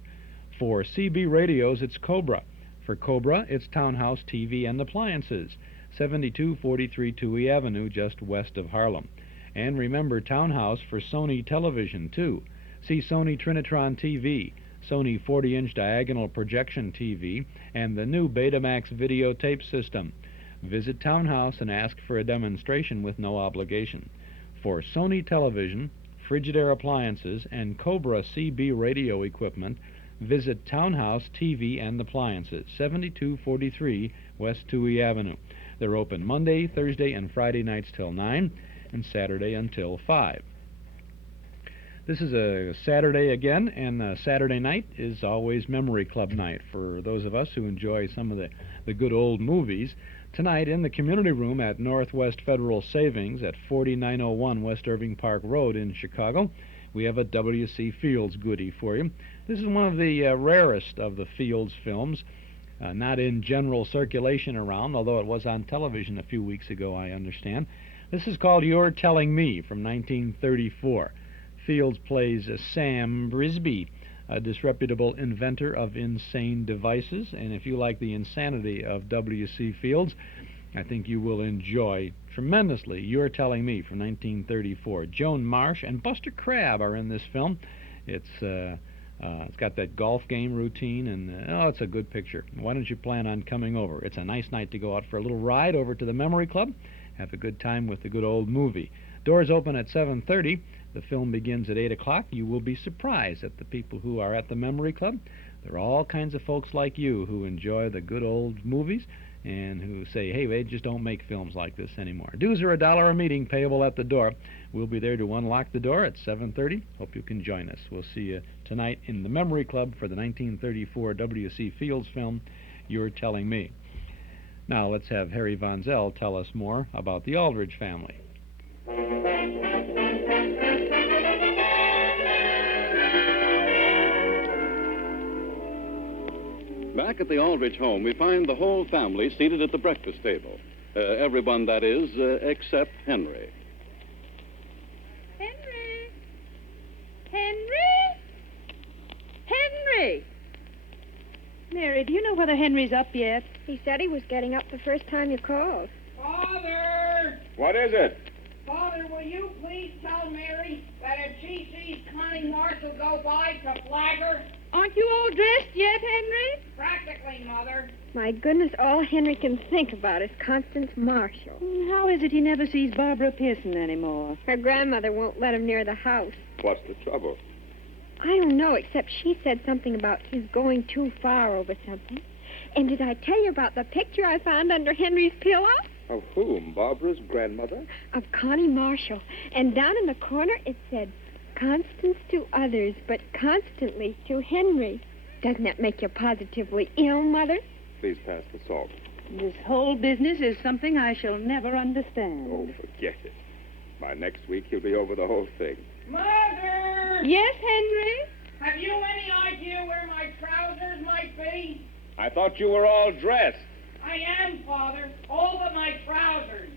For CB radios, it's Cobra. For Cobra, it's Townhouse TV and Appliances, 7243 Touhy Avenue, just west of Harlem. And remember, Townhouse for Sony television, too. See Sony Trinitron TV, Sony 40-inch diagonal projection TV, and the new Betamax videotape system. Visit Townhouse and ask for a demonstration with no obligation. For Sony television, Frigidaire appliances, and Cobra CB radio equipment, visit Townhouse TV and Appliances, 7243 West Touhy Avenue. They're open Monday, Thursday, and Friday nights till 9, and Saturday until 5. This is a Saturday again, and Saturday night is always Memory Club night for those of us who enjoy some of the good old movies. Tonight, in the community room at Northwest Federal Savings at 4901 West Irving Park Road in Chicago, we have a W.C. Fields goodie for you. This is one of the rarest of the Fields films, not in general circulation around, although it was on television a few weeks ago, I understand. This is called You're Telling Me from 1934. Fields plays Sam Brisby, a disreputable inventor of insane devices, and if you like the insanity of W.C. Fields, I think you will enjoy tremendously You're Telling Me from 1934. Joan Marsh and Buster Crabbe are in this film. It's got that golf game routine, and it's a good picture. Why don't you plan on coming over? It's a nice night to go out for a little ride over to the Memory Club, have a good time with the good old movie. Doors open at 7:30. The film begins at 8 o'clock. You will be surprised at the people who are at the Memory Club. There are all kinds of folks like you who enjoy the good old movies and who say, hey, they just don't make films like this anymore. Dues are $1 a meeting, payable at the door. We'll be there to unlock the door at 7:30. Hope you can join us. We'll see you tonight in the Memory Club for the 1934 W.C. Fields film, You're Telling Me. Now let's have Harry Von Zell tell us more about the Aldrich family. Back at the Aldrich home, we find the whole family seated at the breakfast table. Everyone, that is, except Henry. Henry! Henry! Henry! Mary, do you know whether Henry's up yet? He said he was getting up the first time you called. Father! What is it? Father, will you please tell Mary that if she sees Connie Marshall go by to flag her? Aren't you all dressed yet, Henry? Practically, Mother. My goodness, all Henry can think about is Constance Marshall. How is it he never sees Barbara Pearson anymore? Her grandmother won't let him near the house. What's the trouble? I don't know, except she said something about he's going too far over something. And did I tell you about the picture I found under Henry's pillow? Of whom? Barbara's grandmother? Of Connie Marshall. And down in the corner it said, Constance to others, but constantly to Henry. Doesn't that make you positively ill, Mother? Please pass the salt. This whole business is something I shall never understand. Oh, forget it. By next week, he'll be over the whole thing. Mother! Yes, Henry? Have you any idea where my trousers might be? I thought you were all dressed. I am, Father. All but my trousers.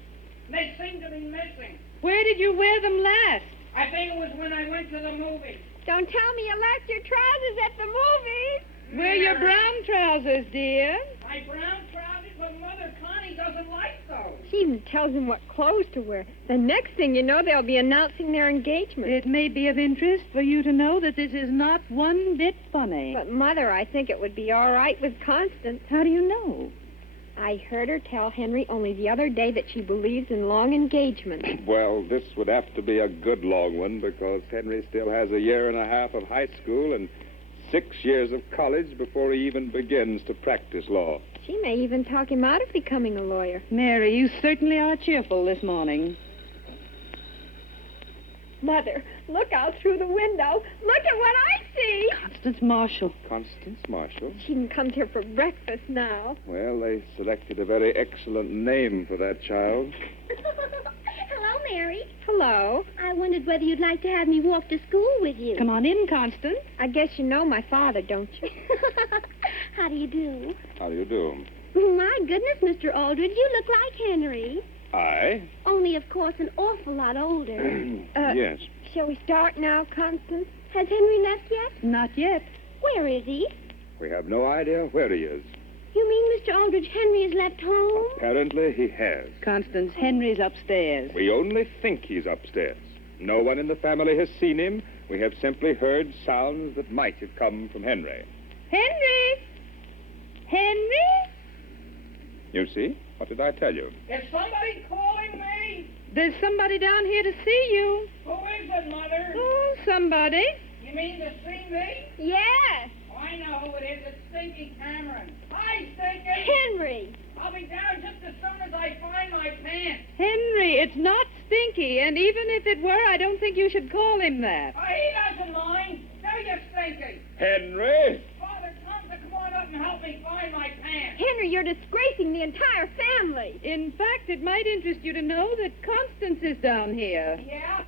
They seem to be missing. Where did you wear them last? I think it was when I went to the movies. Don't tell me you left your trousers at the movies. Wear your brown trousers, dear. My brown trousers, but Mother Connie doesn't like those. She even tells him what clothes to wear. The next thing you know, they'll be announcing their engagement. It may be of interest for you to know that this is not one bit funny. But, Mother, I think it would be all right with Constance. How do you know? I heard her tell Henry only the other day that she believes in long engagements. Well, this would have to be a good long one because Henry still has a year and a half of high school and 6 years of college before he even begins to practice law. She may even talk him out of becoming a lawyer. Mary, you certainly are cheerful this morning. Mother, look out through the window. Look at what I see. Constance Marshall. Constance Marshall? She even comes here for breakfast now. Well, they selected a very excellent name for that child. Hello, Mary. Hello. I wondered whether you'd like to have me walk to school with you. Come on in, Constance. I guess you know my father, don't you? How do you do? How do you do? My goodness, Mr. Aldrich, you look like Henry. I? Only, of course, an awful lot older. Yes. Shall we start now, Constance? Has Henry left yet? Not yet. Where is he? We have no idea where he is. You mean Mr. Aldrich Henry has left home? Apparently he has. Constance, Henry's upstairs. We only think he's upstairs. No one in the family has seen him. We have simply heard sounds that might have come from Henry. Henry! Henry? You see? What did I tell you? Is somebody calling me? There's somebody down here to see you. Who is it, Mother? Oh, somebody. You mean to see me? Yes. Oh, I know who it is. It's Stinky Cameron. Hi, Stinky. Henry. I'll be down just as soon as I find my pants. Henry, it's not Stinky, and even if it were, I don't think you should call him that. Oh, he doesn't mind. Do you, Stinky? Henry! Father, come on up and help me find my pants. Henry, you're disgracing the entire family. In fact, it might interest you to know that Constance is down here. Yeah?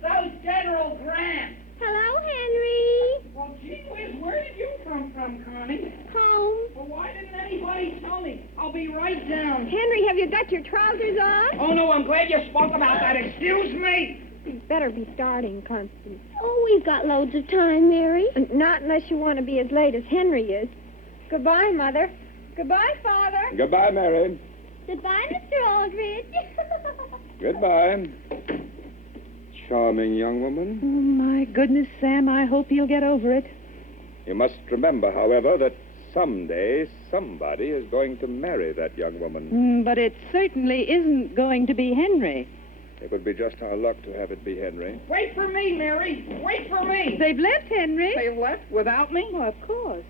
Those General Grant. Hello, Henry. Well, gee whiz, where did you come from, Connie? Home. Well, why didn't anybody tell me? I'll be right down. Henry, have you got your trousers on? Oh, no, I'm glad you spoke about that. Excuse me. You'd better be starting, Constance. Oh, we've got loads of time, Mary. Not unless you want to be as late as Henry is. Goodbye, Mother. Goodbye, Father. Goodbye, Mary. Goodbye, Mr. Aldrich. Goodbye. Charming young woman. Oh, my goodness, Sam, I hope you'll get over it. You must remember, however, that someday somebody is going to marry that young woman. But it certainly isn't going to be Henry. It would be just our luck to have it be Henry. Wait for me, Mary. Wait for me. They've left, Henry. They've left without me? Well, of course.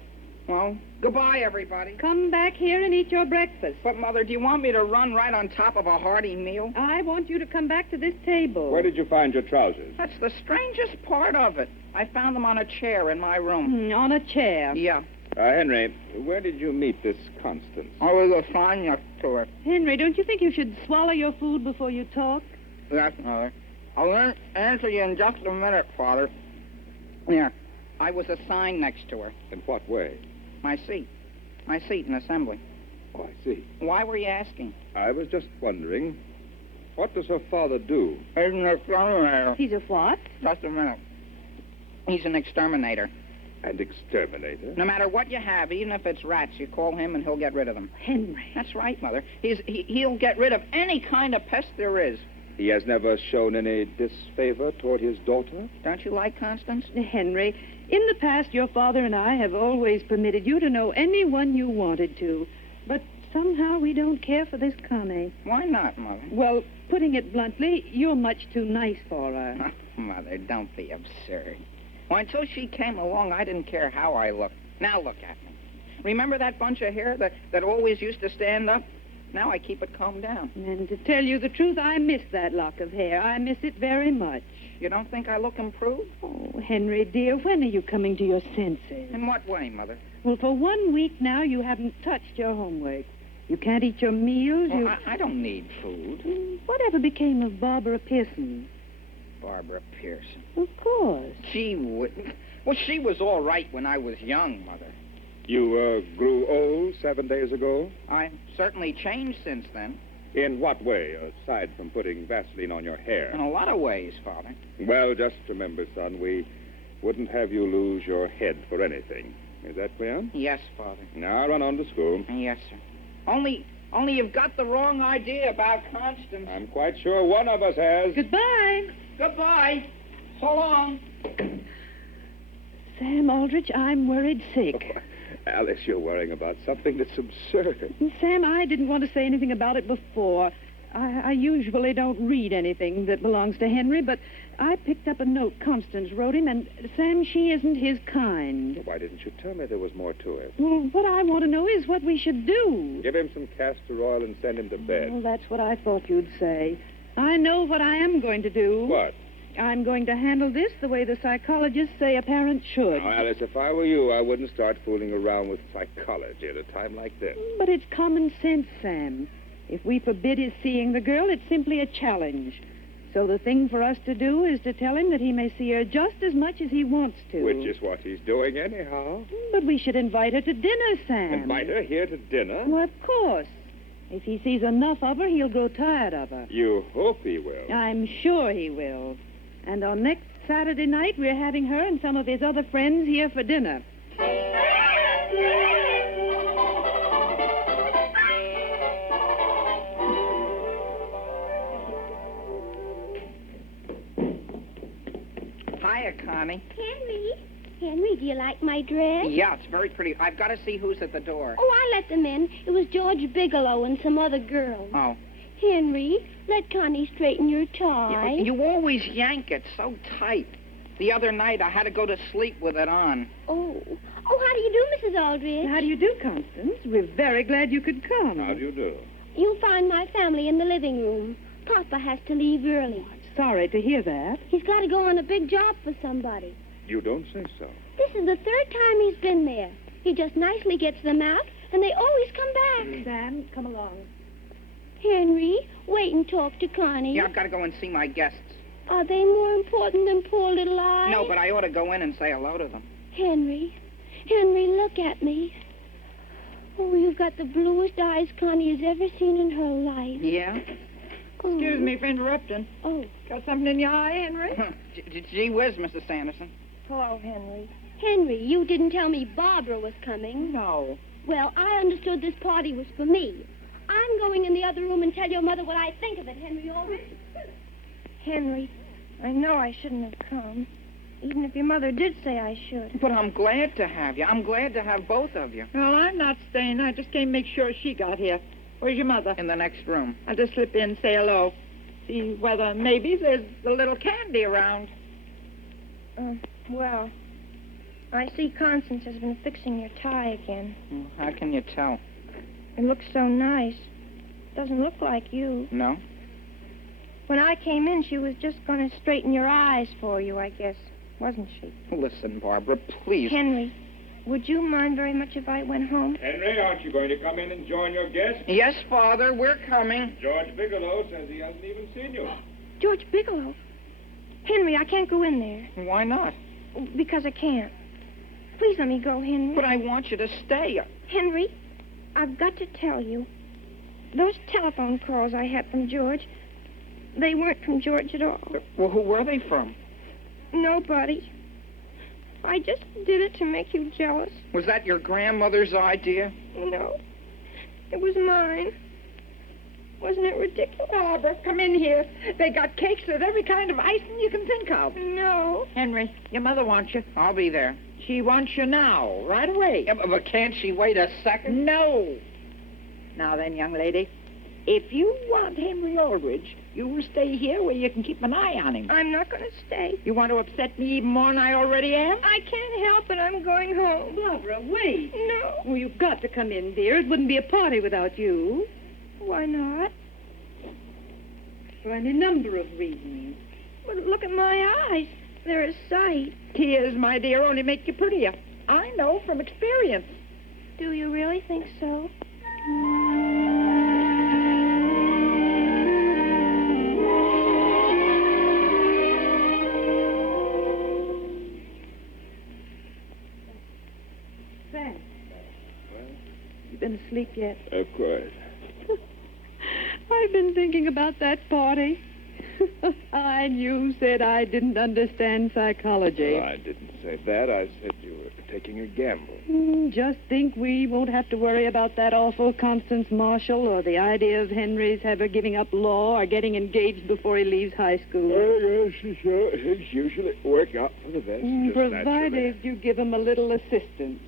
Well, goodbye, everybody. Come back here and eat your breakfast. But, Mother, do you want me to run right on top of a hearty meal? I want you to come back to this table. Where did you find your trousers? That's the strangest part of it. I found them on a chair in my room. On a chair. Yeah. Henry, where did you meet this Constance? I was assigned next to her. Henry, don't you think you should swallow your food before you talk? Yes, Mother. I'll answer you in just a minute, Father. There. I was assigned next to her. In what way? My seat. My seat in assembly. Oh, I see. Why were you asking? I was just wondering, what does her father do? He's an exterminator. He's a what? Just a minute. He's an exterminator. An exterminator? No matter what you have, even if it's rats, you call him and he'll get rid of them. Henry. That's right, Mother. He'll get rid of any kind of pest there is. He has never shown any disfavor toward his daughter? Don't you like Constance? Henry, in the past, your father and I have always permitted you to know anyone you wanted to. But somehow we don't care for this Connie. Why not, Mother? Well, putting it bluntly, you're much too nice for her. Mother, don't be absurd. Well, until she came along, I didn't care how I looked. Now look at me. Remember that bunch of hair that always used to stand up? Now I keep it combed down. And to tell you the truth, I miss that lock of hair. I miss it very much. You don't think I look improved? Oh, Henry, dear, when are you coming to your senses? In what way, Mother? Well, for 1 week now, you haven't touched your homework. You can't eat your meals. Well, I don't need food. Whatever became of Barbara Pearson? Barbara Pearson. Of course. She would. Well, she was all right when I was young, Mother. You grew old 7 days ago? I certainly changed since then. In what way, aside from putting Vaseline on your hair? In a lot of ways, Father. Well, just remember, son, we wouldn't have you lose your head for anything. Is that clear? Yes, Father. Now run on to school. Yes, sir. Only you've got the wrong idea about Constance. I'm quite sure one of us has. Goodbye. Goodbye. So long. Sam Aldrich, I'm worried sick. Oh, Alice, you're worrying about something that's absurd. Sam, I didn't want to say anything about it before. I usually don't read anything that belongs to Henry, but I picked up a note Constance wrote him, and, Sam, she isn't his kind. Why didn't you tell me there was more to it? Well, what I want to know is what we should do. Give him some castor oil and send him to bed. Well, that's what I thought you'd say. I know what I am going to do. What? I'm going to handle this the way the psychologists say a parent should. Now, Alice, if I were you, I wouldn't start fooling around with psychology at a time like this. But it's common sense, Sam. If we forbid his seeing the girl, it's simply a challenge. So the thing for us to do is to tell him that he may see her just as much as he wants to. Which is what he's doing anyhow. But we should invite her to dinner, Sam. Invite her here to dinner? Well, of course. If he sees enough of her, he'll grow tired of her. You hope he will. I'm sure he will. And on next Saturday night, we're having her and some of his other friends here for dinner. Hiya, Connie. Henry, do you like my dress? Yeah, it's very pretty. I've got to see who's at the door. Oh, I let them in. It was George Bigelow and some other girl. Oh. Henry, let Connie straighten your tie. You always yank it so tight. The other night, I had to go to sleep with it on. Oh, how do you do, Mrs. Aldrich? How do you do, Constance? We're very glad you could come. How do you do? You'll find my family in the living room. Papa has to leave early. Sorry to hear that. He's got to go on a big job for somebody. You don't say so. This is the third time he's been there. He just nicely gets them out, and they always come back. Sam, come along. Henry, wait and talk to Connie. Yeah, I've got to go and see my guests. Are they more important than poor little I? No, but I ought to go in and say hello to them. Henry, look at me. Oh, you've got the bluest eyes Connie has ever seen in her life. Yeah? Oh. Excuse me for interrupting. Oh. Got something in your eye, Henry? Gee whiz, Mrs. Sanderson. Hello, Henry. Henry, you didn't tell me Barbara was coming. No. Well, I understood this party was for me. I'm going in the other room and tell your mother what I think of it, Henry Aldrich. Henry, I know I shouldn't have come, even if your mother did say I should. But I'm glad to have you. I'm glad to have both of you. Well, I'm not staying. I just came to make sure she got here. Where's your mother? In the next room. I'll just slip in, say hello. See whether maybe there's a little candy around. Well, I see Constance has been fixing your tie again. How can you tell? It looks so nice. Doesn't look like you. No? When I came in, she was just going to straighten your eyes for you, I guess. Wasn't she? Listen, Barbara, please. Henry, would you mind very much if I went home? Henry, aren't you going to come in and join your guests? Yes, Father, we're coming. George Bigelow says he hasn't even seen you. George Bigelow? Henry, I can't go in there. Why not? Because I can't. Please let me go, Henry. But I want you to stay. Henry, I've got to tell you. Those telephone calls I had from George, they weren't from George at all. Well, who were they from? Nobody. I just did it to make you jealous. Was that your grandmother's idea? No. It was mine. Wasn't it ridiculous? Barbara, come in here. They got cakes with every kind of icing you can think of. No. Henry, your mother wants you. I'll be there. She wants you now, right away. Yeah, but can't she wait a second? No. Now then, young lady, If you want Henry Aldrich, you will stay here where you can keep an eye on him. I'm not going to stay. You want to upset me even more than I already am? I can't help it. I'm going home. Barbara, wait. No. Well, you've got to come in, dear. It wouldn't be a party without you. Why not? For any number of reasons. But look at my eyes. They're a sight. Tears, my dear, only make you prettier. I know from experience. Do you really think so? Sam, you been asleep yet? Of course. I've been thinking about that party. And you said I didn't understand psychology. Well, I didn't say that. I said you were taking a gamble. Just think we won't have to worry about that awful Constance Marshall or the idea of Henry's ever giving up law or getting engaged before he leaves high school. Oh, yes, sure. It's usually work out for the best. just naturally. Provided you give him a little assistance.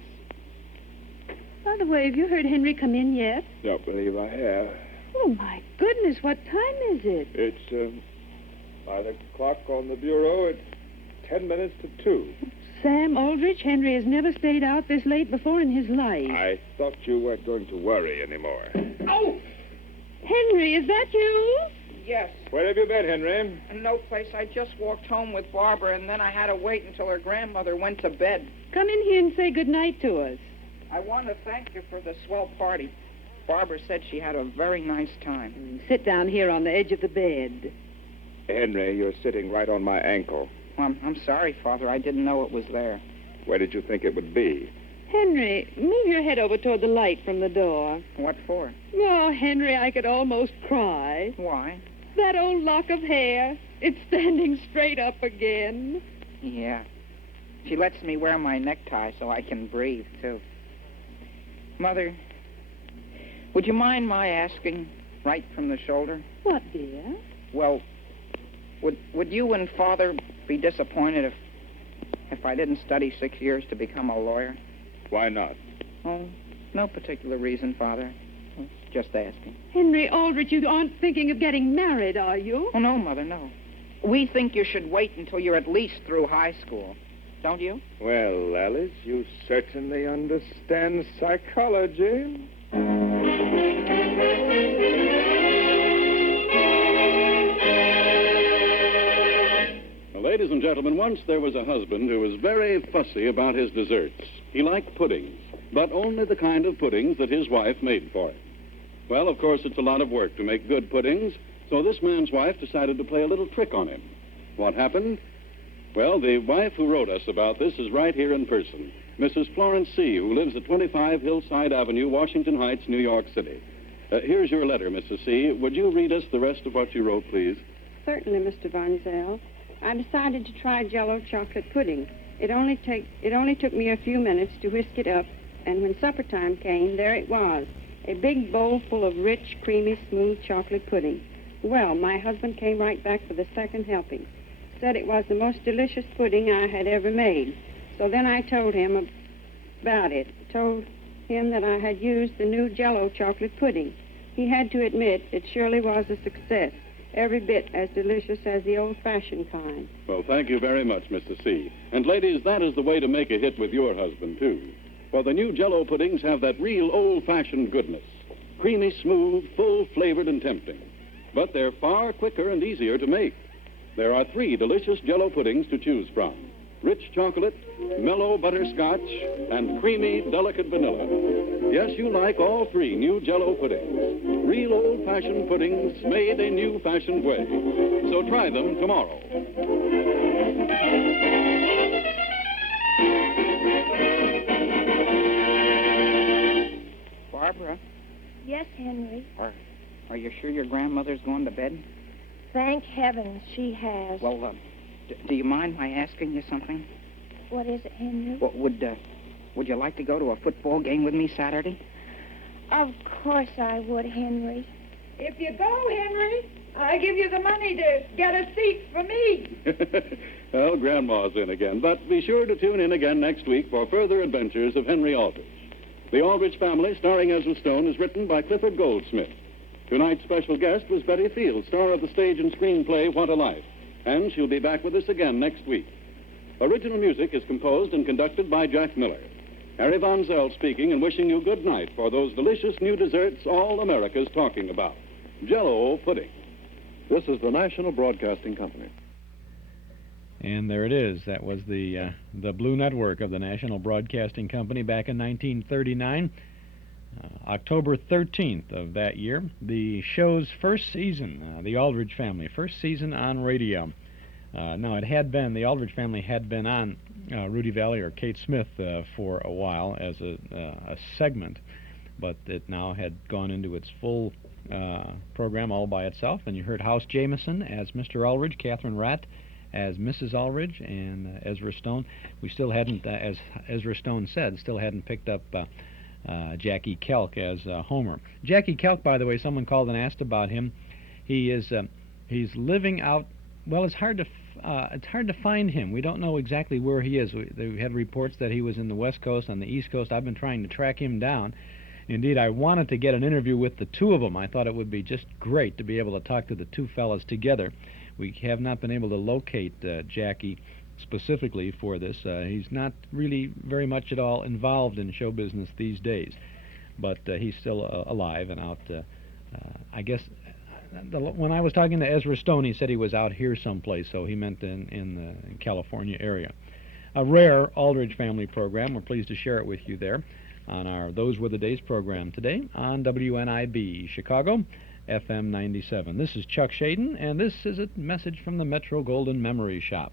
By the way, have you heard Henry come in yet? Don't believe I have. Oh, my goodness, what time is it? It's, by the clock on the bureau, it's 10 minutes to 2. Sam Aldrich, Henry has never stayed out this late before in his life. I thought you weren't going to worry anymore. Oh! Henry, is that you? Yes. Where have you been, Henry? No place. I just walked home with Barbara, and then I had to wait until her grandmother went to bed. Come in here and say goodnight to us. I want to thank you for the swell party. Barbara said she had a very nice time. Sit down here on the edge of the bed. Henry, you're sitting right on my ankle. I'm sorry, Father. I didn't know it was there. Where did you think it would be? Henry, move your head over toward the light from the door. What for? Oh, Henry, I could almost cry. Why? That old lock of hair. It's standing straight up again. Yeah. She lets me wear my necktie so I can breathe, too. Mother, would you mind my asking right from the shoulder? What, dear? Well, would you and Father be disappointed if I didn't study 6 years to become a lawyer? Why not? Oh, no particular reason, Father. Just asking. Henry Aldrich, you aren't thinking of getting married, are you? Oh, no, Mother, no. We think you should wait until you're at least through high school. Don't you? Well, Alice, you certainly understand psychology. Ladies and gentlemen, once there was a husband who was very fussy about his desserts. He liked puddings, but only the kind of puddings that his wife made for him. Well, of course, it's a lot of work to make good puddings, so this man's wife decided to play a little trick on him. What happened? Well, the wife who wrote us about this is right here in person, Mrs. Florence C., who lives at 25 Hillside Avenue, Washington Heights, New York City. Here's your letter, Mrs. C. Would you read us the rest of what you wrote, please? Certainly, Mr. Van Zyl. I decided to try Jell-O chocolate pudding. It only took me a few minutes to whisk it up, and when supper time came, there it was, a big bowl full of rich, creamy, smooth chocolate pudding. Well, my husband came right back for the second helping. Said it was the most delicious pudding I had ever made. So then I told him about it. Told him that I had used the new Jell-O chocolate pudding. He had to admit it surely was a success. Every bit as delicious as the old-fashioned kind. Well, thank you very much, Mr. C. And ladies, that is the way to make a hit with your husband, too. For the new Jell-O puddings have that real old-fashioned goodness. Creamy, smooth, full-flavored, and tempting. But they're far quicker and easier to make. There are 3 delicious Jell-O puddings to choose from. Rich chocolate, mellow butterscotch, and creamy, delicate vanilla. Yes, you like all 3 new Jell-O puddings. Real old-fashioned puddings made a new-fashioned way. So try them tomorrow. Barbara, Yes, Henry. are you sure your grandmother's going to bed? Thank heavens she has. Well, do you mind my asking you something? What is it, Henry? Well, would you like to go to a football game with me Saturday? Of course I would, Henry. If you go, Henry, I give you the money to get a seat for me. Well, Grandma's in again. But be sure to tune in again next week for further adventures of Henry Aldrich. The Aldrich Family, starring Ezra Stone, is written by Clifford Goldsmith. Tonight's special guest was Betty Field, star of the stage and screenplay What a Life, and she'll be back with us again next week. Original music is composed and conducted by Jack Miller. Harry Von Zell speaking and wishing you good night for those delicious new desserts all America's talking about. Jell-O pudding. This is the National Broadcasting Company. And there it is. That was the Blue Network of the National Broadcasting Company back in 1939. October 13th of that year, the show's first season, the Aldrich Family, first season on radio. Now, the Aldrich Family had been on Rudy Valley or Kate Smith for a while as a segment, but it now had gone into its full program all by itself. And you heard House Jameson as Mr. Aldrich, Catherine Ratt as Mrs. Aldrich, and Ezra Stone. We still hadn't, as Ezra Stone said, still hadn't picked up Jackie Kelk as Homer. Jackie Kelk, by the way, someone called and asked about him. He's living out. Well, it's hard to find him. We don't know exactly where he is. We had reports that he was in the West Coast, on the East Coast. I've been trying to track him down. Indeed, I wanted to get an interview with the two of them. I thought it would be just great to be able to talk to the two fellas together. We have not been able to locate Jackie specifically for this. He's not really very much at all involved in show business these days, but he's still alive and out. I guess when I was talking to Ezra Stone, he said he was out here someplace, so he meant in the California area. A rare Aldrich Family program. We're pleased to share it with you there on our Those Were the Days program today on WNIB Chicago, FM 97. This is Chuck Shaden, and this is a message from the Metro Golden Memory Shop.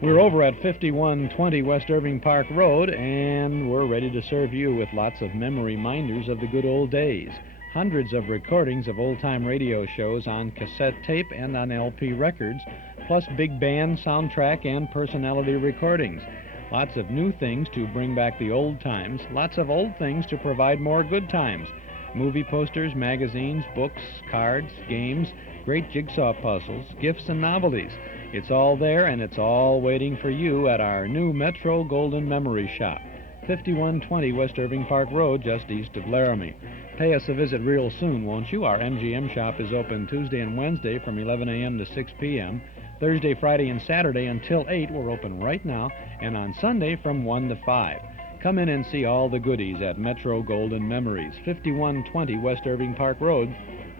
We're over at 5120 West Irving Park Road, and we're ready to serve you with lots of memory minders of the good old days. Hundreds of recordings of old-time radio shows on cassette tape and on LP records, plus big band, soundtrack, and personality recordings. Lots of new things to bring back the old times, lots of old things to provide more good times. Movie posters, magazines, books, cards, games, great jigsaw puzzles, gifts and novelties. It's all there, and it's all waiting for you at our new Metro Golden Memory Shop, 5120 West Irving Park Road, just east of Laramie. Pay us a visit real soon, won't you? Our MGM shop is open Tuesday and Wednesday from 11 a.m. to 6 p.m., Thursday, Friday, and Saturday until 8. We're open right now, and on Sunday from 1 to 5. Come in and see all the goodies at Metro Golden Memories, 5120 West Irving Park Road,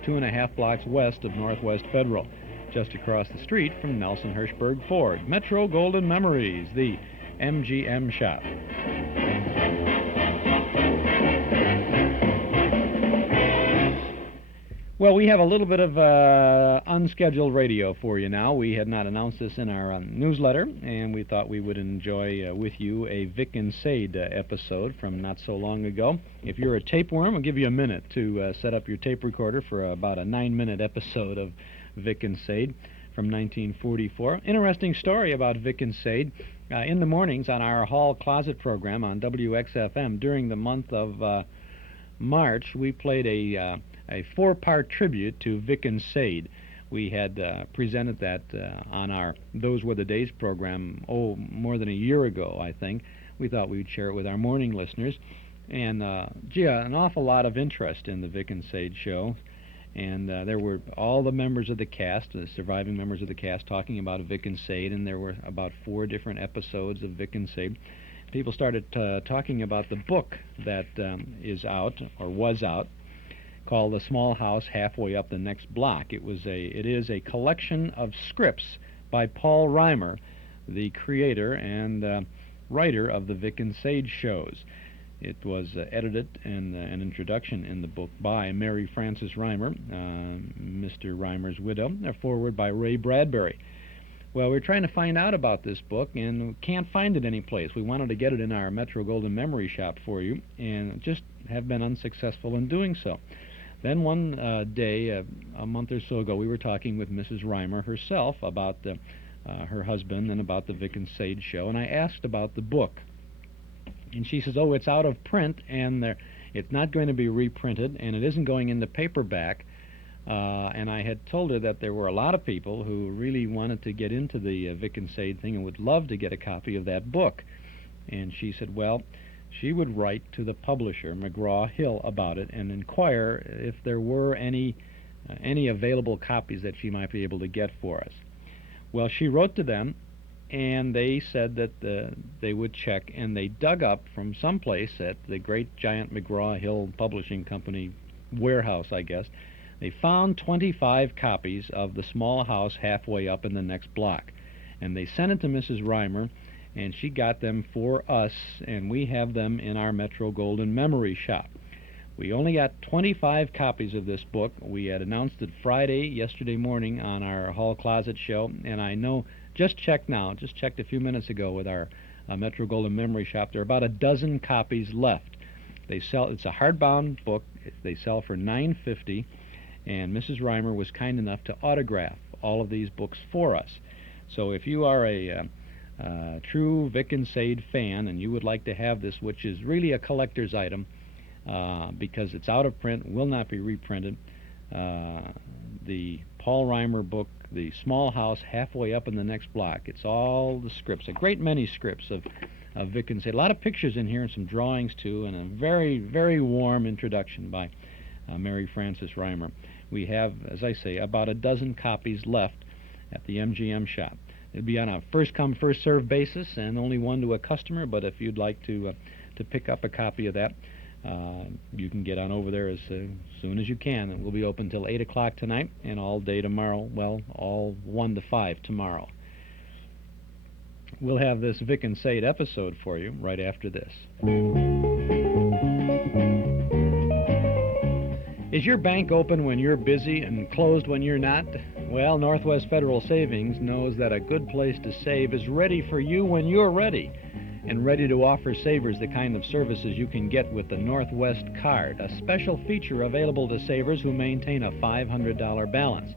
2.5 blocks west of Northwest Federal, just across the street from Nelson Hirschberg Ford. Metro Golden Memories, the MGM shop. Well, we have a little bit of unscheduled radio for you now. We had not announced this in our newsletter, and we thought we would enjoy with you a Vic and Sade episode from not so long ago. If you're a tapeworm, I'll give you a minute to set up your tape recorder for about a 9-minute episode of Vic and Sade from 1944. Interesting story about Vic and Sade. In the mornings on our hall closet program on WXFM during the month of March, we played a 4-part tribute to Vic and Sade. We had presented that on our Those Were the Days program, more than a year ago, I think. We thought we'd share it with our morning listeners. And, an awful lot of interest in the Vic and Sade show. And there were all the members of the cast, the surviving members of the cast, talking about Vic and Sade, and there were about 4 different episodes of Vic and Sade. People started talking about the book that is out, or was out, called The Small House Halfway Up the Next Block. It is a collection of scripts by Paul Reimer, the creator and writer of the Vic and Sade shows. It was edited and an introduction in the book by Mary Frances Reimer, Mr. Reimer's widow, a foreword by Ray Bradbury. Well, we're trying to find out about this book and can't find it anyplace. We wanted to get it in our Metro Golden Memory Shop for you and just have been unsuccessful in doing so. Then one day, a month or so ago, we were talking with Mrs. Reimer herself about her husband and about the Vic and Sade show, and I asked about the book. And she says, it's out of print, and it's not going to be reprinted, and it isn't going into paperback. And I had told her that there were a lot of people who really wanted to get into the Vic and Sade thing and would love to get a copy of that book. And she said, she would write to the publisher, McGraw-Hill, about it and inquire if there were any available copies that she might be able to get for us. Well, she wrote to them, and they said that they would check, and they dug up from someplace at the great giant McGraw-Hill Publishing Company warehouse, I guess. They found 25 copies of The Small House Halfway Up in the Next Block, and they sent it to Mrs. Reimer, and she got them for us, and we have them in our Metro Golden Memory Shop. We only got 25 copies of this book. We had announced it yesterday morning on our Hall Closet show, and I know, just checked a few minutes ago with our Metro Golden Memory Shop, there are about a dozen copies left. It's a hardbound book. They sell for $9.50, and Mrs. Reimer was kind enough to autograph all of these books for us. So if you are a true Vic and Sade fan and you would like to have this, which is really a collector's item because it's out of print, will not be reprinted, the Paul Reimer book, The Small House Halfway Up in the Next Block, it's all the scripts, a great many scripts of Vic and Sade. A lot of pictures in here and some drawings too, and a very, very warm introduction by Mary Frances Reimer. We have, as I say, about a dozen copies left at the MGM shop. It'd be on a first-come, first-served basis and only one to a customer, but if you'd like to pick up a copy of that, you can get on over there as soon as you can. It will be open till 8 o'clock tonight and all day tomorrow, well, all 1 to 5 tomorrow. We'll have this Vic and Sade episode for you right after this. Is your bank open when you're busy and closed when you're not? Well, Northwest Federal Savings knows that a good place to save is ready for you when you're ready, and ready to offer savers the kind of services you can get with the Northwest Card, a special feature available to savers who maintain a $500 balance.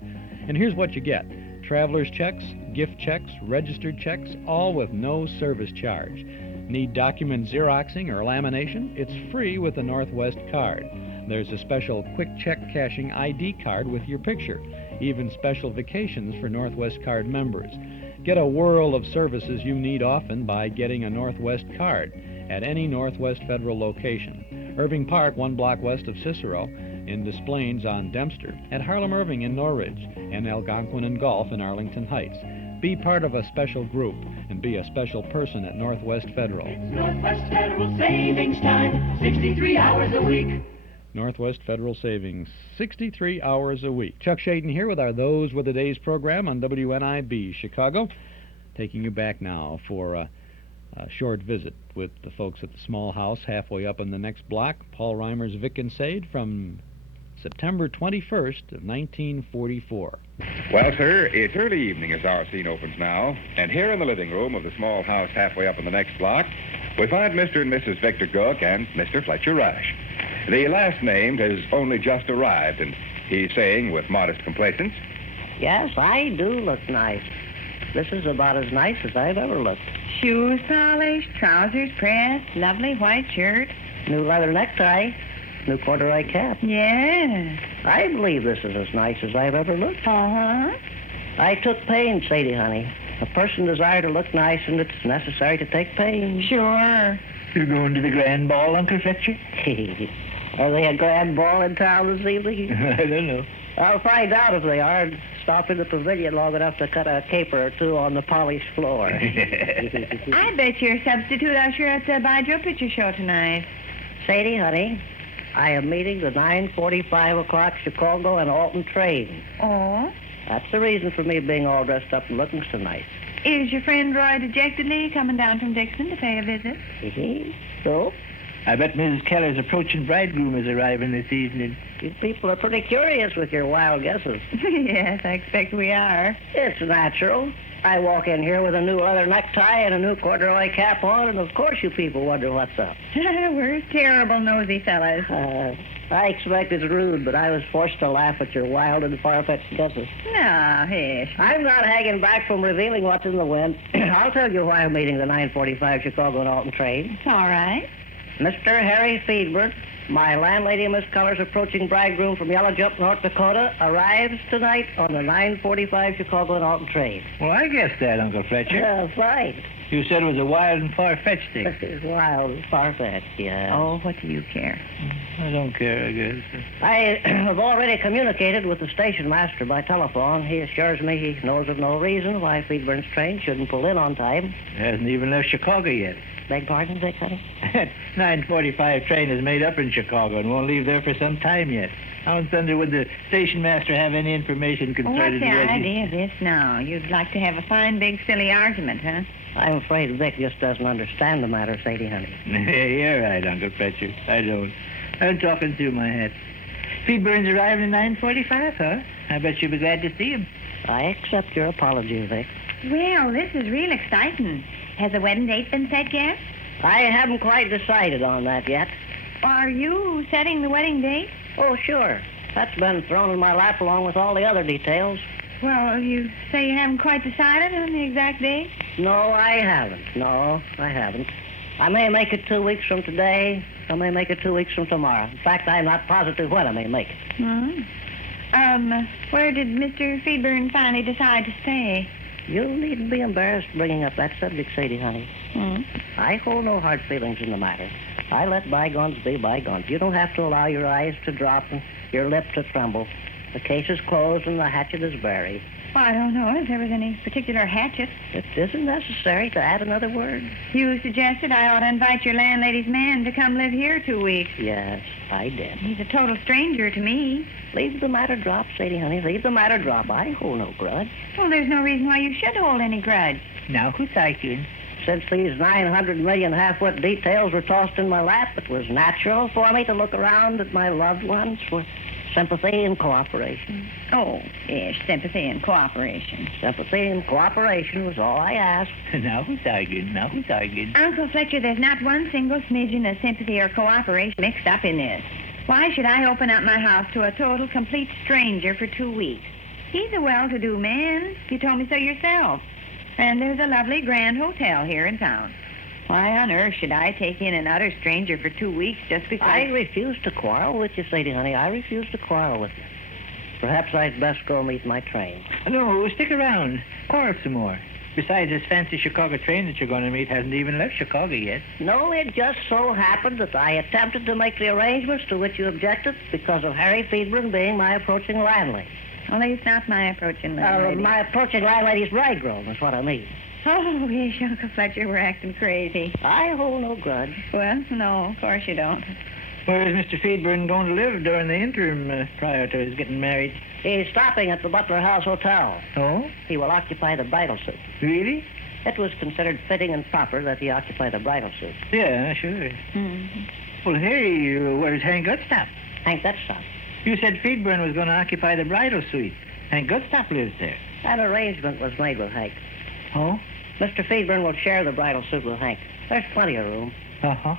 And here's what you get: traveler's checks, gift checks, registered checks, all with no service charge. Need document Xeroxing or lamination? It's free with the Northwest Card. There's a special quick check cashing ID card with your picture, even special vacations for Northwest Card members. Get a whirl of services you need often by getting a Northwest Card at any Northwest Federal location. Irving Park, 1 block west of Cicero, in Des Plaines on Dempster, at Harlem Irving in Norridge, and Algonquin and Gulf in Arlington Heights. Be part of a special group and be a special person at Northwest Federal. It's Northwest Federal Savings Time, 63 hours a week. Northwest Federal Savings, 63 hours a week. Chuck Shaden here with our Those Were the Days program on WNIB Chicago, taking you back now for a short visit with the folks at the Small House Halfway Up in the Next Block, Paul Reimer's Vic and Sade from September 21st of 1944. Well, sir, it's early evening as our scene opens now, and here in the living room of the Small House Halfway Up in the Next Block, we find Mr. and Mrs. Victor Gook and Mr. Fletcher Rash. The last named has only just arrived, and he's saying with modest complacence, "Yes, I do look nice. This is about as nice as I've ever looked. Shoes polished, trousers pressed, lovely white shirt. New leather necktie, new corduroy cap. Yes. I believe this is as nice as I've ever looked. Uh-huh. I took pains, Sadie, honey. A person desires to look nice, and it's necessary to take pains." Sure. You're going to the grand ball, Uncle Fletcher? Are they a grand ball in town this evening? I don't know. I'll find out if they are and stop in the pavilion long enough to cut a caper or two on the polished floor. I bet you're a substitute usher at the By Joe Picture Show tonight. Sadie, honey, I am meeting the 9:45 o'clock Chicago and Alton train. Oh? That's the reason for me being all dressed up and looking so nice. Is your friend Roy dejectedly coming down from Dixon to pay a visit? So? I bet Mrs. Keller's approaching bridegroom is arriving this evening. You people are pretty curious with your wild guesses. Yes, I expect we are. It's natural. I walk in here with a new leather necktie and a new corduroy cap on, and of course you people wonder what's up. We're terrible nosy fellas. I expect it's rude, but I was forced to laugh at your wild and far-fetched guesses. No, hish. I'm not hanging back from revealing what's in the wind. I'll tell you why I'm meeting the 9:45 Chicago and Alton train. All right. Mr. Harry Freberg, my landlady, Miss Culler's approaching bridegroom from Yellow Jump, North Dakota, arrives tonight on the 9:45 Chicago and Alton train. Well, I guessed that, Uncle Fletcher. Fine. You said it was a wild and far-fetched thing. It's wild and far-fetched, yeah. Oh, what do you care? I don't care, I guess. I have already communicated with the station master by telephone. He assures me he knows of no reason why Freeburg's train shouldn't pull in on time. Hasn't even left Chicago yet. Beg pardon, Dick, honey? That 9:45 train is made up in Chicago and won't leave there for some time yet. How in thunder would the station master have any information What's concerning the wedding? idea of this now? You'd like to have a fine, big, silly argument, huh? I'm afraid Vic just doesn't understand the matter, Sadie, honey. You're right, Uncle Fletcher. I don't. I'm talking through my hat. Freeburg's arriving at 9:45, huh? I bet you'll be glad to see him. I accept your apology, Vic. Well, this is real exciting. Has the wedding date been set yet? I haven't quite decided on that yet. Are you setting the wedding date? Oh, sure. That's been thrown in my lap along with all the other details. Well, you say you haven't quite decided on the exact date? No, I haven't. No, I haven't. I may make it 2 weeks from today. I may make it 2 weeks from tomorrow. In fact, I'm not positive when I may make it. Where did Mr. Freeburg finally decide to stay? You needn't be embarrassed bringing up that subject, Sadie, honey. I hold no hard feelings in the matter. I let bygones be bygones. You don't have to allow your eyes to drop and your lip to tremble. The case is closed and the hatchet is buried. Well, I don't know if there was any particular hatchet. It isn't necessary to add another word. You suggested I ought to invite your landlady's man to come live here 2 weeks. Yes, I did. He's a total stranger to me. Leave the matter drop, Sadie, honey. Leave the matter drop. I hold no grudge. Well, there's no reason why you should hold any grudge. Now, who's arguing? Since these 900 million half-wit details were tossed in my lap, it was natural for me to look around at my loved ones for sympathy and cooperation. Oh, yes, sympathy and cooperation. Sympathy and cooperation was all I asked. Now who's arguing? Now who's arguing? Uncle Fletcher, there's not one single smidgen of sympathy or cooperation mixed up in this. Why should I open up my house to a total, complete stranger for 2 weeks? He's a well-to-do man. You told me so yourself. And there's a lovely grand hotel here in town. Why on earth should I take in an utter stranger for 2 weeks just because... I refuse to quarrel with you, Sadie, honey. I refuse to quarrel with you. Perhaps I'd best go meet my train. No, stick around. Quarrel some more. Besides, this fancy Chicago train that you're going to meet hasn't even left Chicago yet. No, it just so happened that I attempted to make the arrangements to which you objected because of Harry Freeburg being my approaching landlady. Well, he's not my approaching landlady. My approaching landlady's bridegroom is what I mean. Oh, yes, Uncle Fletcher, we're acting crazy. I hold no grudge. Well, no, of course you don't. Where is Mr. Freeburg going to live during the interim prior to his getting married? He's stopping at the Butler House Hotel. Oh? He will occupy the bridal suite. Really? It was considered fitting and proper that he occupy the bridal suite. Yeah, sure. Well, hey, where's Hank Gutstop? Hank Gutstop? You said Freeburg was going to occupy the bridal suite. Hank Gutstop lives there. An arrangement was made with Hank. Oh? Mr. Freeburg will share the bridal suite with Hank. There's plenty of room. Uh-huh.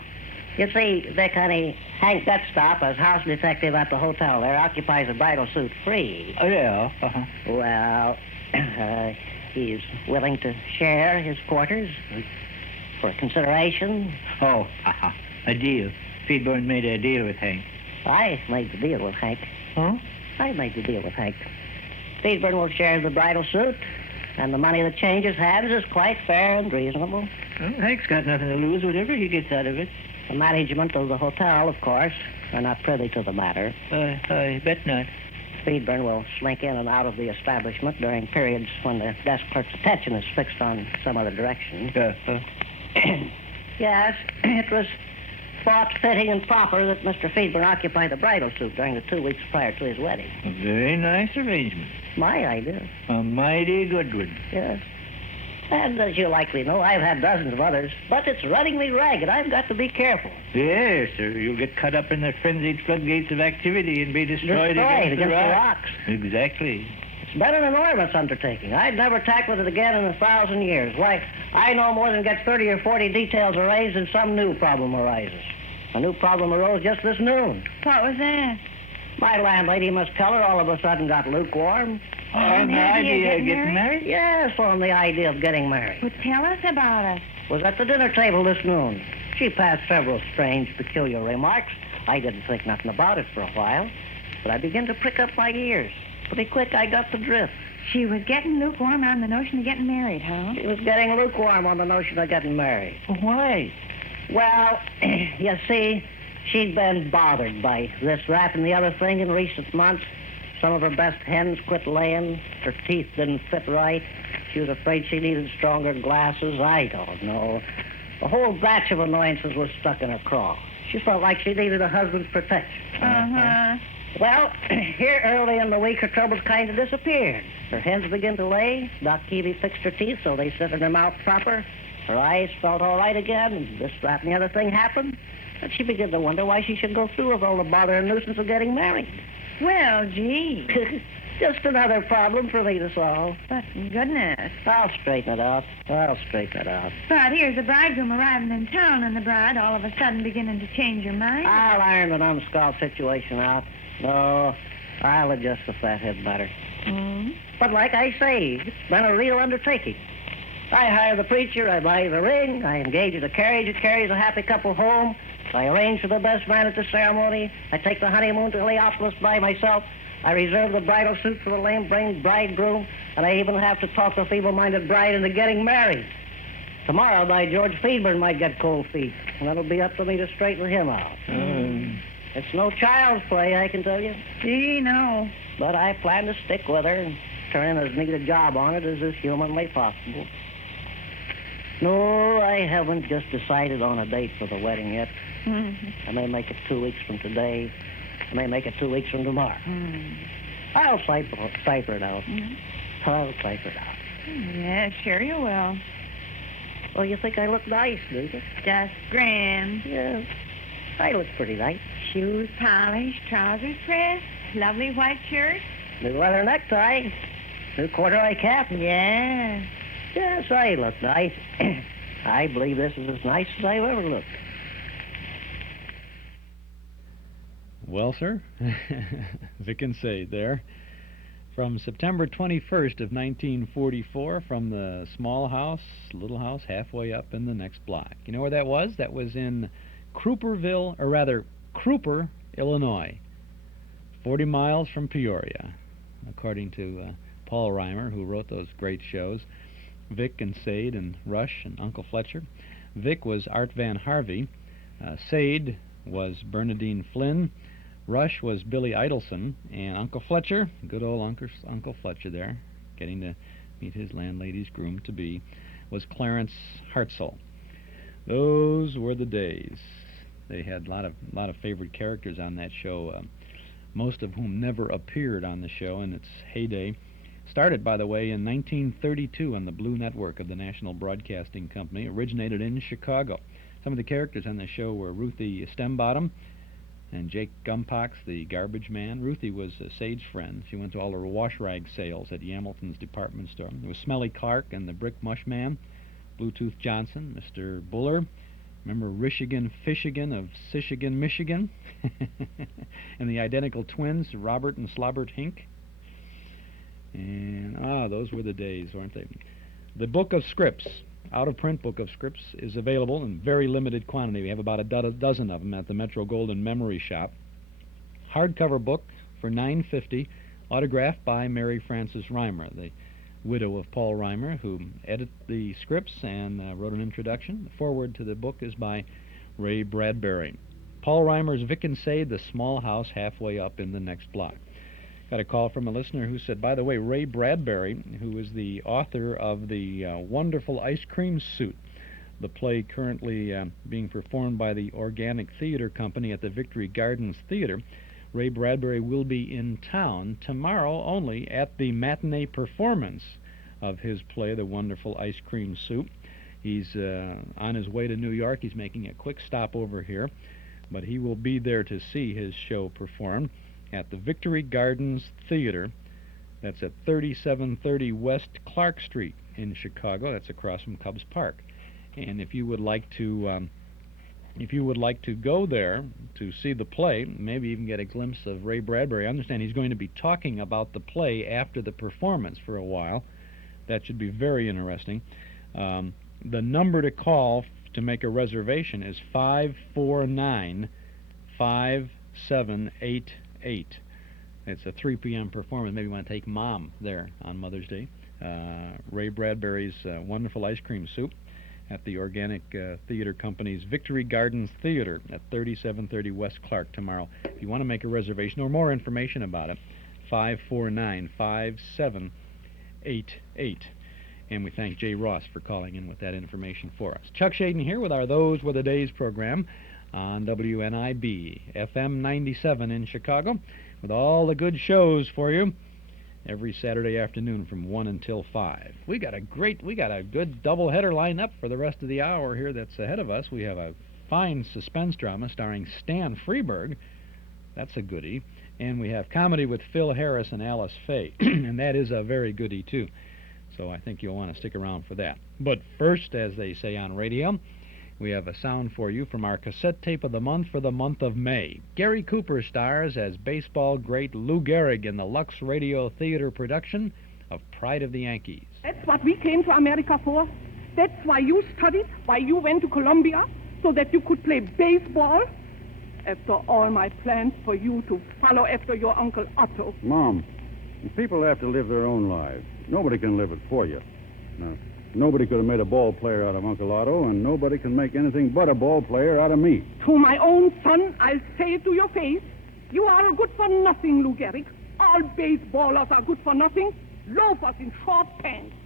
You see, Vic, honey, Hank Gutstop, as house detective at the hotel there, occupies the bridal suite free. Oh, yeah? Uh-huh. Well, he's willing to share his quarters for consideration. Oh, uh-huh. A deal. Freeburg made a deal with Hank. I made the deal with Hank. Huh? I made the deal with Hank. Freeburg will share the bridal suite, and the money that changes hands is quite fair and reasonable. Well, Hank's got nothing to lose, whatever he gets out of it. The management of the hotel, of course, are not privy to the matter. I bet not. Freeburg will slink in and out of the establishment during periods when the desk clerk's attention is fixed on some other direction. Yes, it was thought fitting and proper that Mr. Freeburg occupy the bridal suite during the 2 weeks prior to his wedding. A very nice arrangement. My idea. A mighty good one. Yes. And as you likely know, I've had dozens of others, but it's running me ragged. I've got to be careful. Yes, sir. You'll get caught up in the frenzied floodgates of activity and be destroyed against the rocks. rocks. Exactly. It's been an enormous undertaking. I'd never tackled it again in 1,000 years. Why, I no more than get 30 or 40 details arranged and some new problem arises. A new problem arose just this noon. What was that? My landlady, Miss Keller, all of a sudden got lukewarm. On the idea of getting married? Yes, on the idea of getting married. Well, tell us about it. Was at the dinner table this noon. She passed several strange, peculiar remarks. I didn't think nothing about it for a while, but I began to prick up my ears. Pretty quick, I got the drift. She was getting lukewarm on the notion of getting married, huh? She was getting lukewarm on the notion of getting married. Why? Well, you see, she'd been bothered by this, that, and the other thing in recent months. Some of her best hens quit laying. Her teeth didn't fit right. She was afraid she needed stronger glasses. I don't know. A whole batch of annoyances was stuck in her craw. She felt like she needed a husband's protection. Uh-huh. Well, here early in the week, her troubles kind of disappeared. Her hens began to lay. Doc Keeley fixed her teeth so they sit in her mouth proper. Her eyes felt all right again, and this, that, and the other thing happened. And she began to wonder why she should go through with all the bother and nuisance of getting married. Well, gee. Just another problem for me to solve. But goodness. I'll straighten it out. But here's the bridegroom arriving in town and the bride all of a sudden beginning to change her mind. I'll iron the numbskull situation out. No, I'll adjust the fathead matter. But like I say, it's been a real undertaking. I hire the preacher, I buy the ring, I engage the carriage that carries a happy couple home, I arrange for the best man at the ceremony, I take the honeymoon to Heliopolis by myself, I reserve the bridal suit for the lame-brained bridegroom, and I even have to talk the feeble-minded bride into getting married. Tomorrow, by George Feedburn might get cold feet, and that'll be up to me to straighten him out. It's no child's play, I can tell you. Gee, no. But I plan to stick with her and turn as neat a job on it as is humanly possible. No, I haven't just decided on a date for the wedding yet. I may make it 2 weeks from today. I may make it 2 weeks from tomorrow. I'll cipher it out. I'll cipher it out. Yeah, sure you will. Well, you think I look nice, do you? Just grand. Yeah, I look pretty nice. Shoes polished, trousers pressed, lovely white shirt. New leather necktie, new corduroy cap. Yeah. Yes, I look nice. I believe this is as nice as I've ever looked. Well, sir, Vic and Sade there. From September 21st of 1944, from the small house, little house, halfway up in the next block. You know where that was? That was in Cooperville, or rather, Cooper, Illinois. 40 miles from Peoria, according to Paul Reimer, who wrote those great shows. Vic and Sade and Rush and Uncle Fletcher. Vic was Art Van Harvey. Sade was Bernadine Flynn. Rush was Billy Idelson. And Uncle Fletcher, good old Uncle Fletcher there, getting to meet his landlady's groom-to-be, was Clarence Hartzell. Those were the days. They had a lot of favorite characters on that show, most of whom never appeared on the show in its heyday. Started, by the way, in 1932 on the Blue Network of the National Broadcasting Company, originated in Chicago. Some of the characters on the show were Ruthie Stembottom and Jake Gumpox, the garbage man. Ruthie was Sade's friend. She went to all her wash rag sales at Hamilton's department store. There was Smelly Clark and the Brick Mush Man, Bluetooth Johnson, Mr. Buller. Remember Rishigan Fishigan of Sishigan, Michigan? And the identical twins, Robert and Slobbert Hink. And, those were the days, weren't they? The Book of Scripts, out-of-print Book of Scripts, is available in very limited quantity. We have about a dozen of them at the Metro Golden Memory Shop. Hardcover book for $9.50, autographed by Mary Frances Reimer, the widow of Paul Reimer, who edited the scripts and wrote an introduction. The foreword to the book is by Ray Bradbury. Paul Reimer's Vic and Sade, The Small House Halfway Up in the Next Block. Got a call from a listener who said, by the way, Ray Bradbury, who is the author of the wonderful Ice Cream Suit, the play currently being performed by the Organic Theater Company at the Victory Gardens Theater, Ray Bradbury will be in town tomorrow only at the matinee performance of his play, The Wonderful Ice Cream Suit. He's on his way to New York. He's making a quick stop over here, but he will be there to see his show performed at the Victory Gardens Theater. That's at 3730 West Clark Street in Chicago. That's across from Cubs Park. And if you would like to go there to see the play, maybe even get a glimpse of Ray Bradbury. I understand he's going to be talking about the play after the performance for a while. That should be very interesting. The number to call to make a reservation is 549-5788. It's a 3 p.m. performance. Maybe you want to take Mom there on Mother's Day. Ray Bradbury's wonderful ice cream soup at the Organic Theater Company's Victory Gardens Theater at 3730 West Clark tomorrow. If you want to make a reservation or more information about it, 549-5788. And we thank Jay Ross for calling in with that information for us. Chuck Shaden here with our Those Were the Days program on WNIB, FM 97 in Chicago, with all the good shows for you every Saturday afternoon from 1 until 5. We got a good doubleheader lined up for the rest of the hour here that's ahead of us. We have a fine suspense drama starring Stan Freberg. That's a goodie. And we have comedy with Phil Harris and Alice Faye, and that is a very goodie, too. So I think you'll want to stick around for that. But first, as they say on radio, we have a sound for you from our cassette tape of the month for the month of May. Gary Cooper stars as baseball great Lou Gehrig in the Lux Radio Theater production of Pride of the Yankees. That's what we came to America for. That's why you studied, why you went to Columbia, so that you could play baseball. After all my plans for you to follow after your Uncle Otto. Mom, people have to live their own lives. Nobody can live it for you. Now, nobody could have made a ball player out of Uncle Otto, and nobody can make anything but a ball player out of me. To my own son, I'll say it to your face. You are a good-for-nothing, Lou Gehrig. All baseballers are good for nothing. Loafers in short pants.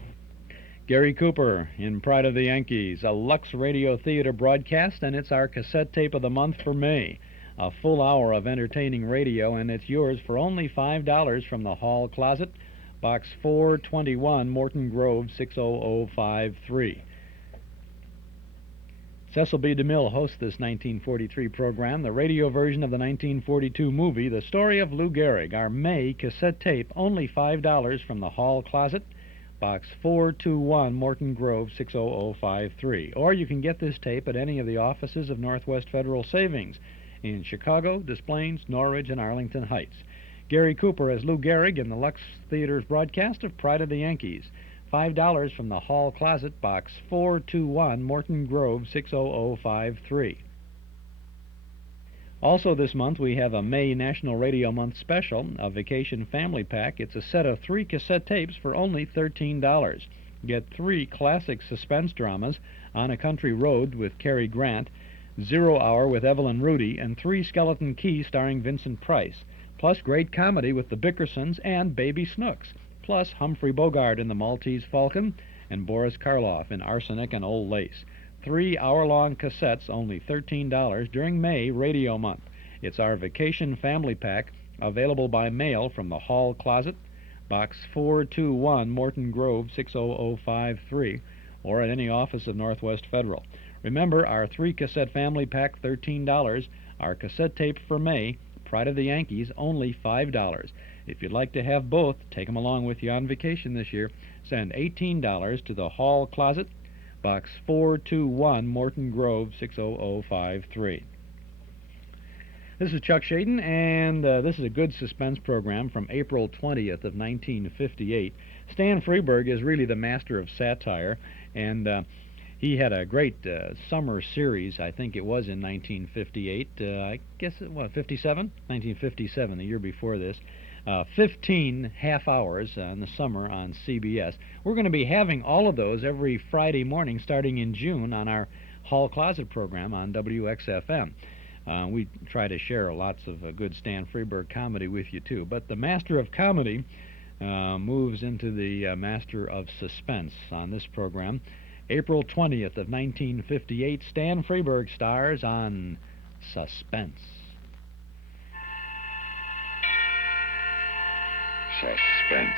Gary Cooper in Pride of the Yankees, a Lux Radio Theater broadcast, and it's our cassette tape of the month for May. A full hour of entertaining radio, and it's yours for only $5 from the Hall Closet, Box 421, Morton Grove, 60053. Cecil B. DeMille hosts this 1943 program, the radio version of the 1942 movie, The Story of Lou Gehrig. Our May cassette tape, only $5 from the Hall Closet, Box 421, Morton Grove, 60053. Or you can get this tape at any of the offices of Northwest Federal Savings in Chicago, Des Plaines, Norridge, and Arlington Heights. Gary Cooper as Lou Gehrig in the Lux Theater's broadcast of Pride of the Yankees. $5 from the Hall Closet, Box 421, Morton Grove, 60053. Also this month, we have a May National Radio Month special, a Vacation Family Pack. It's a set of 3 cassette tapes for only $13. Get 3 classic suspense dramas, On a Country Road with Cary Grant, 0 Hour with Evelyn Rudy, and 3 Skeleton Key starring Vincent Price, plus great comedy with the Bickersons and Baby Snooks, plus Humphrey Bogart in The Maltese Falcon and Boris Karloff in Arsenic and Old Lace. 3 hour-long cassettes, only $13 during May Radio Month. It's our Vacation Family Pack, available by mail from the Hall Closet, Box 421, Morton Grove, 60053, or at any office of Northwest Federal. Remember, our 3 cassette family pack, $13. Our cassette tape for May, Pride of the Yankees, only $5. If you'd like to have both, take them along with you on vacation this year. Send $18 to the Hall Closet, Box 421, Morton Grove, 60053. This is Chuck Shaden, and this is a good suspense program from April 20th of 1958. Stan Freberg is really the master of satire, and he had a great summer series. I think it was in 1958. I guess it was 57? 1957, the year before this. 15 half hours in the summer on CBS. We're going to be having all of those every Friday morning starting in June on our Hall Closet program on WXFM. We try to share lots of good Stan Freberg comedy with you, too. But the Master of Comedy moves into the Master of Suspense on this program. April 20th of 1958, Stan Freberg stars on Suspense. Suspense.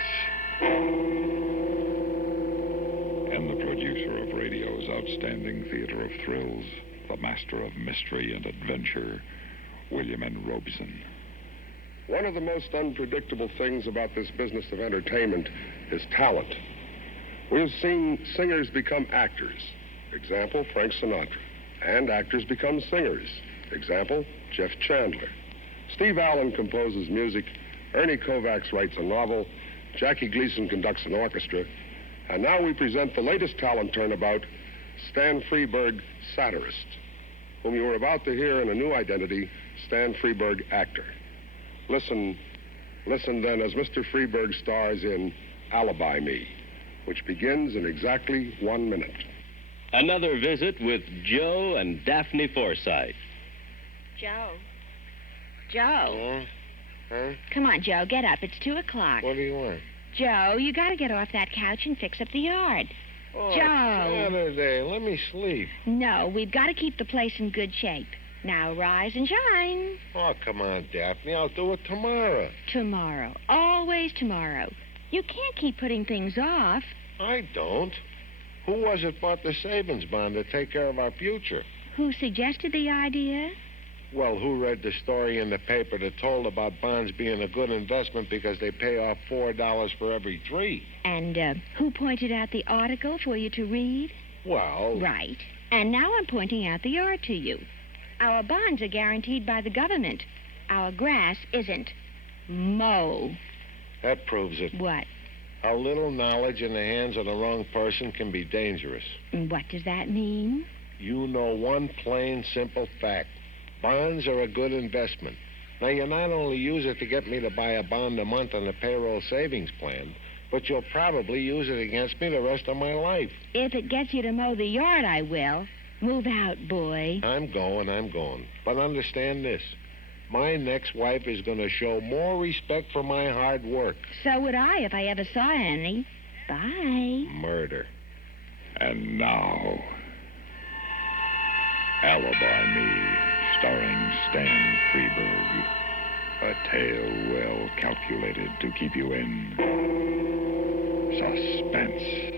And the producer of radio's outstanding theater of thrills, the master of mystery and adventure, William N. Robeson. One of the most unpredictable things about this business of entertainment is talent. We've seen singers become actors. Example, Frank Sinatra. And actors become singers. Example, Jeff Chandler. Steve Allen composes music. Ernie Kovacs writes a novel. Jackie Gleason conducts an orchestra. And now we present the latest talent turnabout, Stan Freberg, satirist, whom you are about to hear in a new identity, Stan Freberg, actor. Listen Listen then as Mr. Freberg stars in Alibi Me, which begins in exactly 1 minute. Another visit with Joe and Daphne Forsythe. Joe. Joe. Huh? Come on, Joe, get up. It's 2 o'clock. What do you want? Joe, you gotta get off that couch and fix up the yard. Oh, Joe. Saturday. Let me sleep. No, we've got to keep the place in good shape. Now rise and shine. Oh, come on, Daphne. I'll do it tomorrow. Tomorrow. Always tomorrow. You can't keep putting things off. I don't. Who was it bought the savings bond to take care of our future? Who suggested the idea? Well, who read the story in the paper that told about bonds being a good investment because they pay off $4 for every 3? And who pointed out the article for you to read? Well... Right. And now I'm pointing out the art to you. Our bonds are guaranteed by the government. Our grass isn't. Mow. That proves it. What? A little knowledge in the hands of the wrong person can be dangerous. What does that mean? You know one plain, simple fact. Bonds are a good investment. Now, you not only use it to get me to buy a bond a month on the payroll savings plan, but you'll probably use it against me the rest of my life. If it gets you to mow the yard, I will. Move out, boy. I'm going. But understand this. My next wife is going to show more respect for my hard work. So would I if I ever saw any. Bye. Murder. And now, Alibi Me, starring Stan Freberg. A tale well calculated to keep you in suspense.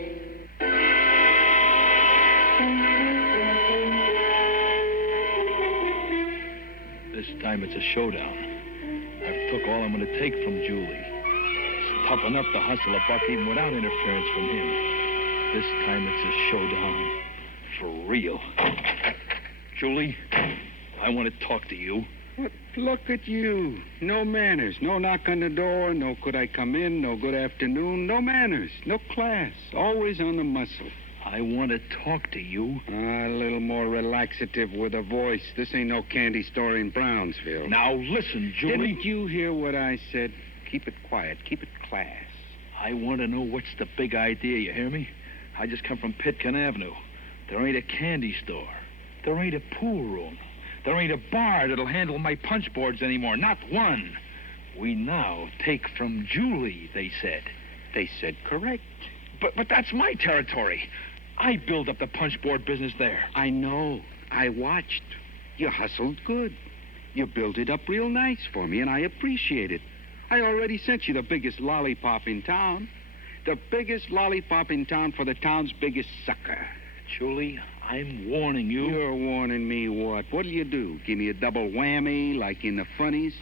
This time it's a showdown. I've took all I'm going to take from Julie. It's tough enough to hustle a buck even without interference from him. This time it's a showdown for real. Julie, I want to talk to you. What? Look at you. No manners. No knock on the door. No could I come in. No good afternoon. No manners. No class. Always on the muscle. I want to talk to you. A little more relaxative with a voice. This ain't no candy store in Brownsville. Now listen, Julie. Didn't you hear what I said? Keep it quiet. Keep it class. I want to know what's the big idea, you hear me? I just come from Pitkin Avenue. There ain't a candy store. There ain't a pool room. There ain't a bar that'll handle my punch boards anymore. Not one. We now take from Julie, they said. They said correct. But that's my territory. I build up the punch board business there. I know. I watched. You hustled good. You built it up real nice for me, and I appreciate it. I already sent you the biggest lollipop in town. The biggest lollipop in town for the town's biggest sucker. Julie, I'm warning you. You're warning me what? What'll you do? Give me a double whammy like in the funnies?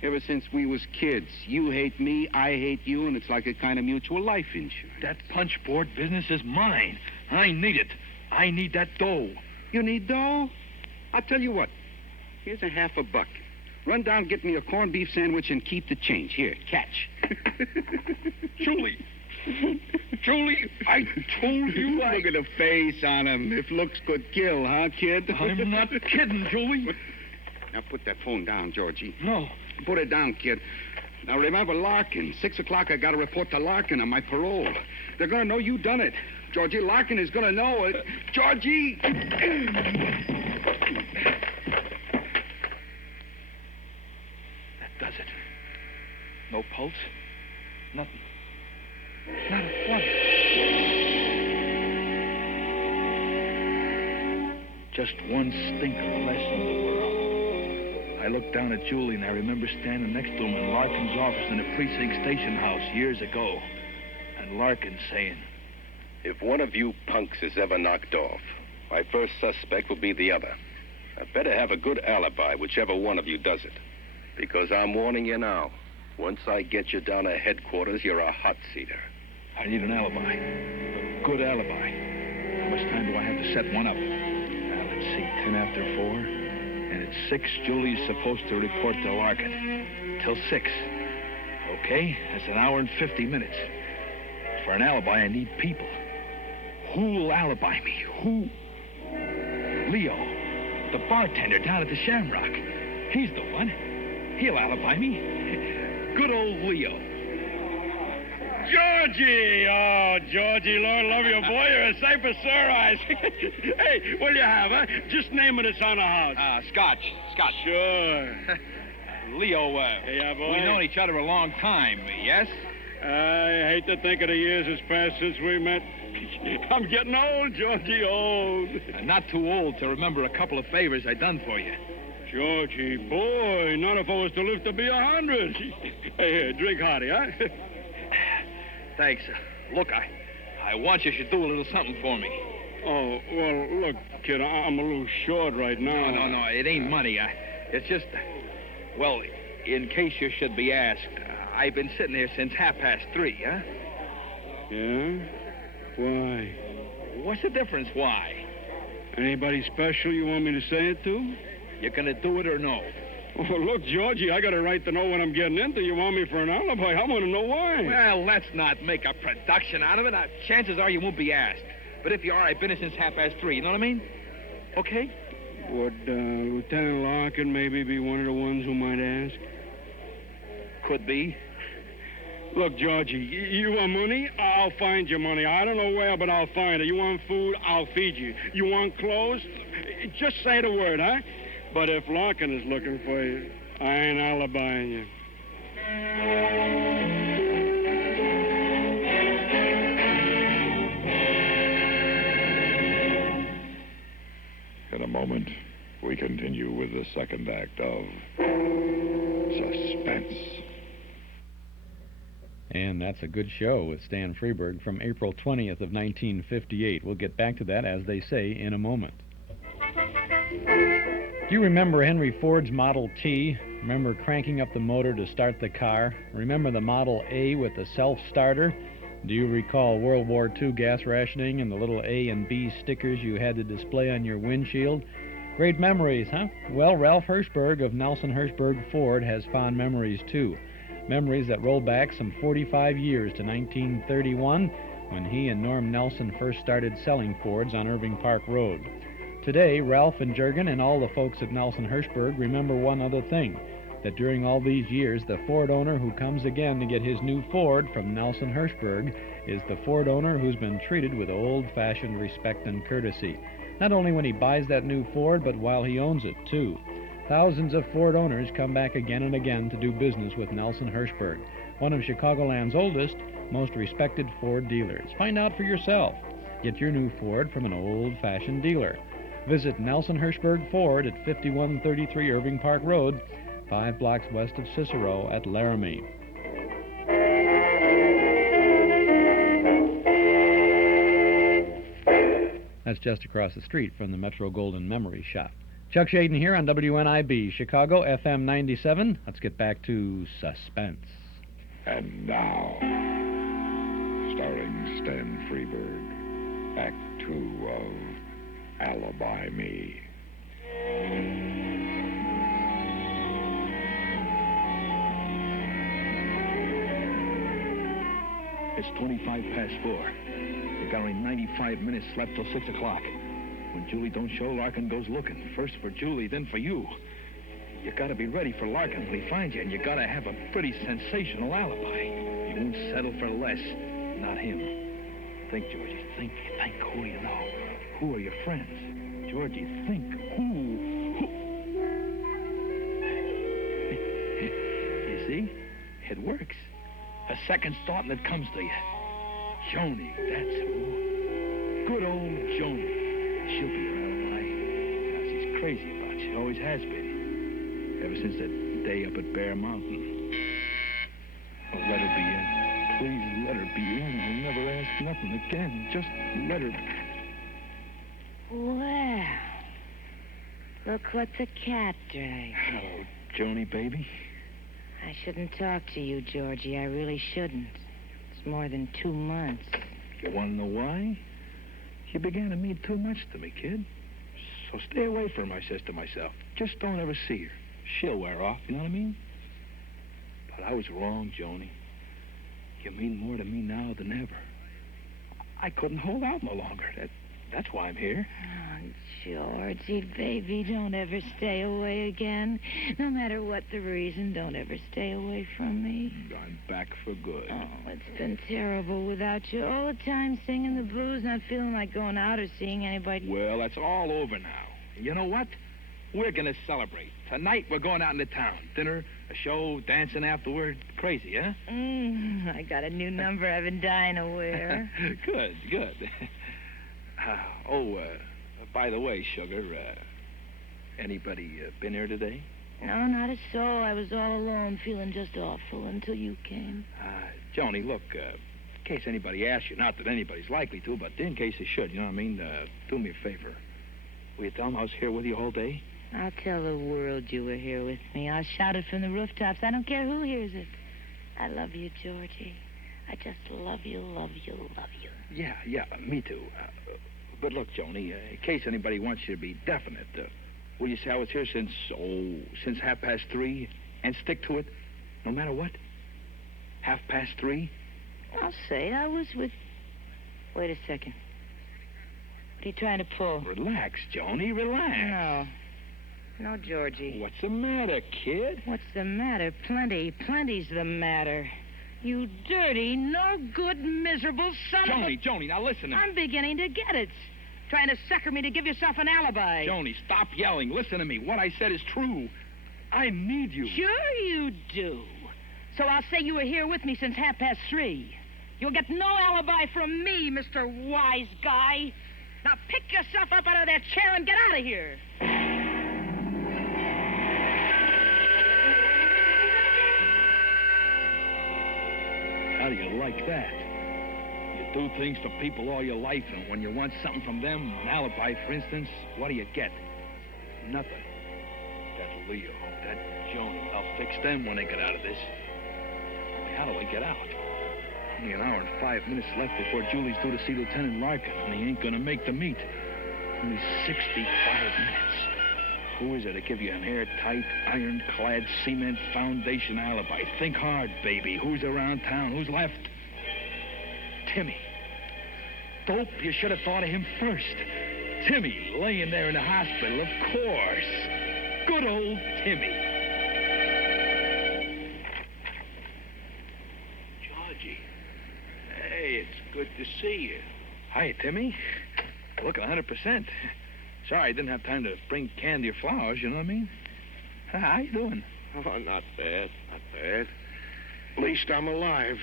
Ever since we was kids, you hate me, I hate you, and it's like a kind of mutual life insurance. That punch board business is mine. I need it. I need that dough. You need dough? I'll tell you what. Here's a $50. Run down, get me a corned beef sandwich, and keep the change. Here, catch. Julie. Julie, I told you Look at the face on him. If looks could kill, huh, kid? I'm not kidding, Julie. Now put that phone down, Georgie. No. Put it down, kid. Now remember Larkin. 6 o'clock, I got to report to Larkin on my parole. They're going to know you done it. Georgie, Larkin is going to know it. Georgie! That does it. No pulse. Nothing. Not a flutter. Just one stinker less in the world. I looked down at Julie and I remember standing next to him in Larkin's office in the precinct station house years ago. And Larkin saying, If one of you punks is ever knocked off, my first suspect will be the other. I better have a good alibi, whichever one of you does it. Because I'm warning you now, once I get you down to headquarters, you're a hot seater. I need an alibi. A good alibi. How much time do I have to set one up? Now, let's see, 10 after 4. And at 6, Julie's supposed to report to Larkin. Till 6. Okay, that's an hour and 50 minutes. For an alibi, I need people. Who'll alibi me? Who? Leo, the bartender down at the Shamrock. He's the one. He'll alibi me. Good old Leo. Georgie! Oh, Georgie, Lord love you, boy. You're a sight for sore eyes. Hey, what'll you have, huh? Just name it, it's on the house. Scotch. Scotch. Sure. Leo, yeah, boy. we've known each other a long time, yes? I hate to think of the years that's passed since we met. I'm getting old, Georgie, old. Not too old to remember a couple of favors I done for you. Georgie, boy, not if I was to live to be 100. Hey, here, drink hearty, huh? Thanks. Look, I want you should do a little something for me. Oh, well, look, kid, I'm a little short right now. No, it ain't money. It's just, well, in case you should be asked, I've been sitting here since 3:30, huh? Yeah? Why? What's the difference, why? Anybody special you want me to say it to? You gonna do it or no? Oh, look, Georgie, I got a right to know what I'm getting into. You want me for an alibi? I want to know why. Well, let's not make a production out of it. Chances are you won't be asked. But if you are, I've been here since 3:30. You know what I mean? Okay? Would Lieutenant Larkin maybe be one of the ones who might ask? Could be. Look, Georgie, you want money? I'll find you money. I don't know where, but I'll find it. You want food? I'll feed you. You want clothes? Just say the word, huh? But if Larkin is looking for you, I ain't alibiing you. In a moment, we continue with the second act of Suspense. And that's a good show with Stan Freberg from April 20th of 1958. We'll get back to that, as they say, in a moment. Do you remember Henry Ford's Model T? Remember cranking up the motor to start the car? Remember the Model A with the self-starter? Do you recall World War II gas rationing and the little A and B stickers you had to display on your windshield? Great memories, huh? Well, Ralph Hirschberg of Nelson Hirschberg Ford has fond memories, too. Memories that roll back some 45 years to 1931, when he and Norm Nelson first started selling Fords on Irving Park Road. Today, Ralph and Jurgen and all the folks at Nelson Hirschberg remember one other thing, that during all these years, the Ford owner who comes again to get his new Ford from Nelson Hirschberg is the Ford owner who's been treated with old-fashioned respect and courtesy, not only when he buys that new Ford, but while he owns it, too. Thousands of Ford owners come back again and again to do business with Nelson Hirschberg, one of Chicagoland's oldest, most respected Ford dealers. Find out for yourself. Get your new Ford from an old-fashioned dealer. Visit Nelson Hirschberg Ford at 5133 Irving Park Road, 5 blocks west of Cicero at Laramie. That's just across the street from the Metro Golden Memory Shop. Chuck Shaden here on WNIB, Chicago, FM 97. Let's get back to Suspense. And now, starring Stan Freberg, Act 2 of Alibi Me. It's 4:25. You got only 95 minutes left till 6 o'clock. When Julie don't show, Larkin goes looking. First for Julie, then for you. You gotta be ready for Larkin when he finds you, and you gotta have a pretty sensational alibi. You won't settle for less. Not him. Think, Georgie, think. Who do you know? Who are your friends? Georgie, think. Who? You see? It works. A second thought and it comes to you. Joni, that's who. Good old Joni. She'll be your alibi. Now, she's crazy about you. Always has been. Ever since that day up at Bear Mountain. Oh, let her be in. Please let her be in. I'll never ask nothing again. Just let her. Well, look what the cat dragged. Hello, Joni, baby. I shouldn't talk to you, Georgie. I really shouldn't. It's more than 2 months. You want to know why? You began to mean too much to me, kid. So stay away from her, I says to myself. Just don't ever see her. She'll wear off, you know what I mean? But I was wrong, Joni. You mean more to me now than ever. I couldn't hold out no longer. That's why I'm here. Oh, Georgie, baby, don't ever stay away again. No matter what the reason, don't ever stay away from me. I'm back for good. Oh, it's been terrible without you. All the time singing the blues, not feeling like going out or seeing anybody. Well, that's all over now. You know what? We're going to celebrate. Tonight, we're going out into town. Dinner, a show, dancing afterward. Crazy, huh? I got a new number I've been dying to wear. Good, good. By the way, Sugar, anybody been here today? No, not a soul. I was all alone, feeling just awful until you came. Joni, look, in case anybody asks you, not that anybody's likely to, but in case they should, you know what I mean? Do me a favor. Will you tell them I was here with you all day? I'll tell the world you were here with me. I'll shout it from the rooftops. I don't care who hears it. I love you, Georgie. I just love you, love you, love you. Yeah, me too. But look, Joni, in case anybody wants you to be definite, will you say I was here since 3:30 and stick to it, no matter what? 3:30? I'll say I was with... Wait a second. What are you trying to pull? Relax, Joni, relax. No, Georgie. What's the matter, kid? What's the matter? Plenty's the matter. You dirty, no good, miserable son of a... Joni, now listen to me. I'm beginning to get it. Trying to sucker me to give yourself an alibi. Joni, stop yelling. Listen to me. What I said is true. I need you. Sure you do. So I'll say you were here with me since 3:30. You'll get no alibi from me, Mr. Wise Guy. Now pick yourself up out of that chair and get out of here. How do you like that? You do things for people all your life, and when you want something from them, an alibi, for instance, what do you get? Nothing. That Leo, that Joni, I'll fix them when they get out of this. How do I get out? Only an hour and 5 minutes left before Julie's due to see Lieutenant Larkin, and he ain't gonna make the meet. Only 65 minutes. Who is it to give you an airtight, ironclad, cement foundation alibi? Think hard, baby. Who's around town? Who's left? Timmy. Dope, you should have thought of him first. Timmy, laying there in the hospital, of course. Good old Timmy. Georgie. Hey, it's good to see you. Hi, Timmy. Looking 100%. Sorry I didn't have time to bring candy or flowers, you know what I mean? How you doing? Oh, not bad, not bad. At least I'm alive.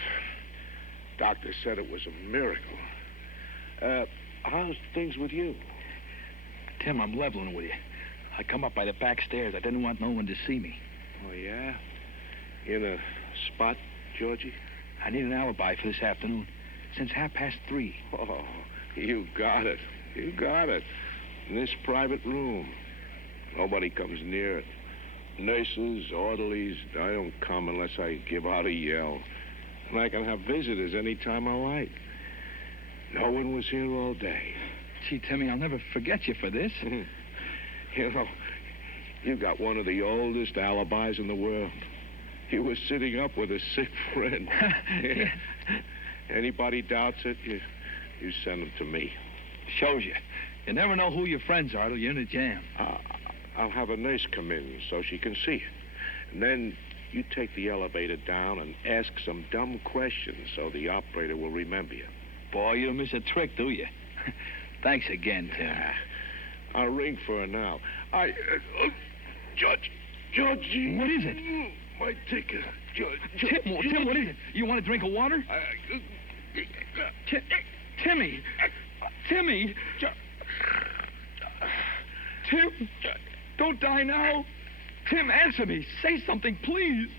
Doctor said it was a miracle. How's things with you? Tim, I'm leveling with you. I come up by the back stairs. I didn't want no one to see me. Oh, yeah? In a spot, Georgie? I need an alibi for this afternoon. Since 3:30. Oh, you got it. You got it. In this private room. Nobody comes near it. Nurses, orderlies, I don't come unless I give out a yell. And I can have visitors any time I like. No one was here all day. Gee, Timmy, I'll never forget you for this. You know, you got one of the oldest alibis in the world. You were sitting up with a sick friend. Anybody doubts it, you send them to me. Shows you. You never know who your friends are till you're in a jam. I'll have a nurse come in so she can see it. And then you take the elevator down and ask some dumb questions so the operator will remember you. Boy, you don't miss a trick, do you? Thanks again, Tim. I'll ring for her now. Georgie. What is it? My ticket. Tim, what is it? You want a drink of water? Timmy. Timmy. Tim, don't die now. Tim, answer me. Say something, please.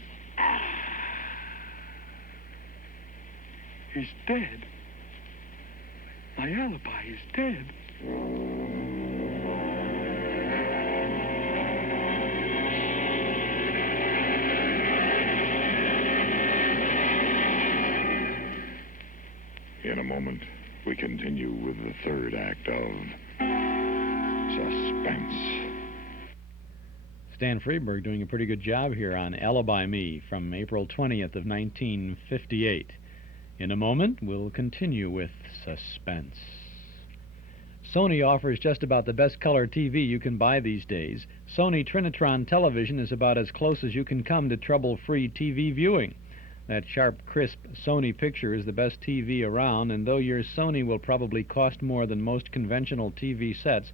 He's dead. My alibi is dead. In a moment, we continue with the third act of Suspense. Stan Freberg doing a pretty good job here on Alibi Me from April 20th of 1958. In a moment, we'll continue with Suspense. Sony offers just about the best color TV you can buy these days. Sony Trinitron television is about as close as you can come to trouble-free TV viewing. That sharp, crisp Sony picture is the best TV around, and though your Sony will probably cost more than most conventional TV sets,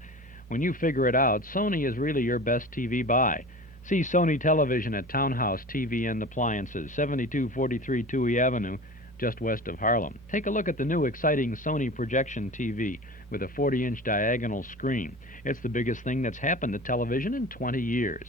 when you figure it out, Sony is really your best TV buy. See Sony Television at Townhouse TV and Appliances, 7243 Touhy Avenue, just west of Harlem. Take a look at the new exciting Sony projection TV with a 40-inch diagonal screen. It's the biggest thing that's happened to television in 20 years.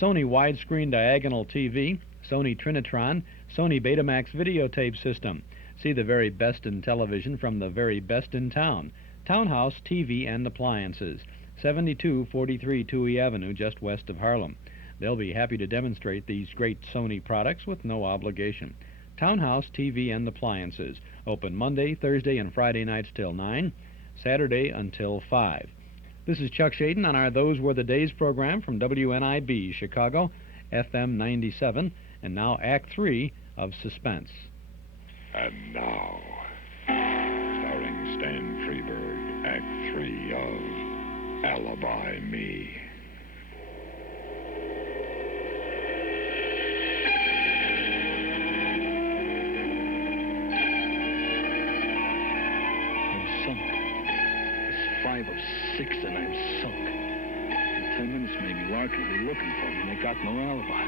Sony widescreen diagonal TV, Sony Trinitron, Sony Betamax videotape system. See the very best in television from the very best in town. Townhouse TV and Appliances, 7243 Touhy Avenue, just west of Harlem. They'll be happy to demonstrate these great Sony products with no obligation. Townhouse TV and Appliances, open Monday, Thursday, and Friday nights till 9, Saturday until 5. This is Chuck Shaden on our Those Were the Days program from WNIB, Chicago, FM 97, and now Act 3 of Suspense. And now, starring Stan Freberg, Act 3 of Alibi Me. Of 6 and I'm sunk. In 10 minutes maybe, Larkin will be looking for me and they got no alibi.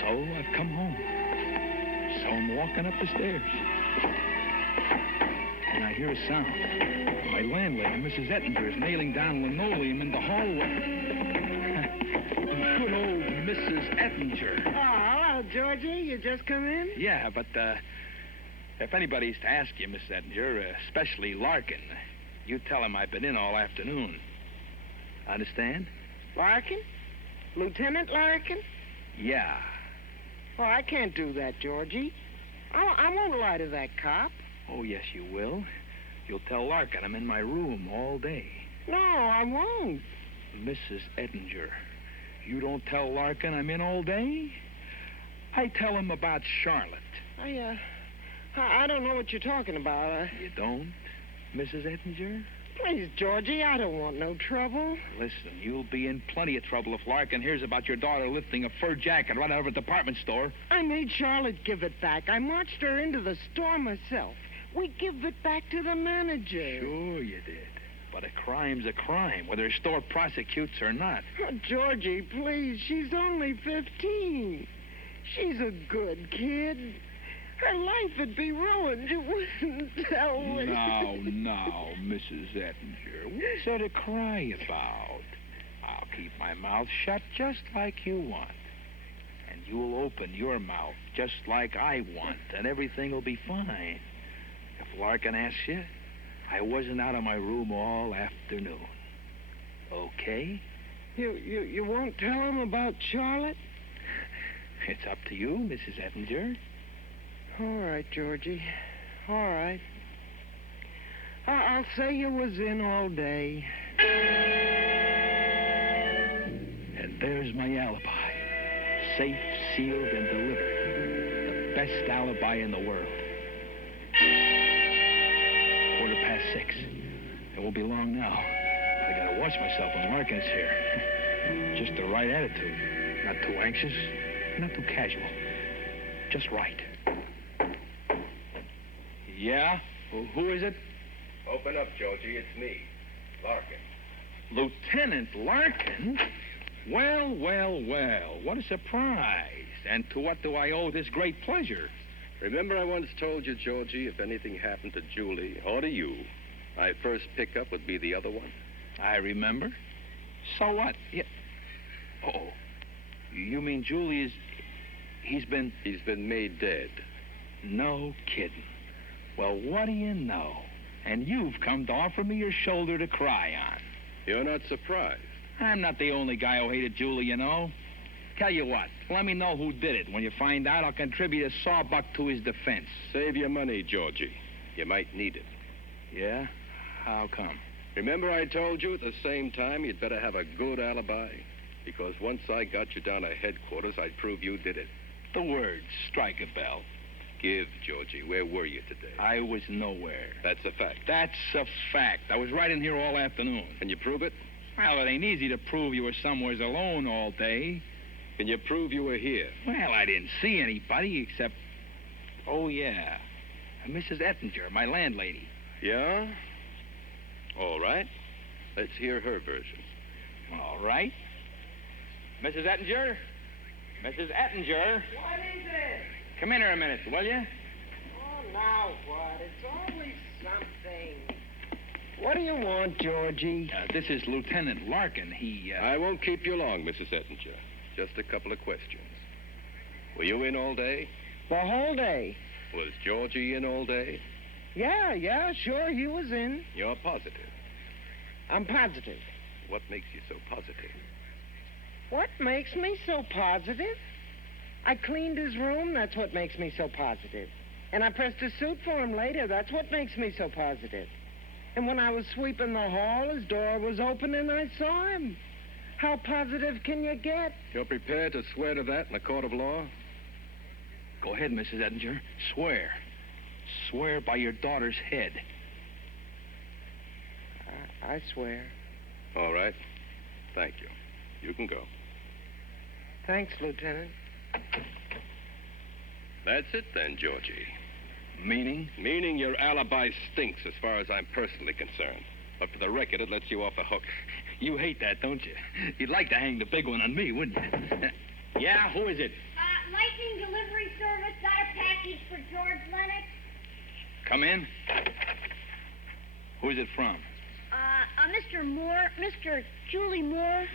So I've come home. So I'm walking up the stairs. And I hear a sound. My landlady, Mrs. Ettinger, is nailing down linoleum in the hallway. Good old Mrs. Ettinger. Oh, hello, Georgie. You just come in? Yeah, but if anybody's to ask you, Miss Ettinger, especially Larkin, you tell him I've been in all afternoon. Understand? Larkin? Lieutenant Larkin? Yeah. Well, I can't do that, Georgie. I won't lie to that cop. Oh, yes, you will. You'll tell Larkin I'm in my room all day. No, I won't. Mrs. Ettinger, you don't tell Larkin I'm in all day? I tell him about Charlotte. I don't know what you're talking about. You don't? Mrs. Ettinger? Please, Georgie, I don't want no trouble. Listen, you'll be in plenty of trouble if Larkin hears about your daughter lifting a fur jacket right out of a department store. I made Charlotte give it back. I marched her into the store myself. We give it back to the manager. Sure you did. But a crime's a crime, whether a store prosecutes or not. Oh, Georgie, please, she's only 15. She's a good kid. Her life would be ruined. You wouldn't tell me. No, Mrs. Ettinger. What's there to cry about? I'll keep my mouth shut just like you want. And you'll open your mouth just like I want, and everything will be fine. If Larkin asks you, I wasn't out of my room all afternoon. Okay? You won't tell him about Charlotte? It's up to you, Mrs. Ettinger. All right, Georgie. All right. I'll say you was in all day. And there's my alibi. Safe, sealed, and delivered. The best alibi in the world. 6:15. It won't be long now. I gotta watch myself when Larkin's here. Just the right attitude. Not too anxious, not too casual. Just right. Yeah? Who is it? Open up, Georgie. It's me, Larkin. Lieutenant Larkin? Well. What a surprise. And to what do I owe this great pleasure? Remember I once told you, Georgie, if anything happened to Julie or to you, my first pickup would be the other one? I remember. So what? Yeah. Oh, you mean Julie is... He's been made dead. No kidding. Well, what do you know? And you've come to offer me your shoulder to cry on. You're not surprised. I'm not the only guy who hated Julie, you know. Tell you what, let me know who did it. When you find out, I'll contribute a sawbuck to his defense. Save your money, Georgie. You might need it. Yeah? How come? Remember I told you at the same time you'd better have a good alibi? Because once I got you down to headquarters, I'd prove you did it. The words strike a bell. Give, Georgie. Where were you today? I was nowhere. That's a fact. That's a fact. I was right in here all afternoon. Can you prove it? Well, it ain't easy to prove you were somewheres alone all day. Can you prove you were here? Well, I didn't see anybody except... Oh, yeah. Mrs. Ettinger, my landlady. Yeah? All right. Let's hear her version. All right. Mrs. Ettinger? Mrs. Ettinger? What is it? Come in here a minute, will you? Oh, now what? It's always something. What do you want, Georgie? This is Lieutenant Larkin. I won't keep you long, Mrs. Ettinger. Just a couple of questions. Were you in all day? The whole day. Was Georgie in all day? Yeah, sure, he was in. You're positive. I'm positive. What makes you so positive? What makes me so positive? I cleaned his room, that's what makes me so positive. And I pressed a suit for him later, that's what makes me so positive. And when I was sweeping the hall, his door was open and I saw him. How positive can you get? You're prepared to swear to that in a court of law? Go ahead, Mrs. Ettinger. Swear. Swear by your daughter's head. I swear. All right. Thank you. You can go. Thanks, Lieutenant. That's it then, Georgie. Meaning? Meaning your alibi stinks as far as I'm personally concerned. But for the record, it lets you off the hook. You hate that, don't you? You'd like to hang the big one on me, wouldn't you? Yeah, who is it? Lightning Delivery Service got a package for George Lennox. Come in. Who is it from? Mr. Moore, Mr. Julie Moore.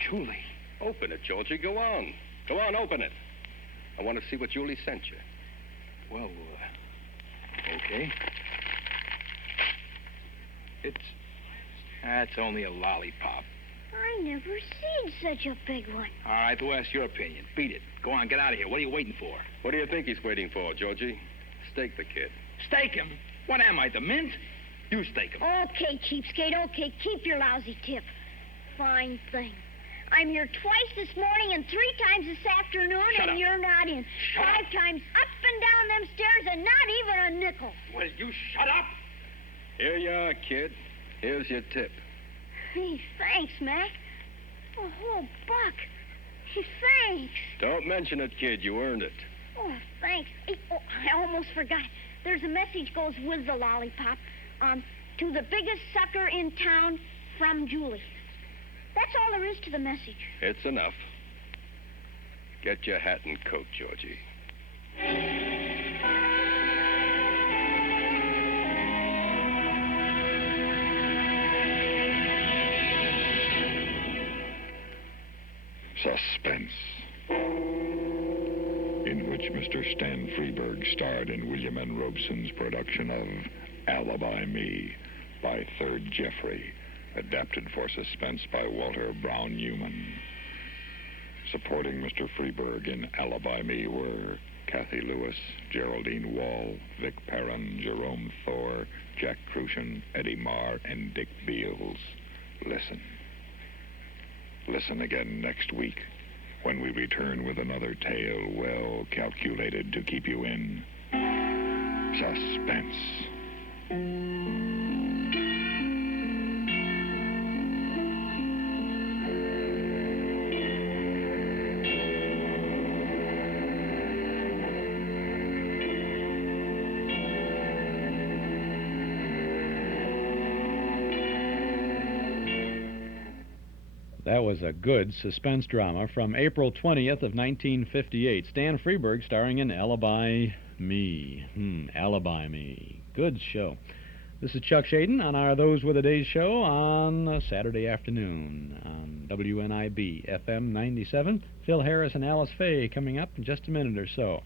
Julie? Open it, Georgie. Go on. Go on, open it. I want to see what Julie sent you. Well, okay. That's only a lollipop. I never seen such a big one. All right, who asked your opinion? Beat it. Go on, get out of here. What are you waiting for? What do you think he's waiting for, Georgie? Stake the kid. Stake him? What am I, the mint? You stake him. Okay, cheapskate, okay. Keep your lousy tip. Fine thing. I'm here twice this morning and 3 times this afternoon, and you're not in. 5 times up and down them stairs and not even a nickel. Will you shut up? Here you are, kid. Here's your tip. Hey, thanks, Mac. A whole buck. Hey, thanks. Don't mention it, kid. You earned it. Oh, thanks. Hey, I almost forgot. There's a message goes with the lollipop. To the biggest sucker in town, from Julie. That's all there is to the message. It's enough. Get your hat and coat, Georgie. Suspense, in which Mr. Stan Freberg starred in William N. Robeson's production of Alibi Me by Third Jeffrey, adapted for suspense by Walter Brown Newman. Supporting Mr. Freberg in Alibi Me were Cathy Lewis, Geraldine Wall, Vic Perrin, Jerome Thor, Jack Crucian, Eddie Marr, and Dick Beals. Listen. Listen again next week when we return with another tale well calculated to keep you in suspense. That was a good suspense drama from April 20th of 1958. Stan Freberg starring in Alibi Me. Alibi Me. Good show. This is Chuck Shaden on our Those Were the Days show on a Saturday afternoon on WNIB FM 97. Phil Harris and Alice Faye coming up in just a minute or so.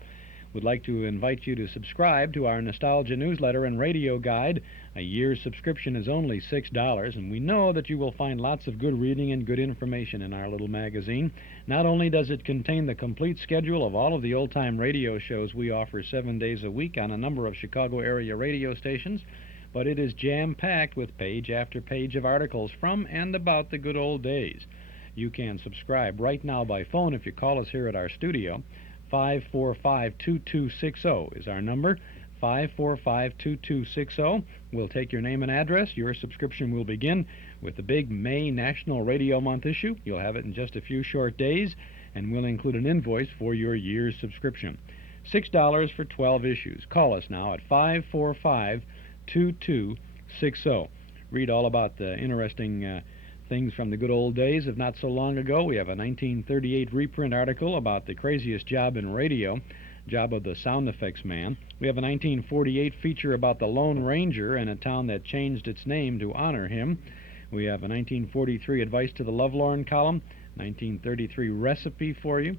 Would like to invite you to subscribe to our Nostalgia newsletter and radio guide. A year's subscription is only $6, and we know that you will find lots of good reading and good information in our little magazine. Not only does it contain the complete schedule of all of the old-time radio shows we offer 7 days a week on a number of Chicago area radio stations, but it is jam-packed with page after page of articles from and about the good old days. You can subscribe right now by phone if you call us here at our studio. 545-2260 is our number. 545-2260. We'll take your name and address. Your subscription will begin with the big May National Radio Month issue. You'll have it in just a few short days, and we'll include an invoice for your year's subscription. $6 for 12 issues. Call us now at 545-2260. Read all about the interesting things from the good old days of not so long ago. We have a 1938 reprint article about the craziest job in radio, job of the sound effects man. We have a 1948 feature about the Lone Ranger and a town that changed its name to honor him. We have a 1943 Advice to the Lovelorn column, 1933 recipe for you,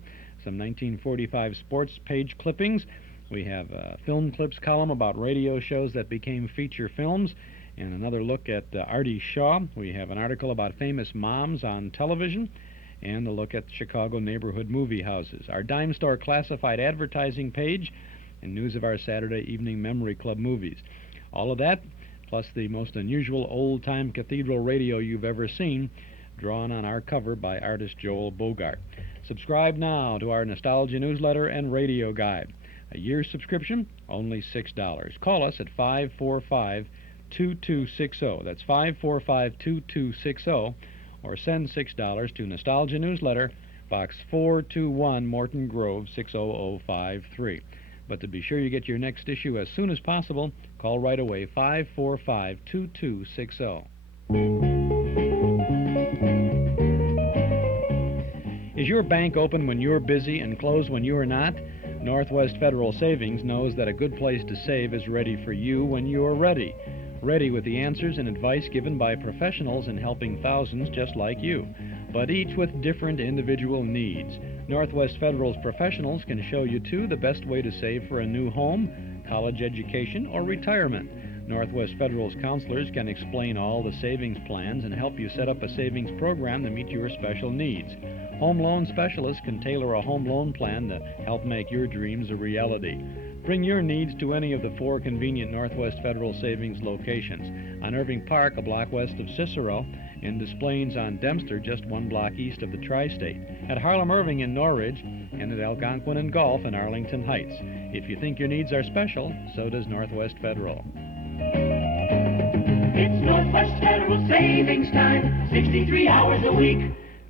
some 1945 sports page clippings. We have a film clips column about radio shows that became feature films, and another look at Artie Shaw. We have an article about famous moms on television, and a look at Chicago neighborhood movie houses. Our dime store classified advertising page, and news of our Saturday evening Memory Club movies. All of that, plus the most unusual old-time cathedral radio you've ever seen, drawn on our cover by artist Joel Bogart. Subscribe now to our Nostalgia newsletter and radio guide. A year's subscription, only $6. Call us at 545-2260. That's 545-2260. Or send $6 to Nostalgia Newsletter, Box 421, Morton Grove, 60053. But to be sure you get your next issue as soon as possible, call right away, 545-2260. Is your bank open when you're busy and closed when you are not? Northwest Federal Savings knows that a good place to save is ready for you when you're ready. Ready with the answers and advice given by professionals in helping thousands just like you, but each with different individual needs. Northwest Federal's professionals can show you, too, the best way to save for a new home, college education, or retirement. Northwest Federal's counselors can explain all the savings plans and help you set up a savings program to meet your special needs. Home loan specialists can tailor a home loan plan to help make your dreams a reality. Bring your needs to any of the 4 convenient Northwest Federal Savings locations. On Irving Park, a block west of Cicero, in Des Plaines on Dempster, just 1 block east of the Tri-State, at Harlem Irving in Norridge, and at Algonquin and Gulf in Arlington Heights. If you think your needs are special, so does Northwest Federal. It's Northwest Federal Savings Time, 63 hours a week.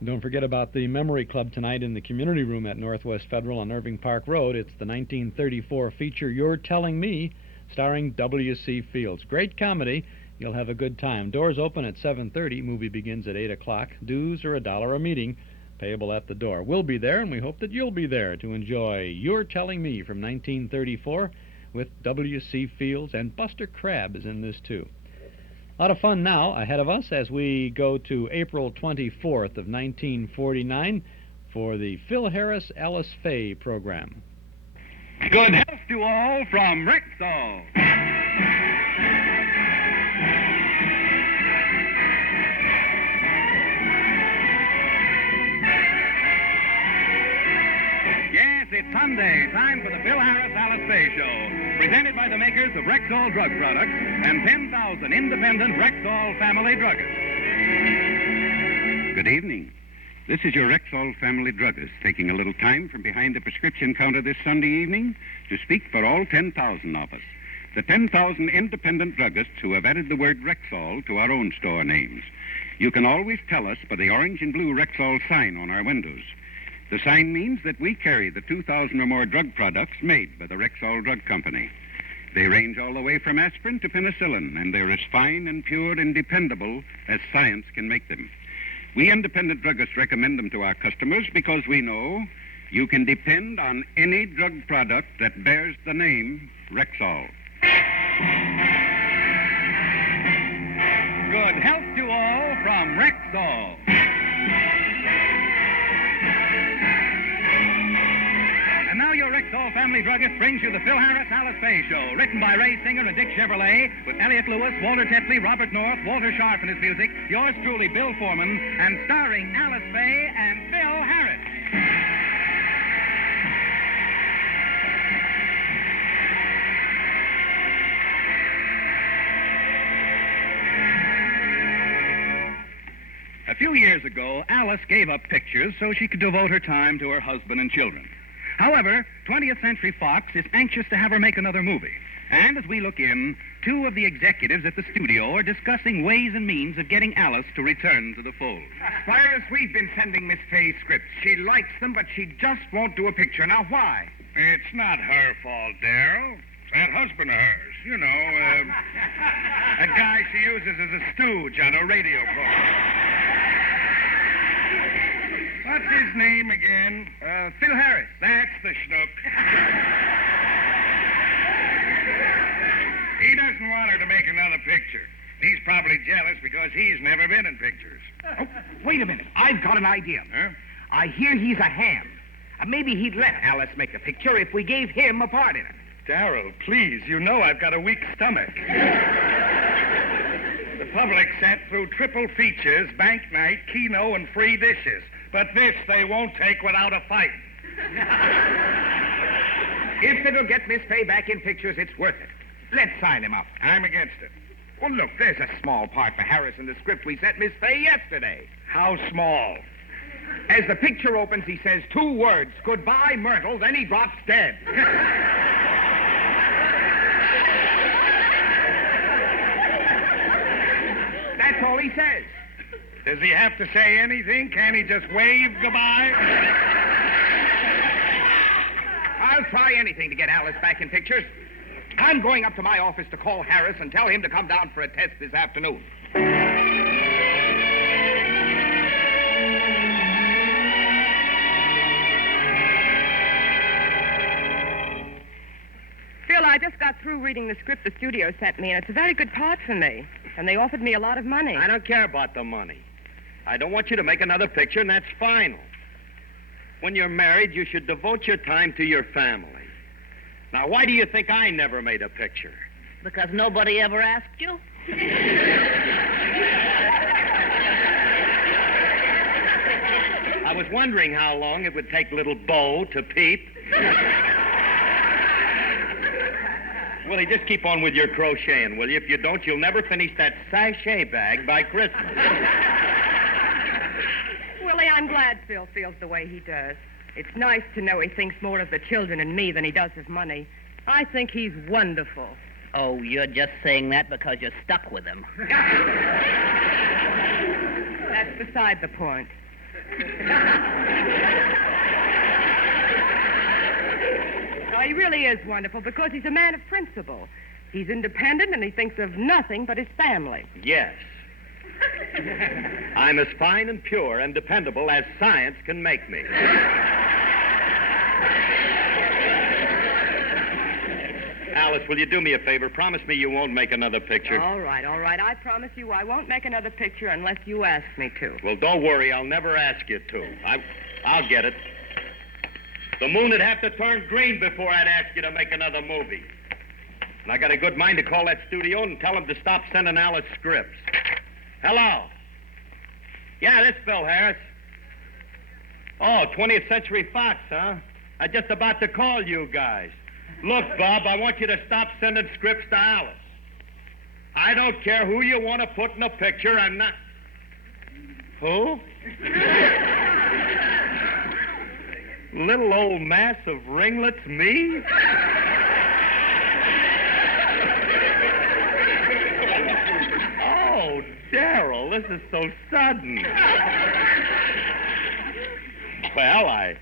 Don't forget about the Memory Club tonight in the community room at Northwest Federal on Irving Park Road. It's the 1934 feature You're Telling Me, starring W.C. Fields. Great comedy. You'll have a good time. Doors open at 7:30. Movie begins at 8 o'clock. Dues are $1 a meeting, payable at the door. We'll be there, and we hope that you'll be there to enjoy You're Telling Me from 1934 with W.C. Fields, and Buster Crabbe is in this, too. A lot of fun now ahead of us as we go to April 24th of 1949 for the Phil Harris Alice FAYE program. Good health to all from Rexall. Yes, it's Sunday, time for the Phil Harris Alice FAYE Show, presented by the makers of Rexall drug products and 10,000 independent Rexall family druggists. Good evening. This is your Rexall family druggist taking a little time from behind the prescription counter this Sunday evening to speak for all 10,000 of us. The 10,000 independent druggists who have added the word Rexall to our own store names. You can always tell us by the orange and blue Rexall sign on our windows. The sign means that we carry the 2,000 or more drug products made by the Rexall Drug Company. They range all the way from aspirin to penicillin, and they're as fine and pure and dependable as science can make them. We independent druggists recommend them to our customers because we know you can depend on any drug product that bears the name Rexall. Good health to all from Rexall. And now your Rexall family druggist brings you the Phil Harris Alice FAYE Show, written by Ray Singer and Dick Chevrolet, with Elliot Lewis, Walter Tetley, Robert North, Walter Sharp in his music, yours truly, Bill Foreman, and starring Alice FAYE and Phil Harris. A few years ago, Alice gave up pictures so she could devote her time to her husband and children. However, 20th Century Fox is anxious to have her make another movie. And as we look in, two of the executives at the studio are discussing ways and means of getting Alice to return to the fold. Cyrus, we've been sending Miss Faye scripts. She likes them, but she just won't do a picture. Now, why? It's not her fault, Darrell. It's that husband of hers. You know, a guy she uses as a stooge on a radio program. What's his name again? Phil Harris. That's the schnook. He doesn't want her to make another picture. He's probably jealous because he's never been in pictures. Oh, wait a minute. I've got an idea. Huh? I hear he's a ham. Maybe he'd let Alice make a picture if we gave him a part in it. Darrell, please, you know I've got a weak stomach. The public sat through triple features, bank night, keno, and free dishes. But this they won't take without a fight. If it'll get Miss Faye back in pictures, it's worth it. Let's sign him up. I'm against it. Well, look, there's a small part for Harris in the script we sent Miss Faye yesterday. How small? As the picture opens, he says 2 words, "Goodbye, Myrtle," then he drops dead. That's all he says. Does he have to say anything? Can't he just wave goodbye? I'll try anything to get Alice back in pictures. I'm going up to my office to call Harris and tell him to come down for a test this afternoon. Phil, I just got through reading the script the studio sent me, and it's a very good part for me. And they offered me a lot of money. I don't care about the money. I don't want you to make another picture, and that's final. When you're married, you should devote your time to your family. Now, why do you think I never made a picture? Because nobody ever asked you? I was wondering how long it would take little Bo to peep. Willie, just keep on with your crocheting, will you? If you don't, you'll never finish that sachet bag by Christmas. Willie, I'm glad Phil feels the way he does. It's nice to know he thinks more of the children and me than he does of money. I think he's wonderful. Oh, you're just saying that because you're stuck with him. That's beside the point. No, he really is wonderful because he's a man of principle. He's independent and he thinks of nothing but his family. Yes. I'm as fine and pure and dependable as science can make me. Alice, will you do me a favor? Promise me you won't make another picture. All right. I promise you I won't make another picture unless you ask me to. Well, don't worry. I'll never ask you to. I'll get it. The moon would have to turn green before I'd ask you to make another movie. And I got a good mind to call that studio and tell them to stop sending Alice scripts. Hello? Yeah, this is Phil Harris. Oh, 20th Century Fox, huh? I'm just about to call you guys. Look, Bob, I want you to stop sending scripts to Alice. I don't care who you want to put in a picture. I'm not... Who? Little old mass of ringlets, me? Oh, Darrell, this is so sudden. Well, I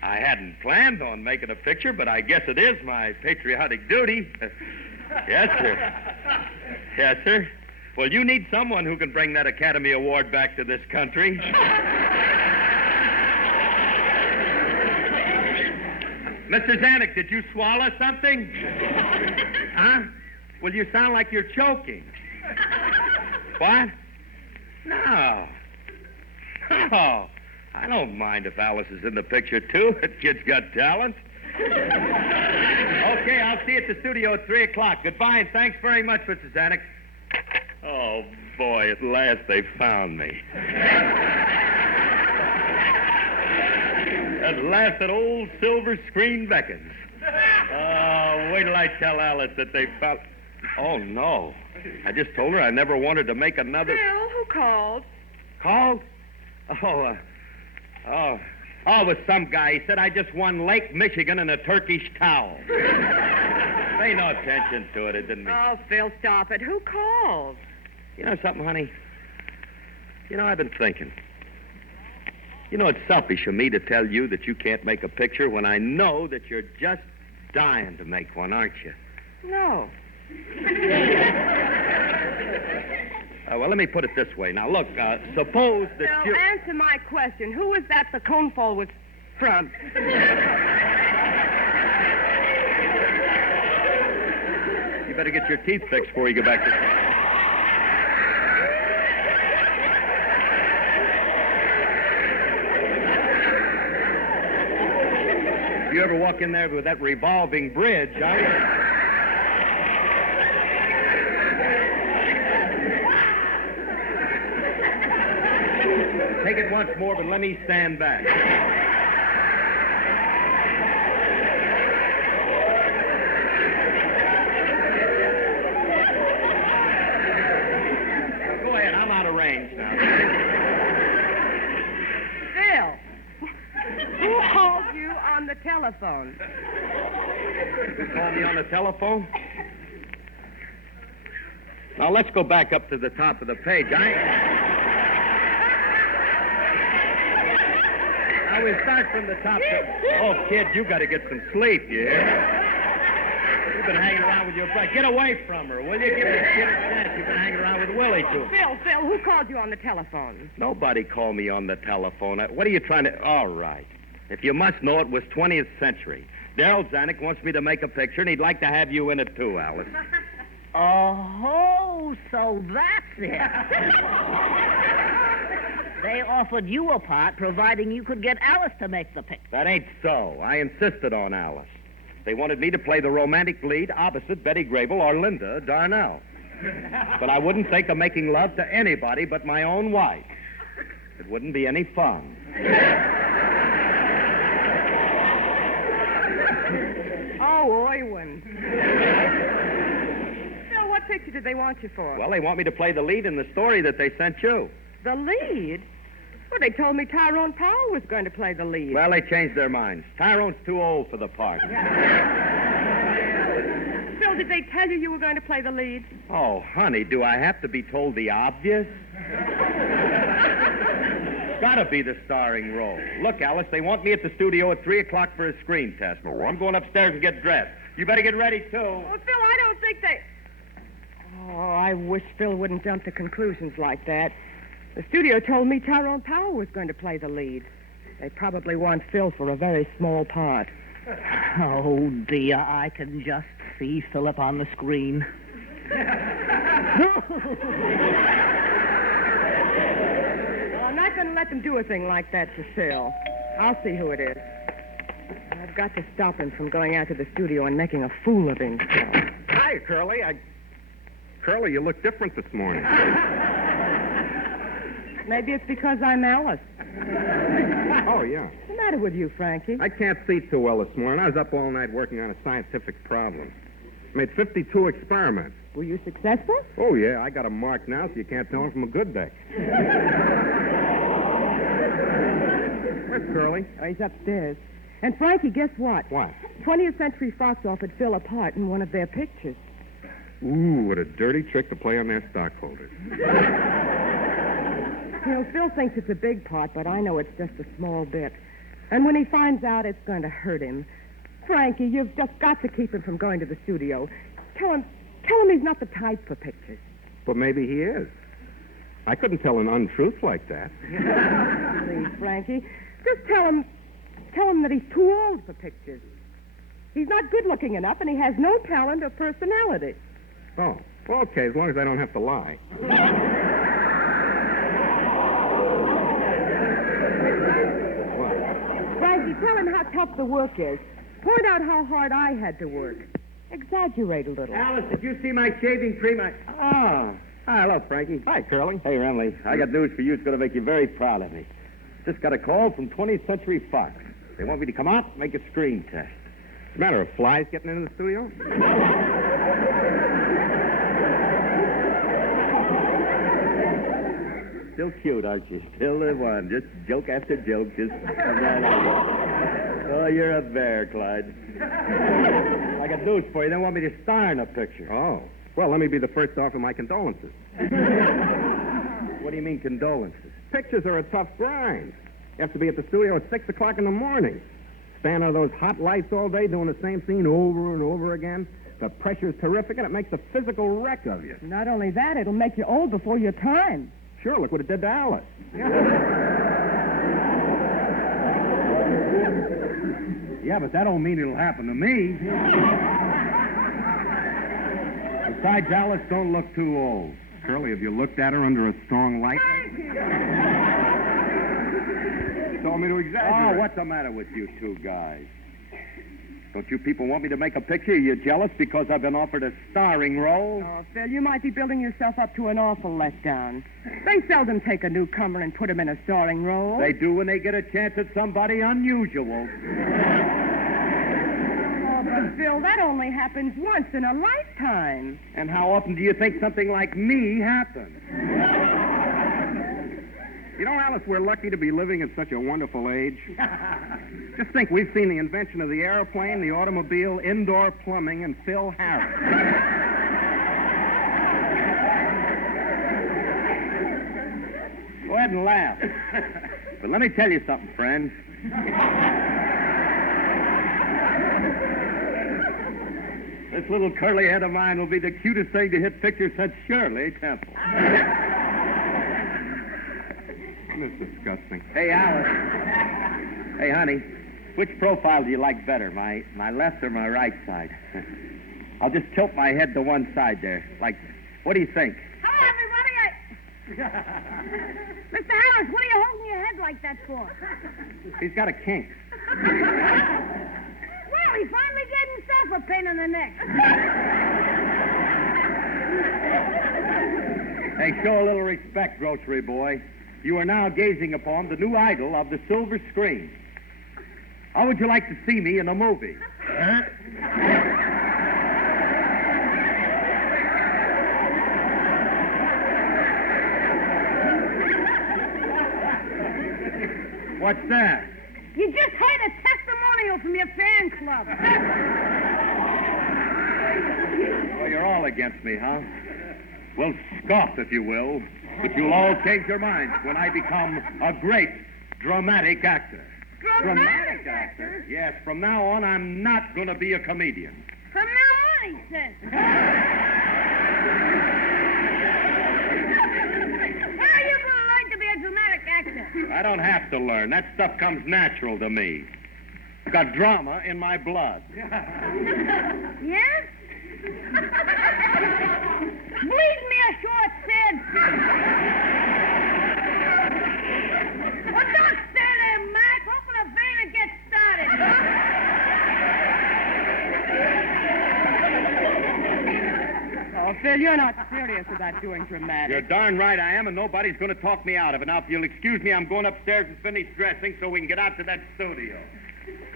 hadn't planned on making a picture, but I guess it is my patriotic duty. Yes, sir. Yes, sir. Well, you need someone who can bring that Academy Award back to this country. Mr. Zanuck, did you swallow something? Huh? Well, you sound like you're choking. What? No. Oh, I don't mind if Alice is in the picture, too. That kid's got talent. Okay, I'll see you at the studio at 3 o'clock. Goodbye, and thanks very much, Mr. Zanuck. Oh, boy, at last they found me. At last that old silver screen beckons. Oh, wait till I tell Alice that they found... Oh, no. I just told her I never wanted to make another... Phil, who called? Called? Oh, Oh, it was some guy. He said I just won Lake Michigan in a Turkish towel. Pay no attention to it. It didn't mean... Oh, Phil, stop it. Who called? You know something, honey? You know, I've been thinking. You know, it's selfish of me to tell you that you can't make a picture when I know that you're just dying to make one, aren't you? No. Well, let me put it this way. Now, look, suppose that Phil, you... answer my question. Who was that the conefall was from? You better get your teeth fixed before you go back to... If you ever walk in there with that revolving bridge, Take it once more, but let me stand back. Go ahead, I'm out of range now. Phil, who called you on the telephone? Who called me on the telephone? Now, let's go back up to the top of the page. Now, we'll start from the top. Oh, kid, you got to get some sleep, you hear? You've been hanging around with your friend. Get away from her, will you? Give this kid a chance. You've been hanging around with Willie, too. Phil, who called you on the telephone? Nobody called me on the telephone. What are you trying to... All right. If you must know, it was 20th century. Daryl Zanuck wants me to make a picture, and he'd like to have you in it, too, Alice. Oh, so that's it. They offered you a part, providing you could get Alice to make the picture. That ain't so. I insisted on Alice. They wanted me to play the romantic lead opposite Betty Grable or Linda Darnell. But I wouldn't think of making love to anybody but my own wife. It wouldn't be any fun. Oh, Owen. Phil, what picture did they want you for? Well, they want me to play the lead in the story that they sent you. The lead? Well, they told me Tyrone Powell was going to play the lead. Well, they changed their minds. Tyrone's too old for the part. Phil, did they tell you were going to play the lead? Oh, honey, do I have to be told the obvious? Gotta be the starring role. Look, Alice, they want me at the studio at 3 o'clock for a screen test. I'm going upstairs and get dressed. You better get ready, too. Oh, Phil, I don't think they... Oh, I wish Phil wouldn't jump to conclusions like that. The studio told me Tyrone Powell was going to play the lead. They probably want Phil for a very small part. Oh, dear, I can just see Philip on the screen. I'm not going to let them do a thing like that to Phil. I'll see who it is. I've got to stop him from going out to the studio and making a fool of himself. Hi, Curly. Curly, you look different this morning. Maybe it's because I'm Alice. Oh, yeah. What's the matter with you, Frankie? I can't see too well this morning. I was up all night working on a scientific problem. Made 52 experiments. Were you successful? Oh, yeah. I got a mark now, so you can't tell them from a good day. Where's Curly? Oh, he's upstairs. And, Frankie, guess what? What? 20th Century Fox offered Phil a part in one of their pictures. Ooh, what a dirty trick to play on their stockholders. You know, Phil thinks it's a big part, but I know it's just a small bit. And when he finds out, it's going to hurt him. Frankie, you've just got to keep him from going to the studio. Tell him he's not the type for pictures. But maybe he is. I couldn't tell an untruth like that. Please, Frankie, just tell him that he's too old for pictures. He's not good-looking enough, and he has no talent or personality. Oh, well, okay, as long as I don't have to lie. Frankie, tell him how tough the work is. Point out how hard I had to work. Exaggerate a little. Alice, did you see my shaving cream? Hello, Frankie. Hi, Curly. Hey, Emily. I got news for you. It's going to make you very proud of me. Just got a call from 20th Century Fox. They want me to come out and make a screen test. What's the matter, of flies getting into the studio? still cute, aren't you? Still the one. Just joke after joke. Just oh, you're a bear, Clyde. I got news for you. They want me to star in a picture. Oh. Well, let me be the first to offer my condolences. What do you mean, condolences? Pictures are a tough grind. You have to be at the studio at 6 o'clock in the morning. Stand under those hot lights all day doing the same scene over and over again. The pressure's terrific, and it makes a physical wreck of you. Not only that, it'll make you old before your time. Sure, look what it did to Alice. Yeah, but that don't mean it'll happen to me. Besides, Alice don't look too old. Curly, have you looked at her under a strong light? You told me to exaggerate. Oh, what's the matter with you two guys? Don't you people want me to make a picture? Are you jealous because I've been offered a starring role? Oh, Phil, you might be building yourself up to an awful letdown. They seldom take a newcomer and put him in a starring role. They do when they get a chance at somebody unusual. But, Phil, that only happens once in a lifetime. And how often do you think something like me happens? You know, Alice, we're lucky to be living at such a wonderful age. Just think, we've seen the invention of the airplane, the automobile, indoor plumbing, and Phil Harris. Go ahead and laugh. But let me tell you something, friends. This little curly head of mine will be the cutest thing to hit pictures since Shirley Temple. That's disgusting. Hey, Alice. Hey, honey. Which profile do you like better, my left or my right side? I'll just tilt my head to one side there. Like, what do you think? Hello, everybody. Mr. Harris, what are you holding your head like that for? He's got a kink. Well, he finally gave himself a pain in the neck. Hey, show a little respect, grocery boy. You are now gazing upon the new idol of the silver screen. How would you like to see me in a movie? What's that? You just heard a testimonial from your fan club. Well, you're all against me, huh? Well, scoff, if you will. But you'll all change your minds when I become a great dramatic actor. Dramatic actor? Yes, from now on, I'm not going to be a comedian. From now on, he says. How are you going to learn to be a dramatic actor? I don't have to learn. That stuff comes natural to me. I've got drama in my blood. Yes? Bleed me a short Sid. Well, don't stand there, Mac. Open a vein and get started. Oh, Phil, you're not serious about doing dramatic. You're darn right I am, and nobody's going to talk me out of it. Now, if you'll excuse me, I'm going upstairs and finish dressing so we can get out to that studio.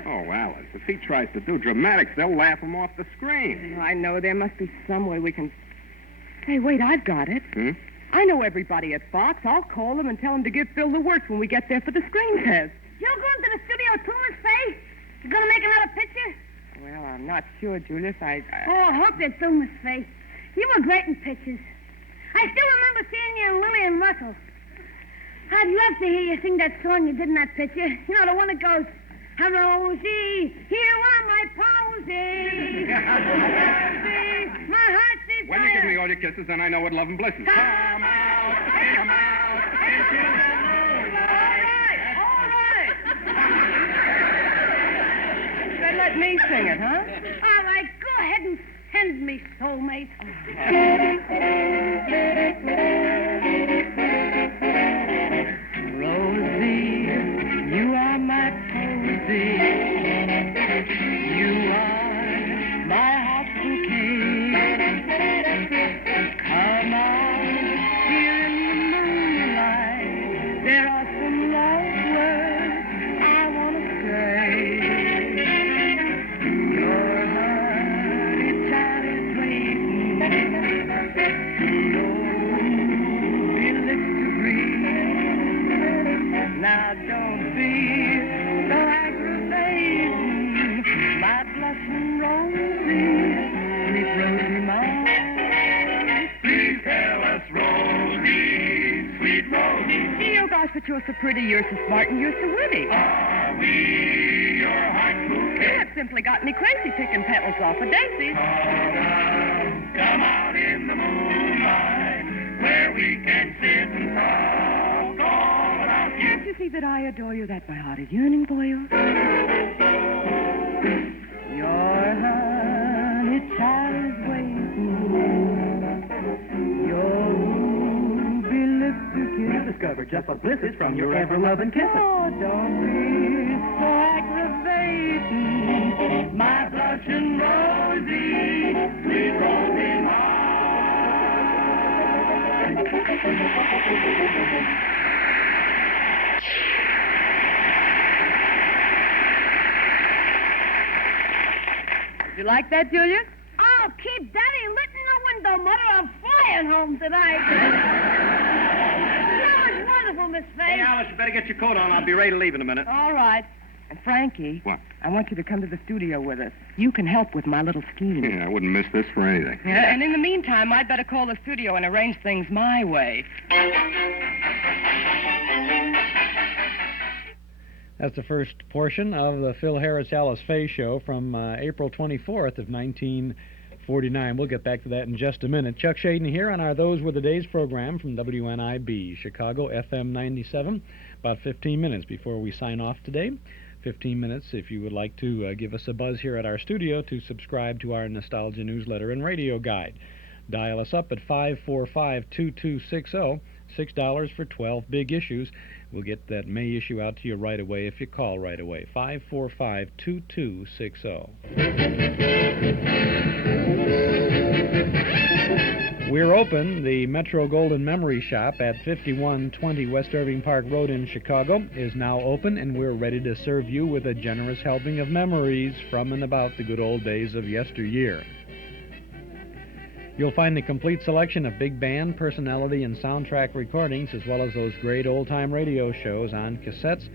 Oh, Alice, if he tries to do dramatics, they'll laugh him off the screen. I know. There must be some way we can... Hey, wait, I've got it. I know everybody at Fox. I'll call them and tell them to give Phil the works when we get there for the screen test. You're going to the studio too, Miss Faye? You're going to make another picture? Well, I'm not sure, Julius. Oh, I hope they do, Miss Faye. You were great in pictures. I still remember seeing you in Lillian Russell. I'd love to hear you sing that song you did in that picture. You know, the one that goes... Rosie, here are my posies. Rosie, my heart's desire. When you give me all your kisses, then I know what love and bliss is. Come out into the moonlight. All right. Then let me sing it, huh? All right, go ahead and send me, soulmate. Rosie, you are my posy. You are my heart's bouquet. Come on, here in the moonlight. There are some love words I want to say. Your honey child is waiting. Your lips to breathe. that you're so pretty, you're so smart, and you're so witty. Are we your heart bouquet? You have simply got me crazy picking petals off of daisies. Come out in the moonlight where we can sit and talk all about you. Can't you see that I adore you, that my heart is yearning for you? Your honey child is waiting. Your ruby lips to kiss. You discovered just what bliss is from your ever-loving kisses. Oh, don't be so aggravating. My blushing rosy, sweet rosy heart. You like that, Julia? Oh, keep Daddy lit in the window, Mother. I'm flying home tonight. That was wonderful, Miss Faye. Hey, Alice, you better get your coat on. I'll be ready to leave in a minute. All right. And Frankie. What? I want you to come to the studio with us. You can help with my little scheme. Yeah, I wouldn't miss this for anything. Yeah, and in the meantime, I'd better call the studio and arrange things my way. That's the first portion of the Phil Harris Alice Faye show from April 24th of 1949. We'll get back to that in just a minute. Chuck Shaden here on our Those Were the Days program from WNIB, Chicago FM 97. About 15 minutes before we sign off today. 15 minutes if you would like to give us a buzz here at our studio to subscribe to our Nostalgia newsletter and radio guide. Dial us up at 545-2260, $6 for 12 big issues. We'll get that May issue out to you right away if you call right away. 545-2260. We're open. The Metro Golden Memory Shop at 5120 West Irving Park Road in Chicago is now open, and we're ready to serve you with a generous helping of memories from and about the good old days of yesteryear. You'll find the complete selection of big band, personality, and soundtrack recordings, as well as those great old-time radio shows on cassettes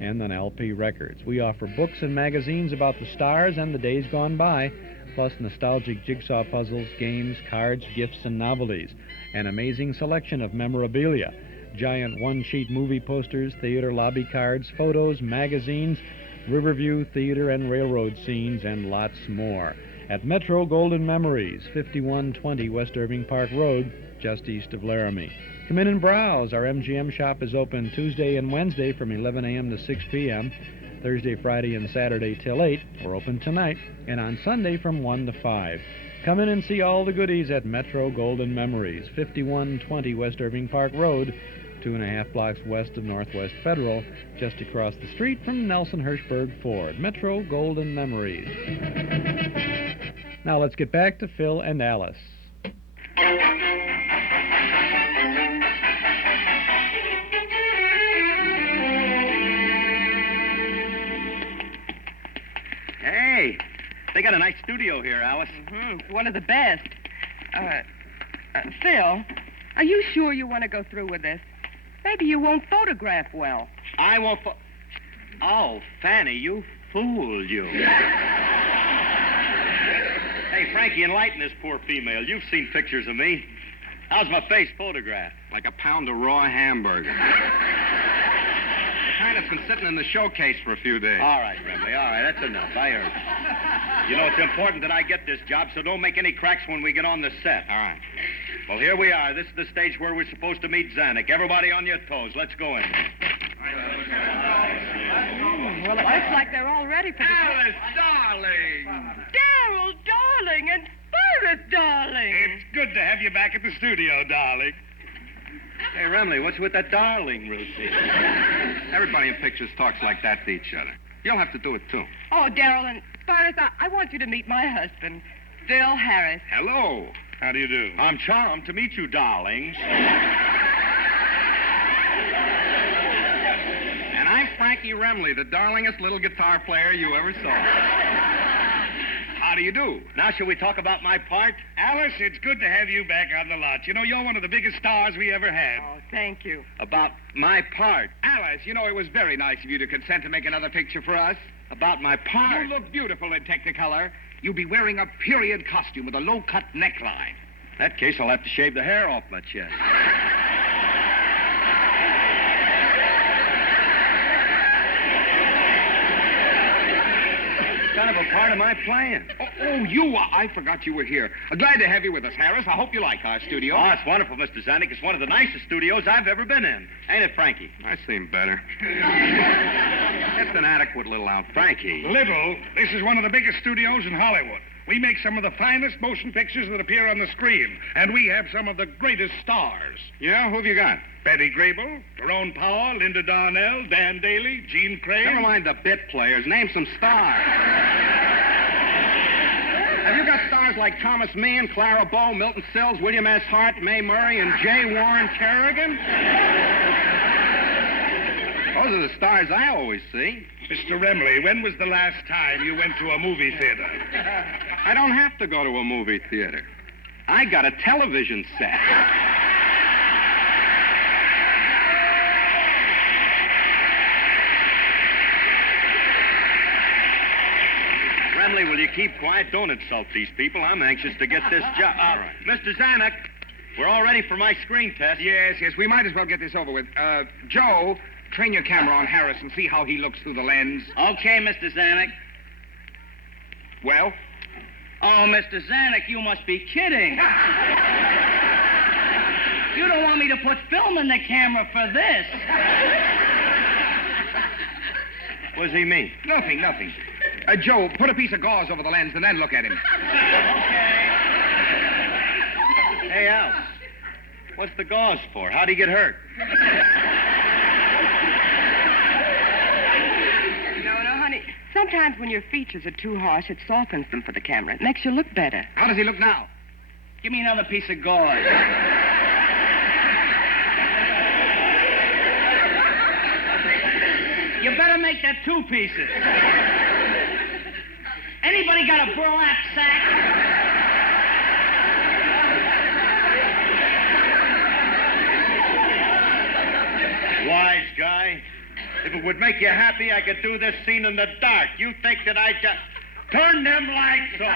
and on LP records. We offer books and magazines about the stars and the days gone by, plus nostalgic jigsaw puzzles, games, cards, gifts, and novelties. An amazing selection of memorabilia, giant one-sheet movie posters, theater lobby cards, photos, magazines, Riverview, theater, and railroad scenes, and lots more. At Metro Golden Memories, 5120 West Irving Park Road, just east of Laramie. Come in and browse. Our MGM shop is open Tuesday and Wednesday from 11 a.m. to 6 p.m., Thursday, Friday, and Saturday till 8. We're open tonight, and on Sunday from 1 to 5. Come in and see all the goodies at Metro Golden Memories, 5120 West Irving Park Road, 2.5 blocks west of Northwest Federal, just across the street from Nelson Hirschberg Ford. Metro Golden Memories. Now let's get back to Phil and Alice. Hey, they got a nice studio here, Alice. Mm-hmm. One of the best. Phil, are you sure you want to go through with this? Maybe you won't photograph well. I won't Oh, Fanny, you fooled you. Hey, Frankie, enlighten this poor female. You've seen pictures of me. How's my face photographed? Like a pound of raw hamburger. The kind that's been sitting in the showcase for a few days. All right, Remley, all right, that's enough. I heard you. You know, it's important that I get this job, so don't make any cracks when we get on the set. All right. Well, here we are. This is the stage where we're supposed to meet Zanuck. Everybody on your toes. Let's go in. Well, it looks like they're all ready for the... Alice, darling! Daryl, darling, and Spirit, darling! It's good to have you back at the studio, darling. Hey, Remley, what's with that darling routine? Everybody in pictures talks like that to each other. You'll have to do it, too. Oh, Daryl and Spirit, I want you to meet my husband, Phil Harris. Hello. How do you do? I'm charmed to meet you, darlings. And I'm Frankie Remley, the darlingest little guitar player you ever saw. How do you do? Now, shall we talk about my part? Alice, it's good to have you back on the lot. You know, you're one of the biggest stars we ever had. Oh, thank you. About my part. Alice, you know, it was very nice of you to consent to make another picture for us. About my part. You look beautiful in Technicolor. You'll be wearing a period costume with a low-cut neckline. In that case, I'll have to shave the hair off my chest. kind of a part of my plan. I forgot you were here. Glad to have you with us, Harris. I hope you like our studio. Oh, it's wonderful, Mr. Zanuck. It's one of the nicest studios I've ever been in. Ain't it, Frankie? I seem better. Just an adequate little outfit. Frankie. Little? This is one of the biggest studios in Hollywood. We make some of the finest motion pictures that appear on the screen, and we have some of the greatest stars. Yeah? Who have you got? Betty Grable, Tyrone Power, Linda Darnell, Dan Daly, Gene Crane. Never mind the bit players. Name some stars. Have you got stars like Thomas Meehan, Clara Bow, Milton Sills, William S. Hart, Mae Murray, and J. Warren Kerrigan? Those are the stars I always see. Mr. Remley, when was the last time you went to a movie theater? I don't have to go to a movie theater. I got a television set. Remley, will you keep quiet? Don't insult these people. I'm anxious to get this job. All right. Mr. Zanuck, we're all ready for my screen test. Yes, we might as well get this over with. Joe, train your camera on Harris and see how he looks through the lens. Okay, Mr. Zanuck. Well? Oh, Mr. Zanuck, you must be kidding. You don't want me to put film in the camera for this. What does he mean? Nothing. Joe, put a piece of gauze over the lens and then look at him. Okay. Hey, Alice, what's the gauze for? How'd he get hurt? No, honey. Sometimes when your features are too harsh, it softens them for the camera. It makes you look better. How does he look now? Give me another piece of gauze. You better make that 2 pieces. Anybody got a burlap sack? Wise guy. If it would make you happy, I could do this scene in the dark. You think that I just... Turn them lights on.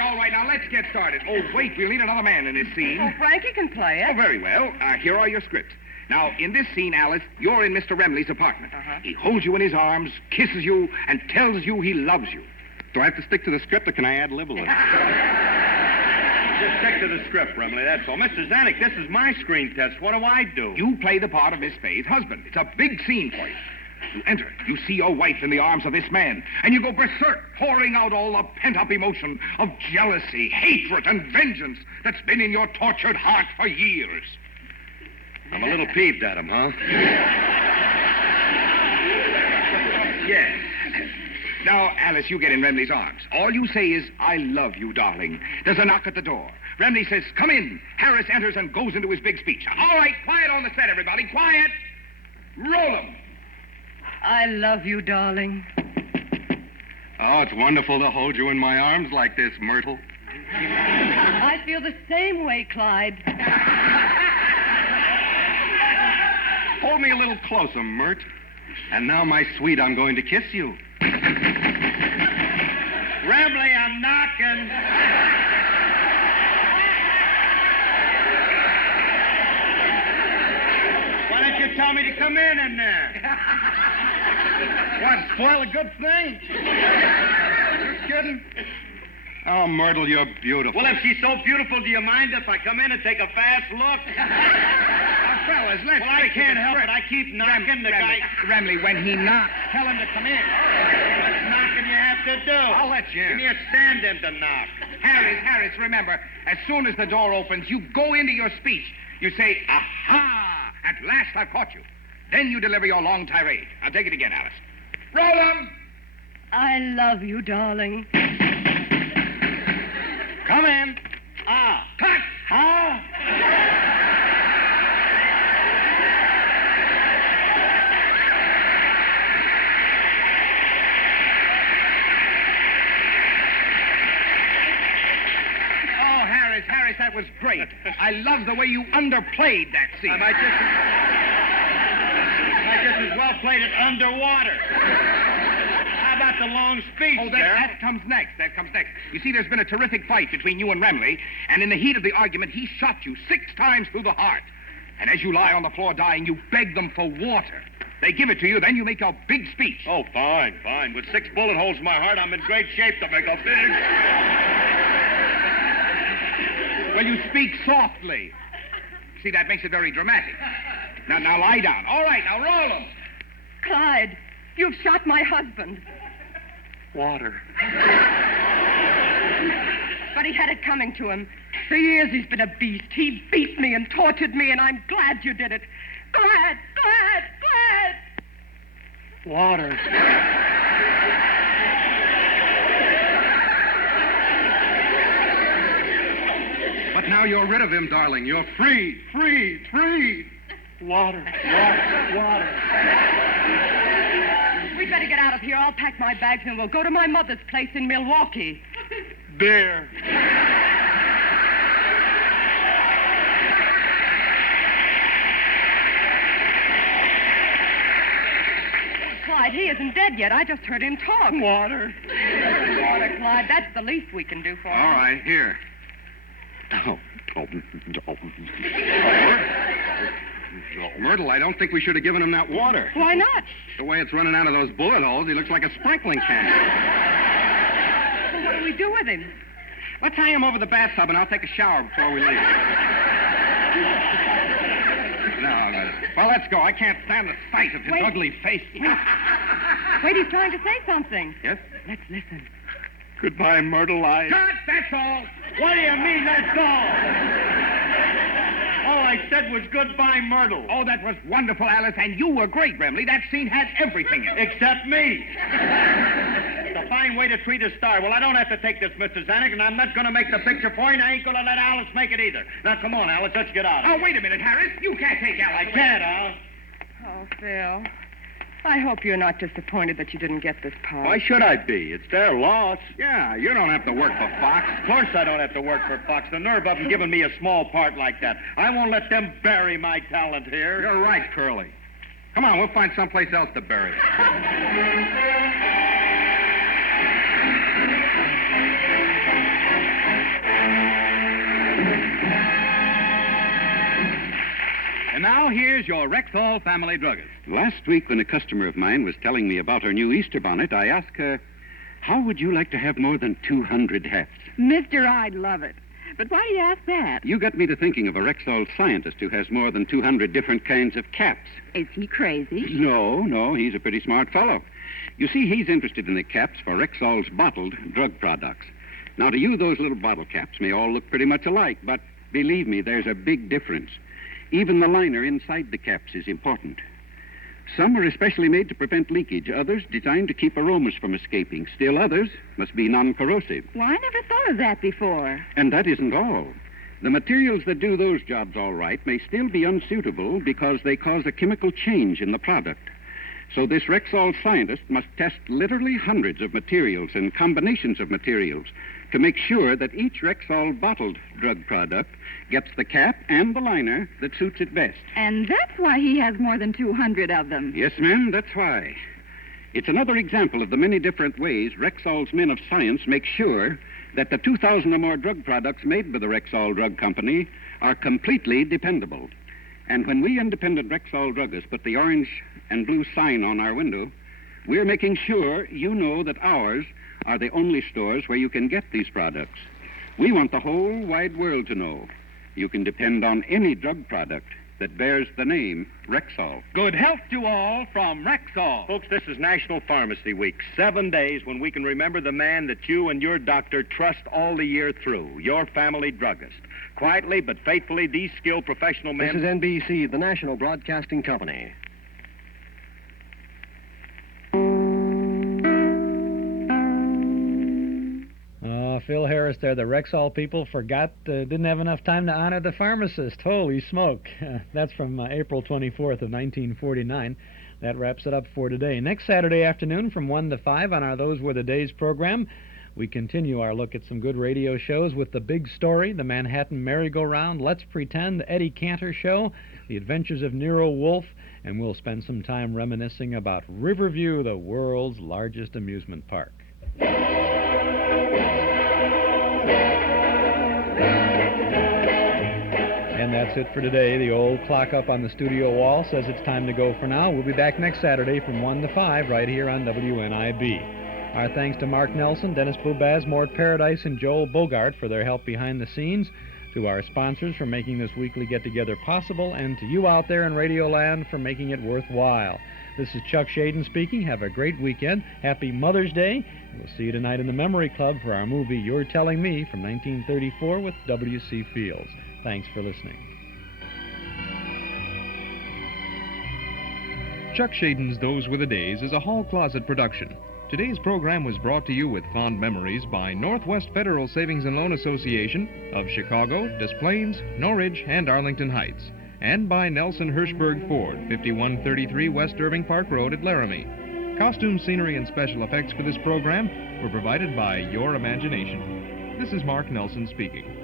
All right. Now, let's get started. Oh, wait, we'll need another man in this scene. Oh, Frankie can play it. Oh, very well. Here are your scripts. Now, in this scene, Alice, you're in Mr. Remley's apartment. He holds you in his arms, kisses you, and tells you he loves you. Do I have to stick to the script, or can I ad-lib a little? Just stick to the script, Remley, that's all. Mr. Zanuck, this is my screen test. What do I do? You play the part of Miss Faye's husband. It's a big scene for you. You enter. You see your wife in the arms of this man, and you go berserk, pouring out all the pent-up emotion of jealousy, hatred, and vengeance that's been in your tortured heart for years. I'm a little peeved at him, huh? Yes. Now, Alice, you get in Remley's arms. All you say is, I love you, darling. There's a knock at the door. Remley says, come in. Harris enters and goes into his big speech. All right, quiet on the set, everybody. Quiet. Roll 'em. I love you, darling. Oh, it's wonderful to hold you in my arms like this, Myrtle. I feel the same way, Clyde. Hold me a little closer, Myrt. And now, my sweet, I'm going to kiss you. Remley, I'm knocking. Why don't you tell me to come in there? What, spoil a good thing? You're kidding? Oh, Myrtle, you're beautiful. Well, if she's so beautiful, do you mind if I come in and take a fast look? Fellas, let's... Well, I can't help it. I keep knocking the guy... Remley, when he knocks, tell him to come in. What knocking you have to do? I'll let you in. Give me a stand-in to knock. Harris, remember, as soon as the door opens, you go into your speech. You say, aha! At last I've caught you. Then you deliver your long tirade. I'll take it again, Alice. Roll 'em! I love you, darling. Come in. Cut! Harris, that was great. I love the way you underplayed that scene. I might just as well played it underwater. How about the long speech, that comes next. You see, there's been a terrific fight between you and Remley, and in the heat of the argument, he shot you 6 times through the heart. And as you lie on the floor dying, you beg them for water. They give it to you, then you make a big speech. Oh, fine, fine. With 6 bullet holes in my heart, I'm in great shape to make a big... Well, you speak softly. See, that makes it very dramatic. Now lie down. All right, now roll them. Clyde, you've shot my husband. Water. But he had it coming to him. For years he's been a beast. He beat me and tortured me, and I'm glad you did it. Glad. Water. But now you're rid of him, darling. You're free. Water. We'd better get out of here. I'll pack my bags and we'll go to my mother's place in Milwaukee. Beer. Clyde, he isn't dead yet. I just heard him talk. Water. Water, Clyde. That's the least we can do for him. All right, here. Myrtle, I don't think we should have given him that water. Why not? The way it's running out of those bullet holes, he looks like a sprinkling can. Well, what do we do with him? Let's hang him over the bathtub, and I'll take a shower before we leave. Well, let's go. I can't stand the sight of his ugly face. Wait, he's trying to say something. Yes? Let's listen. Goodbye, Myrtle. Cut, that's all. What do you mean, that's all? All I said was goodbye, Myrtle. Oh, that was wonderful, Alice, and you were great, Remley. That scene had everything in it. Except me. It's a fine way to treat a star. Well, I don't have to take this, Mr. Zanuck, and I'm not going to make the picture for you, and I ain't going to let Alice make it either. Now, come on, Alice, let's get out of here. Oh, wait a minute, Harris. You can't take Alice. I can't, huh? Oh, Phil. I hope you're not disappointed that you didn't get this part. Why should I be? It's their loss. Yeah, you don't have to work for Fox. Of course I don't have to work for Fox. The nerve of them giving me a small part like that. I won't let them bury my talent here. You're right, Curly. Come on, we'll find someplace else to bury it. And now here's your Rexall family druggist. Last week, when a customer of mine was telling me about her new Easter bonnet, I asked her, how would you like to have more than 200 hats? Mister, I'd love it. But why do you ask that? You got me to thinking of a Rexall scientist who has more than 200 different kinds of caps. Is he crazy? No, he's a pretty smart fellow. You see, he's interested in the caps for Rexall's bottled drug products. Now, to you, those little bottle caps may all look pretty much alike, but believe me, there's a big difference. Even the liner inside the caps is important. Some are especially made to prevent leakage, others designed to keep aromas from escaping. Still others must be non-corrosive. Well, I never thought of that before. And that isn't all. The materials that do those jobs all right may still be unsuitable because they cause a chemical change in the product. So this Rexall scientist must test literally hundreds of materials and combinations of materials to make sure that each Rexall bottled drug product gets the cap and the liner that suits it best. And that's why he has more than 200 of them. Yes, ma'am, that's why. It's another example of the many different ways Rexall's men of science make sure that the 2,000 or more drug products made by the Rexall Drug Company are completely dependable. And when we independent Rexall druggists put the orange and blue sign on our window, we're making sure you know that ours are the only stores where you can get these products. We want the whole wide world to know you can depend on any drug product that bears the name Rexall. Good health to all from Rexall. Folks, this is National Pharmacy Week. 7 days when we can remember the man that you and your doctor trust all the year through, your family druggist. Quietly but faithfully, these skilled professional men... This is NBC, the National Broadcasting Company. Phil Harris there. The Rexall people didn't have enough time to honor the pharmacist. Holy smoke. That's from April 24th of 1949. That wraps it up for today. Next Saturday afternoon from 1 to 5 on our Those Were the Days program, we continue our look at some good radio shows with The Big Story, The Manhattan Merry-Go-Round, Let's Pretend, The Eddie Cantor Show, The Adventures of Nero Wolfe, and we'll spend some time reminiscing about Riverview, the world's largest amusement park. And that's That's it for today. The old clock up on the studio wall says it's time to go for now. We'll be back next Saturday from 1 to 5 right here on WNIB. Our thanks to Mark Nelson, Dennis Bubaz, Mort Paradise, and Joel Bogart for their help behind the scenes, to our sponsors for making this weekly get-together possible, and to you out there in Radio Land for making it worthwhile. This is Chuck Shaden speaking. Have a great weekend. Happy Mother's Day. We'll see you tonight in the Memory Club for our movie You're Telling Me from 1934 with W.C. Fields. Thanks for listening. Chuck Shaden's Those Were the Days is a Hall Closet production. Today's program was brought to you with fond memories by Northwest Federal Savings and Loan Association of Chicago, Des Plaines, Norridge, and Arlington Heights, and by Nelson Hirschberg Ford, 5133 West Irving Park Road at Laramie. Costume, scenery, and special effects for this program were provided by Your Imagination. This is Mark Nelson speaking.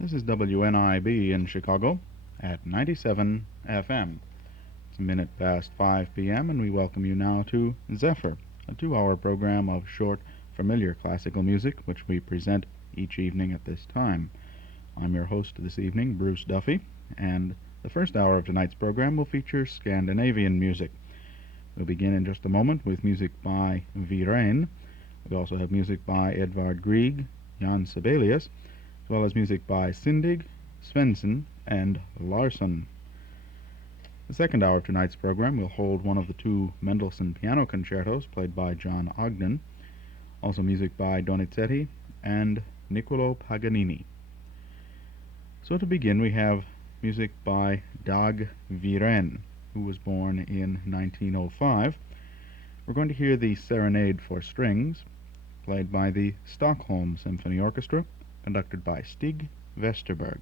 This is WNIB in Chicago at 97 FM. It's a minute past 5 p.m. and we welcome you now to Zephyr, a 2-hour program of short, familiar classical music which we present each evening at this time. I'm your host this evening, Bruce Duffy, and the first hour of tonight's program will feature Scandinavian music. We'll begin in just a moment with music by Viren. We also have music by Edvard Grieg, Jan Sibelius, as well as music by Syndig, Svensson, and Larsson. The second hour of tonight's program will hold one of the 2 Mendelssohn piano concertos played by John Ogden, also music by Donizetti and Niccolo Paganini. So to begin, we have music by Dag Viren, who was born in 1905. We're going to hear the Serenade for Strings, played by the Stockholm Symphony Orchestra, conducted by Stig Vesterberg.